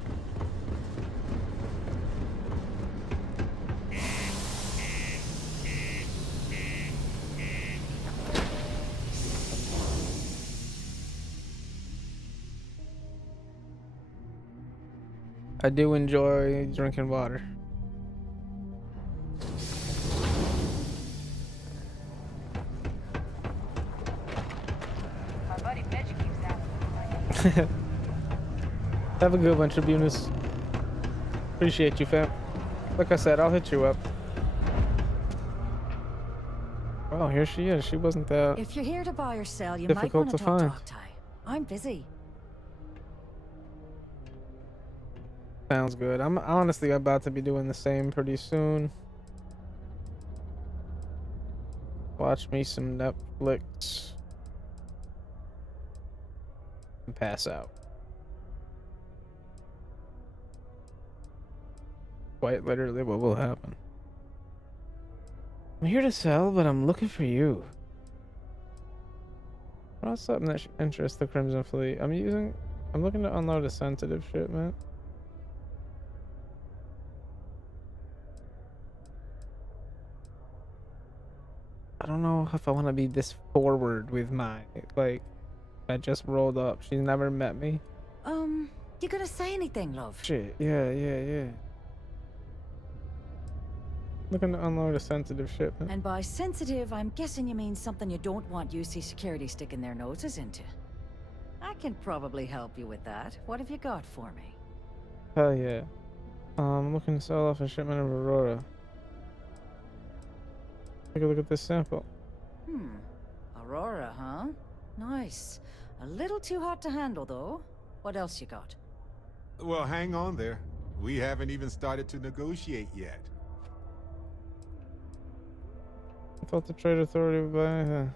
I do enjoy drinking water. My buddy Mitch keeps out. Have a good one, Tribunus. Appreciate you, fam. Like I said, I'll hit you up. Oh, here she is. She wasn't that If you're here to buy or sell, you might difficult want to to talk to find. Octai. I'm busy. Sounds good. I'm honestly about to be doing the same pretty soon. Watch me some Netflix and pass out. Quite literally what will happen. I'm here to sell, but I'm looking for you. What's something that should interest the Crimson Fleet? I'm looking to unload a sensitive shipment. I don't know if I want to be this forward with my, like, I just rolled up. She's never met me. You gonna say anything, love? Shit, yeah. Looking to unload a sensitive shipment. And by sensitive, I'm guessing you mean something you don't want UC security sticking their noses into. I can probably help you with that. What have you got for me? Hell yeah. I'm looking to sell off a shipment of Aurora. Take a look at this sample. Aurora, huh? Nice. A little too hot to handle, though. What else you got? Well, hang on there. We haven't even started to negotiate yet. I thought the trade authority would buy.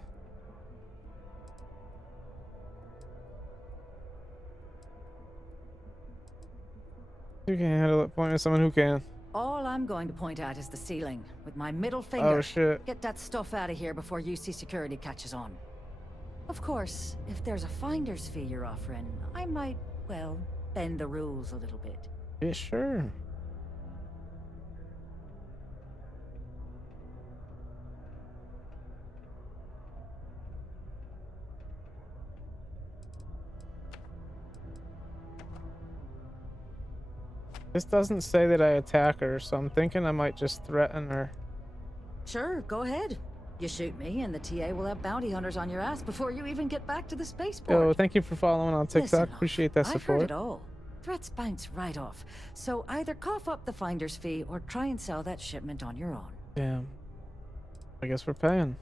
You can't handle it. Point at someone who can. All I'm going to point at is the ceiling, with my middle finger. Oh shit. Get that stuff out of here before UC security catches on. Of course, if there's a finder's fee you're offering, I might, well, bend the rules a little bit. Yeah, sure. This doesn't say that I attack her, so I'm thinking I might just threaten her. Sure, go ahead. You shoot me, and the TA will have bounty hunters on your ass before you even get back to the spaceport. Yo, thank you for following on TikTok. Listen, Appreciate that I've support. heard it all. Threats bounce right off. So either cough up the finder's fee or try and sell that shipment on your own. Damn. I guess we're paying.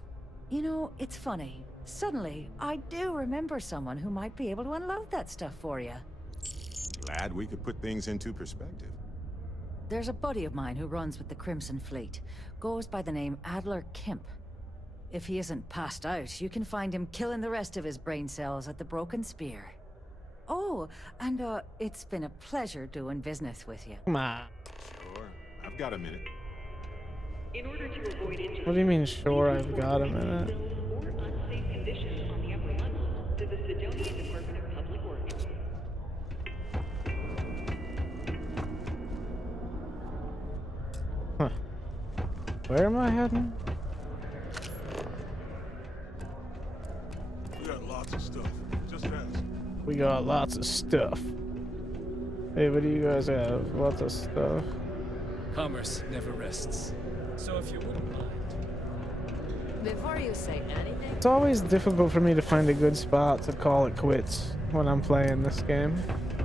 You know, it's funny. Suddenly, I do remember someone who might be able to unload that stuff for you. Glad we could put things into perspective. There's a buddy of mine who runs with the Crimson Fleet. Goes by the name Adler Kemp. If he isn't passed out, you can find him killing the rest of his brain cells at the Broken Spear. Oh, and it's been a pleasure doing business with you. Come on. Sure. I've got a minute. What do you mean, sure, I've got a minute? Huh. Where am I heading? We got lots of stuff. Just ask. We got lots of stuff. Hey, what do you guys have? Lots of stuff. Commerce never rests. So if you wouldn't mind. Before you say anything, It's always difficult for me to find a good spot to call it quits when I'm playing this game.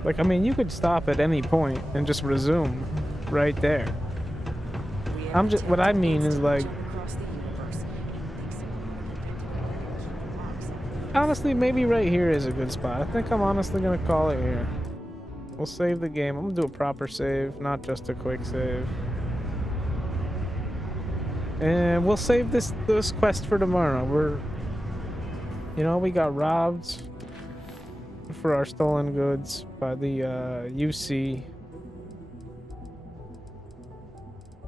Like, I mean, you could stop at any point and just resume right there. What I mean is, like, honestly, maybe right here is a good spot. I think I'm honestly gonna call it here. We'll save the game. I'm gonna do a proper save, not just a quick save. And we'll save this quest for tomorrow. We got robbed for our stolen goods by the UC.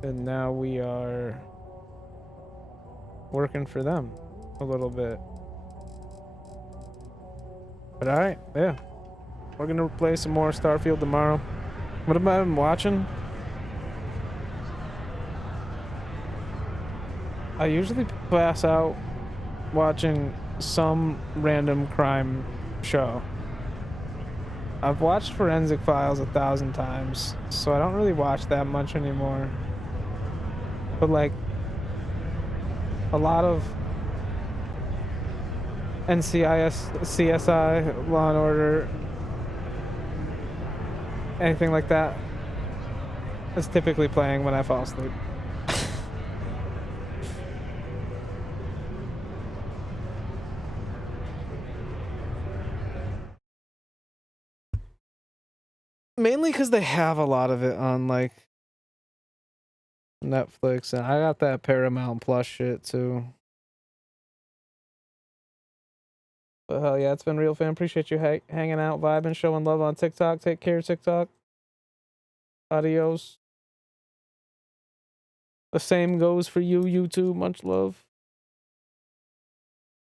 And now we are working for them a little bit. But alright, yeah. We're gonna play some more Starfield tomorrow. What have I been watching? I usually pass out watching some random crime show. I've watched Forensic Files 1,000 times, so I don't really watch that much anymore. But like, a lot of NCIS, CSI, Law and Order, anything like that is typically playing when I fall asleep. Mainly because they have a lot of it on like Netflix, and I got that Paramount Plus shit too. But hell yeah, it's been real, fam. Appreciate you hanging out, vibing, showing love on TikTok. Take care, TikTok. Adios. The same goes for you, YouTube. Much love.